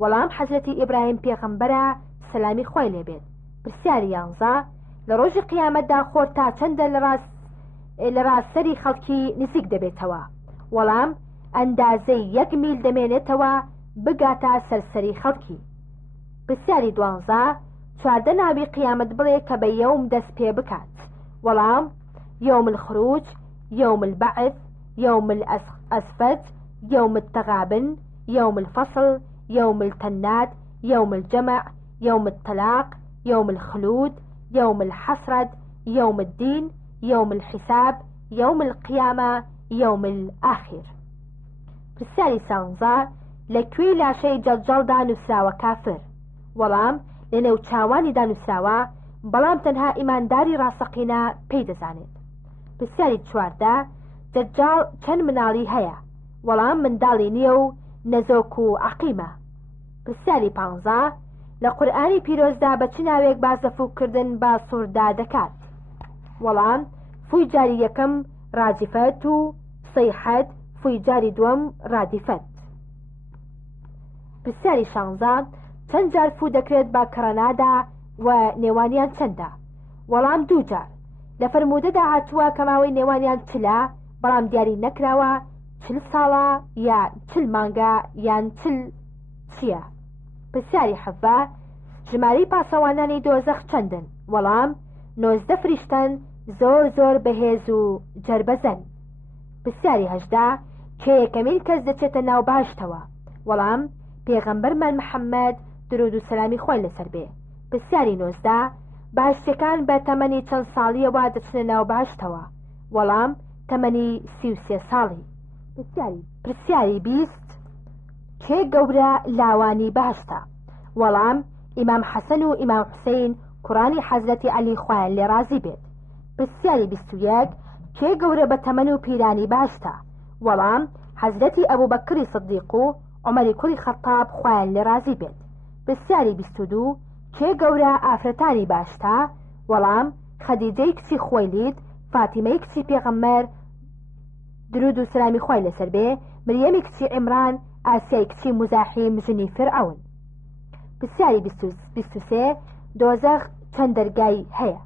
وەڵام حەزرەتی ئیبراهیم پێغەمبەرە سەلامی خۆی لێبێت. پرسیاری 11 لە ڕۆژی قیامەتدا خۆر تا چەندە لە ڕاستەری خەڵکی نزیک دەبێتەوە؟ وەڵام ئەندازەی 1 میل دەمێنێتەوە بگاتە سەرسەری خەڵکی. پرسیاری 12 چواردە ناوی قیامەت بڵێ کە بە یەوم دەست پێ بکات؟ وەڵام يوم الخروج، يوم البعث، يوم الأسفت، يوم التغابن، يوم الفصل، يوم التناد، يوم الجمع، يوم الطلاق، يوم الخلود، يوم الحسرد، يوم الدين، يوم الحساب، يوم القيامة، يوم الآخر. پرسیاری 16 لەکوێی لاشەی جەلجەڵدا نووسراوە کافر؟ وەڵام لە نێو چاوانی دانووسراوە، بەڵام تەنها ئیمانداری ڕاستەقینە پێی دەزانێت. پرسیاری 14 دەجاڵ چەند مناڵی هەیە؟ وەڵام منداڵی نییە و نەزۆک و عەقیمە. پرسیاری 15 لە قورئانی پیرۆزدا بە چ ناوێک باز لە فوکردن بە سووردا دەکات؟ وەڵام فوی جاری یەکەم ڕاجیفەت و سەیحەت، فوی جاری دووەم ڕادیفەت. پرسیاری 16 چەند جار فو دەکرێت بە کەڕەنادا و نێوانیان چەندە؟ وەڵام 2 جار. لە فەرمودەدا هاتووە کە ماوەی نێوانیان چلە، بەڵام دیاری نەکراوە 40 ساڵە یا 40 مانگە یان 40 چییە؟ پرسیاری 17 ژمارەی پاسەوانانی دۆزەخ چەندن؟ وەڵام 19 فریشتەن زۆر بەهێز و جەربەزەن. پرسیاری 18 کێ یەکەمین کەس دەچێتە ناو باشتەوە؟ وەڵام پێغەمبەرمان محەممەد درود و سەلامی خۆی لەسەر بێ. پرسیاری 19 باشتەکان بە تەمەنی چەند ساڵیەوە دەچنە ناو باشتەوە؟ وەڵام تەمەنی 33 ساڵی. پرسیاری 20 کێ گەورە لاوانی باشتە؟ وەڵام ئیمام حەسەن و ئیمام حوسەین کوڕانی حەزرەتی عەلی خوایان لێ ڕازی بێت. پرسیاری 21 کێ گەورە بە تەمەن و پیرانی باشتە؟ وەڵام حەزرەتی ئەبوبەکری سدیق و عومەری کوڕی خەتاب خوایان لێ ڕازی بێت. پرسیاری 22 کێ گەورە ئافرەتانی باشتە؟ وەڵام خەدیجەی کچی خۆیلید، فاتیمەی کچی پێغەمبەر درود و سلامی خوای لەسەر بێ، مریەمی کچی عیمران، ئاسیای کچی مزاحیم ژنی فرعون. پرسیاری 23 دۆزەخ چەند دەرگای هەیە؟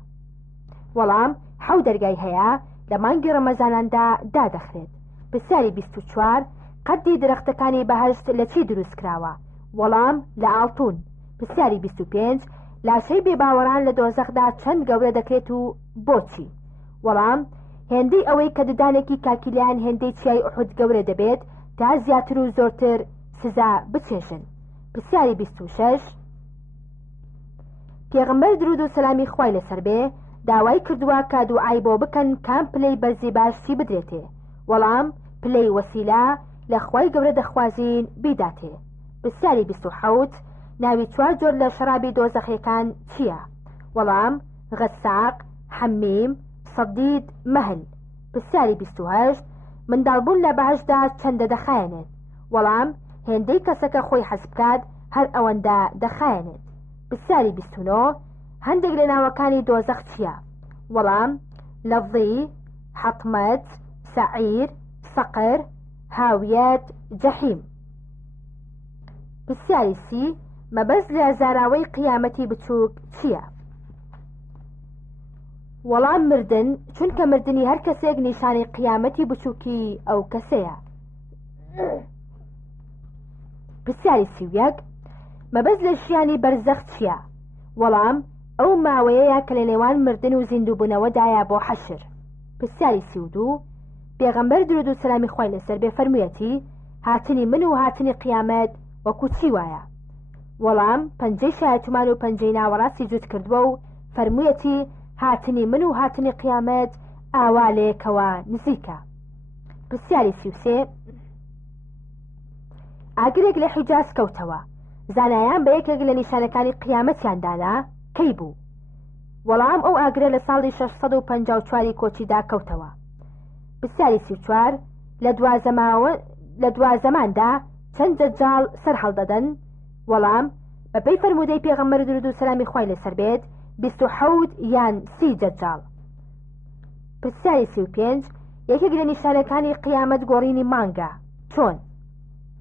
وەڵام 7 دەرگای هەیە لە مانگی ڕەمەزاناندا دادەخرێت. پرسیاری 24 قەدی درەختەکانی بەهەشت لە چی دروست کراوە؟ وەڵام لە ئاڵتون. پرسیاری 25 لاشەی بێباوەڕان لە دۆزەخدا چەند گەورە دەکرێت و بۆچی؟ وەڵام هێندەی ئەوەی کە ددانێکی کاکیلیان هێندەی چیای ئوحود گەورە دەبێت تا زیاتر و زۆرتر سزا بچێژن. پرسیاری 26 پێغەمبەر درود و سەلامی خوای لەسەر بێ داوای کردووە کە دوعای بۆ بکەن کام پلەی بەرزی باشی بدرێتێ؟ وەڵام پلەی وەسیلە لە خوای گەورە دەخوازین بیداتێ. پرسیاری 27 ناوی 4 جۆر لە شەرابی دۆزەخیەکان چییە؟ وەڵام غەساق، حەمیم، سەدید، مەهل. پرسیاری 28 منداڵبوون لە بەهەشدا چەندە دەخایەنێت؟ وەڵام هێندەی کەسەکە خۆی حەز بکات هەر ئەوەندە دەخایەنێت. پرسیاری 29 هەندێک لە ناوەکانی دۆزەخ چییە؟ وەڵام لەظی، حەطمەت، سەعیر، سەقر، هاویەت، جەحیم. پرسیاری 30 مەبەست لە زاراوەی قیامەتی بچووک چییە؟ وەڵام مردن، چونکە مردنی هەر کەسێک نیشانی قیامەتی بچووکی ئەو کەسەیە. پرسیاری 31 مەبەست لە ژیانی بەرزەخ چییە؟ وەڵام ئەو ماوەیەیە کە لە نێوان مردن و زیندووبوونەوەدایە بۆ حەشر. پرسیاری 32 پێغەمبەر درود و سەلامی خوای لەسەر بێ فەرموویەتی هاتنی من و هاتنی قیامەت وەکو چی وایە؟ وەڵام پەنجەی شایەتمان و پەنجەی ناوەڕاستی جوت کردووە و فەرموویەتی هاتنی من و هاتنی قیامەت ئاوالەیەکەوە نزیکە. پرسیاری 33 ئاگرێک لە حیجاز کەوتەوە، زانایان بە یەکێک لە نیشانەکانی قیامەتیاندانا کەی بوو؟ وەڵام ئەو ئاگرە لە ساڵی 654 کۆچیدا کەوتەوە. پرسیاری 34 لە دوازەماندا چەند دەجاڵ سەر هەڵدەدەن؟ وەڵام بەپێی فەرموودەی پێغەمبەر درود و سەلامی خوای لەسەر بێت 27 یان 30 دەجاڵ. پرسیاری 35 یەکێک لە نیشانەکانی قیامەت گۆڕینی مانگە، چۆن؟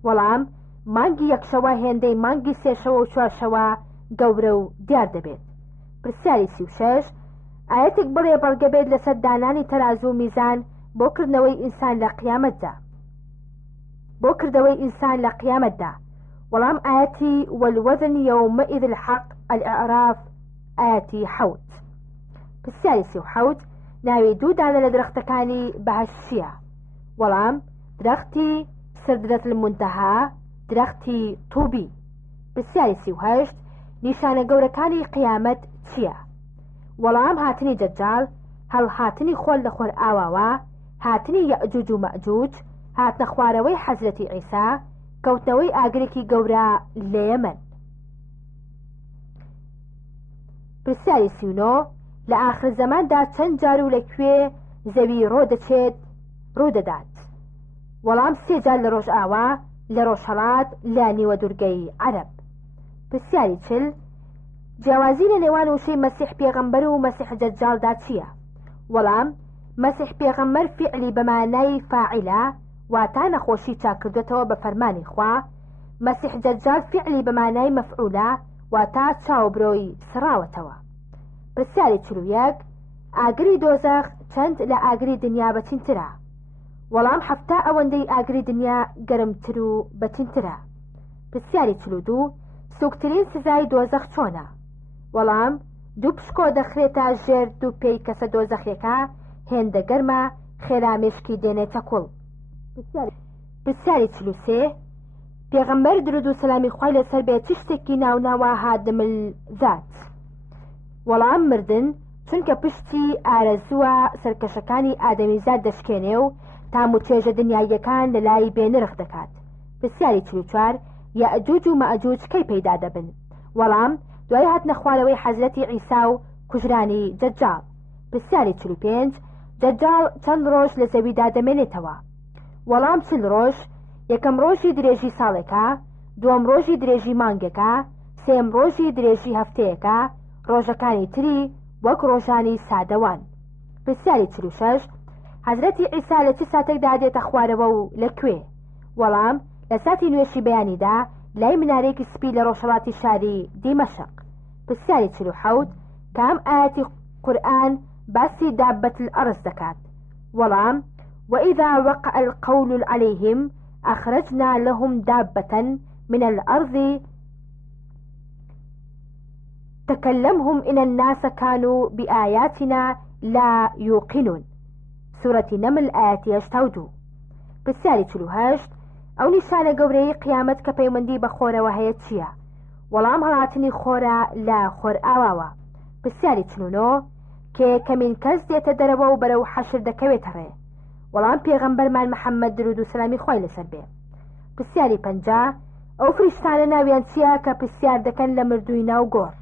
وەڵام مانگی یەکشەوە هێندەی مانگی سێشەوە و چوارشەوە گەورە و دیار دەبێت. پرسیاری 36 ئاەتێک بڵێ بەڵگە بێت لەسەر دانانی تەرازوو و میزان بۆ کردنەوەی ئینسان لە قیامەتدا. وەڵام ئاەتی والوەزن یەومەئذ الحەق الئەعراف ئاەتی 7. پرسیاری 37 ناوی دوو دانە لە درەختەکانی بەهەشت چییە؟ وەڵام درەختی سدرەت المونتەها، درەختی تووبی. پرسیاری 38 نیشانە گەورەکانی قیامەت چییە؟ وەڵام هاتنی دەجاڵ، هەڵهاتنی خۆل لە خۆر ئاواوە، هاتنی یەئجوج و مەئجوج، هاتنە خوارەوەی حەزرەتی عیسا، کەوتنەوەی ئاگرێکی گەورە لە یەمەن. پرسیاری 39 لە ئاخر زەماندا چەند جار و لەکوێ زەوی ڕوودەدات؟ وەڵام 3 جار لە ڕۆژ ئاوا، لە ڕۆژهەڵات، لە نیوە دوورگەی عەرەب. پرسیاری 40 جیاوازی لە نێوان وشەی مەسیح پێغەمبەر و مەسیح دەجاڵدا چییە؟ وەڵام مەسیح پێغەمبەر فعلی بەمانای فاعیلە، واتە نەخۆشی چاکردێتەوە بە فەرمانی خوا. مەسیح دەجاڵ فعلی بەمانای مەفعولە، واتە چاوبرۆی سڕاوەتەوە. پرسیاری 41 ئاگری دۆزەخ چەند لە ئاگری دنیا بەچینترە؟ وەڵام 7 ئەوەندەی ئاگری دنیا گەرمتر و بەچینترە. پرسیاری 42 سوکترین سزای دۆزەخ چۆنە؟ وەڵام 2 پشکۆ دەخرێتە ژێر 2 پێی کەسە دۆزەخیەکە هێندە گەرمە خێرامێشکی دێنێتە کوڵ. پرسیاری 43 پێغەمبەر درود و سەلامی خوای لەسەر بێت چ شتێکی ناوناوە هادمل ذات؟ وەڵام مردن، چونکە پشتی ئارەزووە سەرکەشەکانی ئادەمیزاد دەشکێنێ و تام و چێژە دنیاییەکان لە لای بێنرخ دەکات. پرسیاری 44 یەئجوج و مەئجوج کەی پەیدا دەبن؟ وەڵام دوای هاتنە خوارەوەی حەزرەتی عیسا و کوژرانی جەجاڵ. پرسیاری 45 جەجاڵ چەند ڕۆژ لە زەویدا دەمێنێتەوە؟ وەڵام 40 ڕۆژ. یەکەم ڕۆژی درێژی ساڵێکە، دووەم ڕۆژی درێژی مانگێکە، سێم ڕۆژی درێژی هەفتەیەکە، ڕۆژەکانی تری وەک ڕۆژانی سادەوان. پرسیاری 46 حەزرەتی عیسا لە چ ساتێکدا دێتە خوارەوە و لەکوێ؟ وەڵام لە ساتی نوێشی بەیانیدا لای منارێکی سپی لە ڕۆژهەڵاتی شاری دیمەشق. پرسیاری 47 کام ئاەتی قورئان باسی دابەت الأرض دەکات؟ وەڵام وإذا وقع القول عليهم أخرجنا لهم دابة من الأرض تكلمهم إن الناس كانوا بآياتنا لا يوقنون. سورة نمل آيات 82. پرسیاری 48 ئەو نیشانە گەورەی قیامەت کە پەیوەندی بە خۆرەوە هەیە چییە؟ وەڵام هەڵاتنی خۆرە لە خۆر ئاواوە. پرسیاری 49 کێ کەمین کەس دێتە دەرەوە و بەرەو حەشر دەکەوێتە ڕێ؟ وەڵام پێغەمبەرمان محەممەد درود و سەلامی خۆی لەسەر بێ. پرسیاری 50 ئەو فریشتانە ناویان چییە کە پرسیار دەکەن لە مردووی ناو گۆڕ؟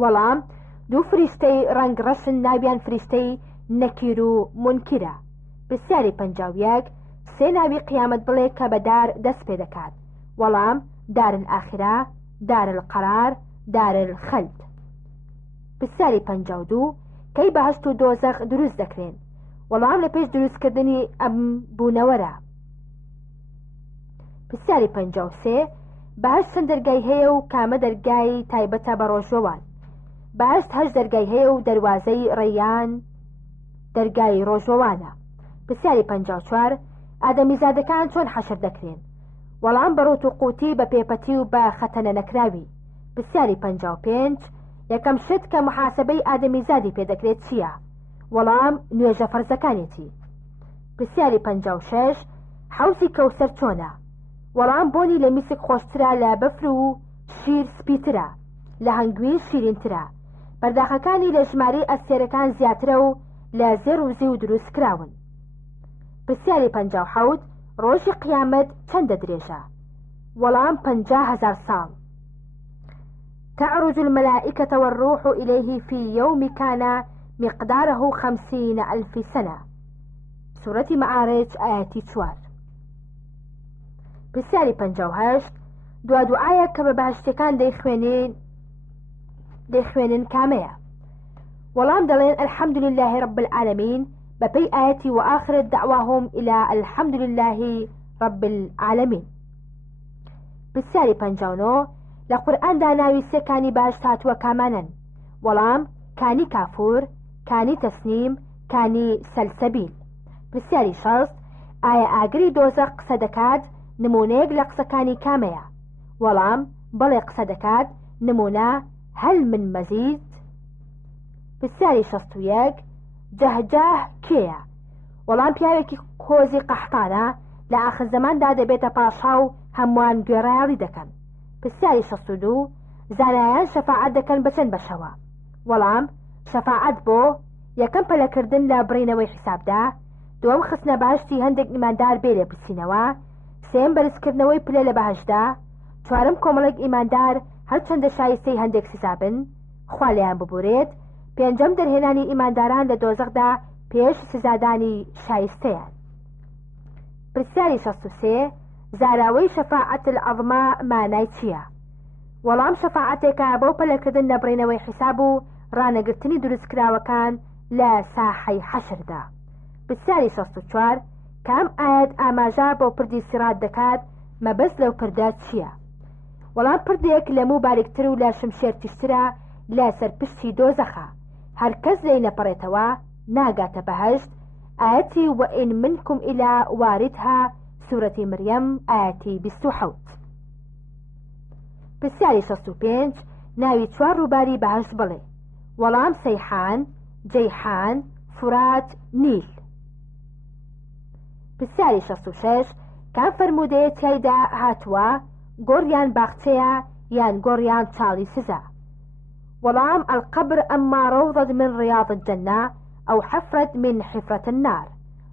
وەڵام دوو فریشتەی ڕەنگ ڕەشن ناویان فریشتەی نەکیر و منکرە. پرسیاری 51 سێ ناوی قیامەت بڵێ کە بەدار دەست پێ دەکات؟ وەڵام دار الآخرە، دار القرار، دار الخلد. پرسیاری 52 کەی بەهەشت و دۆزەخ دروست دەکرێن؟ وەڵام لە پێش دروستکردنی ئەم بوونەوەرە. پرسیاری 53 بەهەشت چەند دەرگای هەیە و کامە دەرگای تایبەتە بە ڕۆژەوان؟ بەهەشت 8 دەرگای هەیە و دەروازەی ڕێیان دەرگای ڕۆژەوانە. پرسیاری 54 ئادەمیزادەکان چۆن حەشر دەکرێن؟ وەڵام بەڕوت و قوتی بە پێپەتی و بە خەتەنە نەکراوی. پرسیاری 55 یەکەم شت کە محاسبەی ئادەمیزادی پێدەکرێت چییە؟ وەڵام نوێژە فەرزەکانێتی. پرسیاری 56 حەوزی کەوسەر چۆنە؟ وەڵام بۆنی لە میسک خۆشترە لە بەفر و شیر سپیترە، لە هەنگوی شیرینترە، بەرداخەکانی لە ژمارەی ئەستێرەکان زیاترە و لە زێر و زی و دروست کراون. پرسیاری 57 ڕۆژی قیامەت چەندە درێژە؟ وەڵام 50,000 ساڵ. تعرج الملائكة والروح إليه في يوم كان مقداره 50,000 سنة. سورة معارج آياتي 4. پرسیاری 58 دوعاە کە بە بەهشتەکان دەیخوێنن کامەیە؟ وەڵام دەڵێن الحمد لله رب العالمين بەپەی ئاەتی وآخر دعواهم إلى الحمد لله رب العالمين. پرسیاری 59 لە قورئاندا ناوی سێکانی باشت هاتووە کامانن؟ وەڵام کانی کافور، کانی تەسنیم، کانی سەلسەبیل. پرسیاری 60 ئایا ئاگری دۆزەخ قسە دەکات؟ نمونەیەک لە قسەکانی کامەیە؟ وەڵام بەڵێ قسە دەکات، نمونە هەل من مەزید. پرسیاری 61 جەهجاه کێیە؟ وەڵام پیاوێکی کۆزی قەحتانە لە ئاخر زەماندا دەبێتە پاشا و هەمووان گوێڕایاڵی دەکەن. پرسیاری 62 زانایان شەفاعەت دەکەن بە چەند بەشەوە؟ وەڵام شەفاعەت بۆ یەکەم پەلەکردن لە بڕینەوەی حیسابدا، دووەم خستنە بەهشتی هەندێک ئیماندار بێ لێ بچینەوە، سێم بەرزکردنەوەی پلە لە بەهشدا، چوارم کۆمەڵێک ئیماندار هەرچەندە شایستەی هەندێک سزابن خوا لێیان ببورێت، پێنجەم دەرهێنانی ئیمانداران لە دۆزەخدا پێش سزادانی شایستەیان. پرسیاری 63 زاراوەی شەفاعەت العەظما مانای چییە؟ وەڵام شەفاعەتێکە بەو پەلەکردن لە بڕینەوەی حیساب و ڕانەگرتنی دروستکراوەکان لە ساحەی حەشردا. پرسیاری 64 کام ئاەت ئاماژە بۆ پردی سیرات دەکات، مەبەست لەو پردە چییە؟ وەڵام پردێک لەموو باریکتر و لە شمشێر تیشترە لە سەرپشتی دۆزەخە، هەرکەس لێی نەپەڕێتەوە ناگاتە بەهشت. ئاەتی وئین منکم ئیلا واردها سوورەتی مریەم ئاەتی 27. پرسیاری 65 ناوی 4 ڕووباری بەهشت بڵێ؟ وەڵام سەیحان، جەیحان، فورات، نیل. پرسیاری 66 کام فەرموودەیە تیایدا هاتووە گۆڕیان باخچەیە یان گۆڕیان چاڵی سزا؟ وەڵام القبر ئەما ڕەوضة من ڕیاض الجەنە ئەو حەفرەت من حفرەت النار.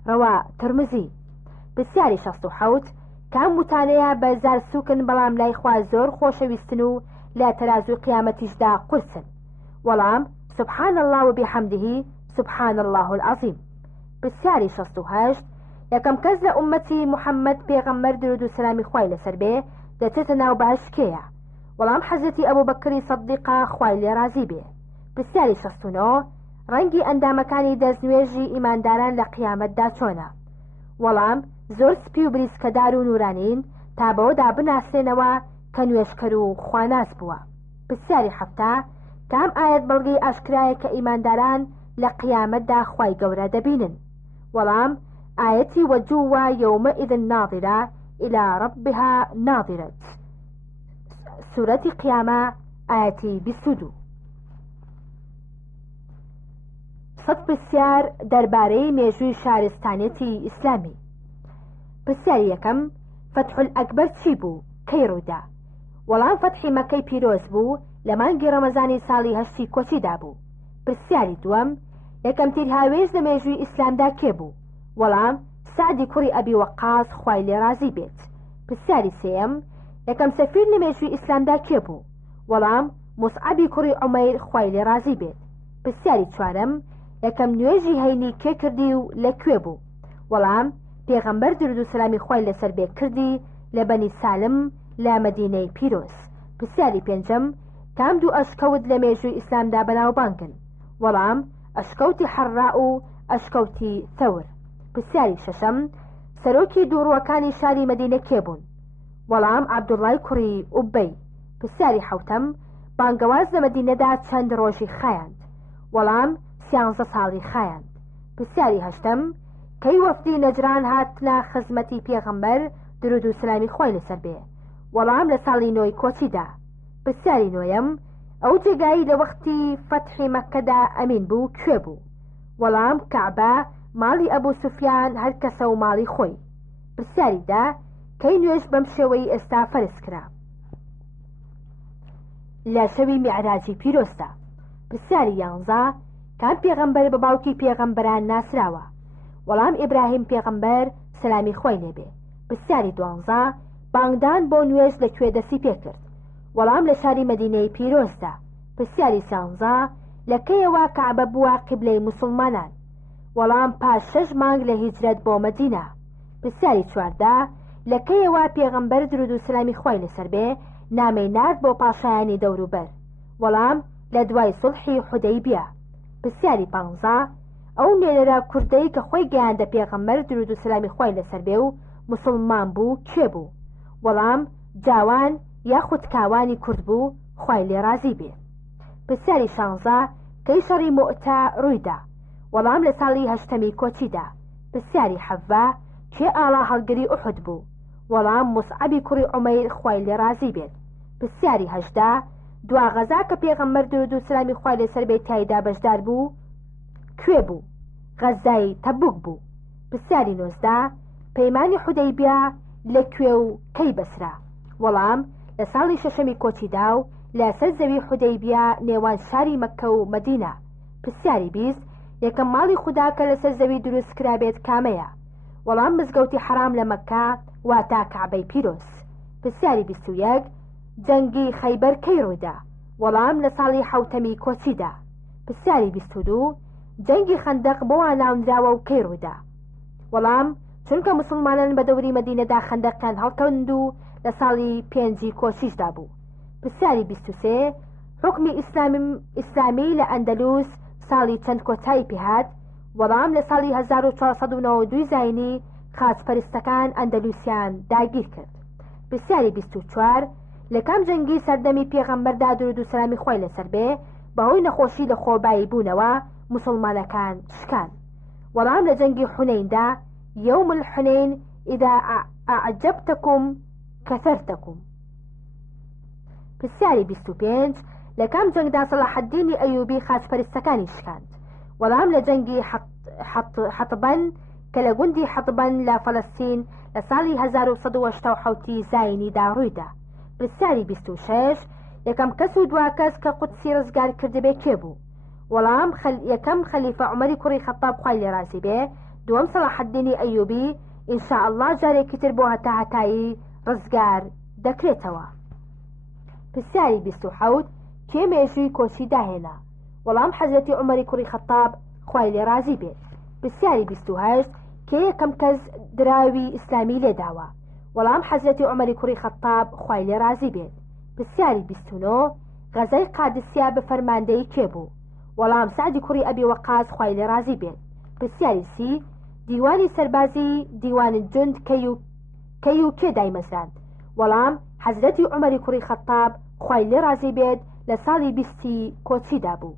ڕەوا ترمزی. پرسیاری 67 کام وتانەیە بە زار سووکن بەڵام لای خوا زۆر خۆشەویستن و لا ترازو قيامتيشدا قرسن وەڵام سبحان الله وبحمده سبحان الله العظيم. بسیاری 68 یەکەم کەس لە ئومەتی محەممەد پێغەمبەر درود و سەلامی خوای لەسەر بێ دەچێتە ناو بەهەشت کێیە؟ وەڵام حەزرەتی ئەبوو بەکری سەدیقا خوای لێ رازی بێ. بسیاری 69 ڕەنگی ئەندامەکانی دەستنوێژی ئیمانداران لە قیامەتدا چۆنە؟ وەڵام زۆر سپی و بریسکەدار و نورانین تا بەوەدا بناسێنەوە کە نوێشکەر و خواناس بووە. بسیاری 7 کام ئاەت بەڵگەی ئاشکرایە کە ئیمانداران لە قیامەتدا خوای گەورە دەبینن؟ وەڵام ئاەتی وەجووە یەومەئذ ناظرە إلى ربها ناظرة سورەتی قیامە ئاەتی 22. سەد پرسیار دەربارەی مێژووی شارستانیەتی ئیسلامی. پرسیاری یەکەم فتح الأکبەر چی بوو؟ کەی ڕوودا؟ وەڵام فتحی مەکەی پیرۆز بوو لە مانگی ڕەمەزانی ساڵی هەشتی کۆچیدا بوو. پرسیاری دووەم یەکەم تیرهاوێژ لە مێژووی ئیسلامدا کێ بوو؟ وەڵام سعدی کوڕی ئەبی وەقاص خوای لێ رازی بێت. پرسیاری سێم یەکەم سەفیر لە مێژووی ئیسلامدا کێ بوو؟ وەڵام موسعەبی کوڕی عومەیر خوای لێ رازی بێت. پرسیاری چوارەم یەکەم نوێژی هەینی کێ کردی و لەکوێ بوو؟ وەڵام پێغەمبەر درود و سەلامی خوای لەسەر بێ کردی لە بەنی سالم لە مەدینەی پیرۆز. پرسیاری پێنجەم کام دوو ئەشکەوت لە مێژووی ئیسلامدا بەناوبانگن؟ وەڵام ئەشکەوتی حەڕا و ئەشکەوتی ثەور. پرسیاری شەشەم سەرۆکی دووڕوەکانی شاری مەدینە کێ بوون؟ وەڵام عەبدوڵای کوڕی ئوبەی. پرسیاری حەوتەم بانگەواز لە مەدینەدا چەند ڕۆژی خایاند؟ وەڵام 13 ساڵی خایاند. پرسیاری هەشتەم کەی وەفدی نەجران هاتنە خزمەتی پێغەمبەر درود و سەلامی خوای لەسەر بێ؟ وەڵام لە ساڵی نۆی کۆچیدا. پرسیاری نۆیەم ئەو جێگایی لە وەختی فەتحی مەککەدا ئەمین بوو کوێ بوو؟ وەڵام کەعبە ماڵی ئەبوو سوفیان هەر کەسە و ماڵی خۆی. پرسیاریدا کەی نوێژ بەم شێوەی ئێستا فەرز کرا؟ لە شەوی میعراجی پیرۆستا. پرسیاری 11 کام پێغەمبەر بە باوکی پێغەمبەران ناسراوە؟ وەڵام ئیبراهیم پێغەمبەر سەلامی خوای لێبێ. پرسیاری 12 بانگدان بۆ نوێژ لەکوێ دەستی پێکرد؟ وەڵام لە شاری مەدینەی پیرۆزدا. پرسیاری 13 لەکەیەوە کەعبە بووە قیبلەی موسڵمانان؟ وەڵام پاش 6 مانگ لە هیجرەت بۆ مەدینە. پرسیاری 14 لەکەیەوە پێغەمبەر درود و سەلامی خوای لەسەر بێ نامەی نارد بۆ پاشایانی دەوروبەر؟ وەڵام لە دوای سڵحی حودەیبیە. پرسیاری 15 ئەو نوێنەرە کوردەی کە خۆی گەیاندە پێغەمبەر درود و سەلامی خوای لەسەر بێ و موسڵمان بوو کوێ بوو؟ وەڵام جاوان یاخود کاوانی کورد بوو خوای لێ رازی بێ. پرسیاری 16 کەی شەڕی مؤتە ڕوویدا؟ وەڵام لە ساڵی هەشتەمی کۆچیدا. پرسیاری 17 کێ ئاڵا هەڵگری ئوحود بوو؟ وەڵام موسعەبی کوڕی عومەیر خوای لێ رازی بێت. پرسیاری 18 دوا غەزا کە پێغەمبەر درود و سەلامی خوای لەسەر بێ تایدا بەشدار بوو کوێ بوو؟ غەزای تەبوک بوو. پرسیاری 19 پەیمانی حودەیبیە لەکوێ و کەی بەسرا؟ وەڵام لە ساڵی شەشەمی کۆچیدا و لە سەر زەوی حودەیبیە نێوان شاری مەککە و مەدینە. پرسیاری 20 یەکەم ماڵی خودا کە لەسەر زەوی دروست کرابێت کامەیە؟ وەڵام مزگەوتی حرام لە مەککە واتە کەعبەی پیرۆز. پرسیاری 21 جەنگی خەیبەر کەی ڕوویدا؟ وەڵام لە ساڵی حەوتەمی کۆچیدا. پرسیاری 22 جەنگی خەندەق بۆ ناونراوە و کەی ڕوویدا؟ وەڵام چونکە مسلمانان بە دەوری مەدینەدا خەندەقیان هەڵکەوند و لە ساڵی 5 کۆچیشدا بوو. پرسیاری 23 حکمی ئیسلامی لە ئەندەلوس ساڵی چەند کۆتایی پێهات؟ وەڵام لە ساڵی 1492 زاینی خاچپەرستەکان ئەندەلوسیان داگیر کرد. پرسیاری 24 لە کام جەنگی سەردەمی پێغەمبەردا درود و سەلامی خوای لەسەر بێ بەهۆی نەخۆشی لە خۆبایی بوونەوە مسلمانەکان شکان؟ وەڵام لە جەنگی حونەیندا يوم الحنين إذا أعجبتكم كثرتكم. پرسیاری 25 لە کام جەنگدا سەلاح الدینی ئەیوبی خاچپەرستەکانی شکاند؟ وەڵام لە جەنگی حەطبەن کە لە گوندی حەطبەن لە فەلەستین لە ساڵی 1970 زاینیدا ڕوویدا. پرسیاری 26 یەکەم کەس و دوا کەس کە قودسی ڕزگار کردبێ کێ بوو؟ وەڵام یەکەم خەلیفە عومەری کوڕی خەتاب خوای لێ رازی بێ، دووەم سەلاح الدینی ئەیوبی، ئینشاء الله جارێکی تر بۆ هەتایی ڕزگار دەکرێتەوە. پرسیاری 27 کێ مێژووی کۆچی داهێنا؟ وەڵام حەزرەتی عومەری کوڕی خەتاب خوای لێ رازی بێت. پرسیاری 28 کێ یەکەم کەس دراوی ئیسلامی لێداوە؟ وەڵام حەزرەتی عومەری کوڕی خەتاب خوای لێ رازی بێت. پرسیاری 29 غەزای قادسیە بە فەرماندەی کێ بوو؟ وەڵام سعدی کوڕی ئەبی وەقاس خوای لێ رازی بێت. پرسیاری 30 دیوانی سەربازی دیوانی جند کەی و کێ دایمەزراند؟ وەڵام حەزرەتی عومەری کوڕی خەتاب خوای لێ رازی بێت لە ساڵی 20 کۆچیدا بوو.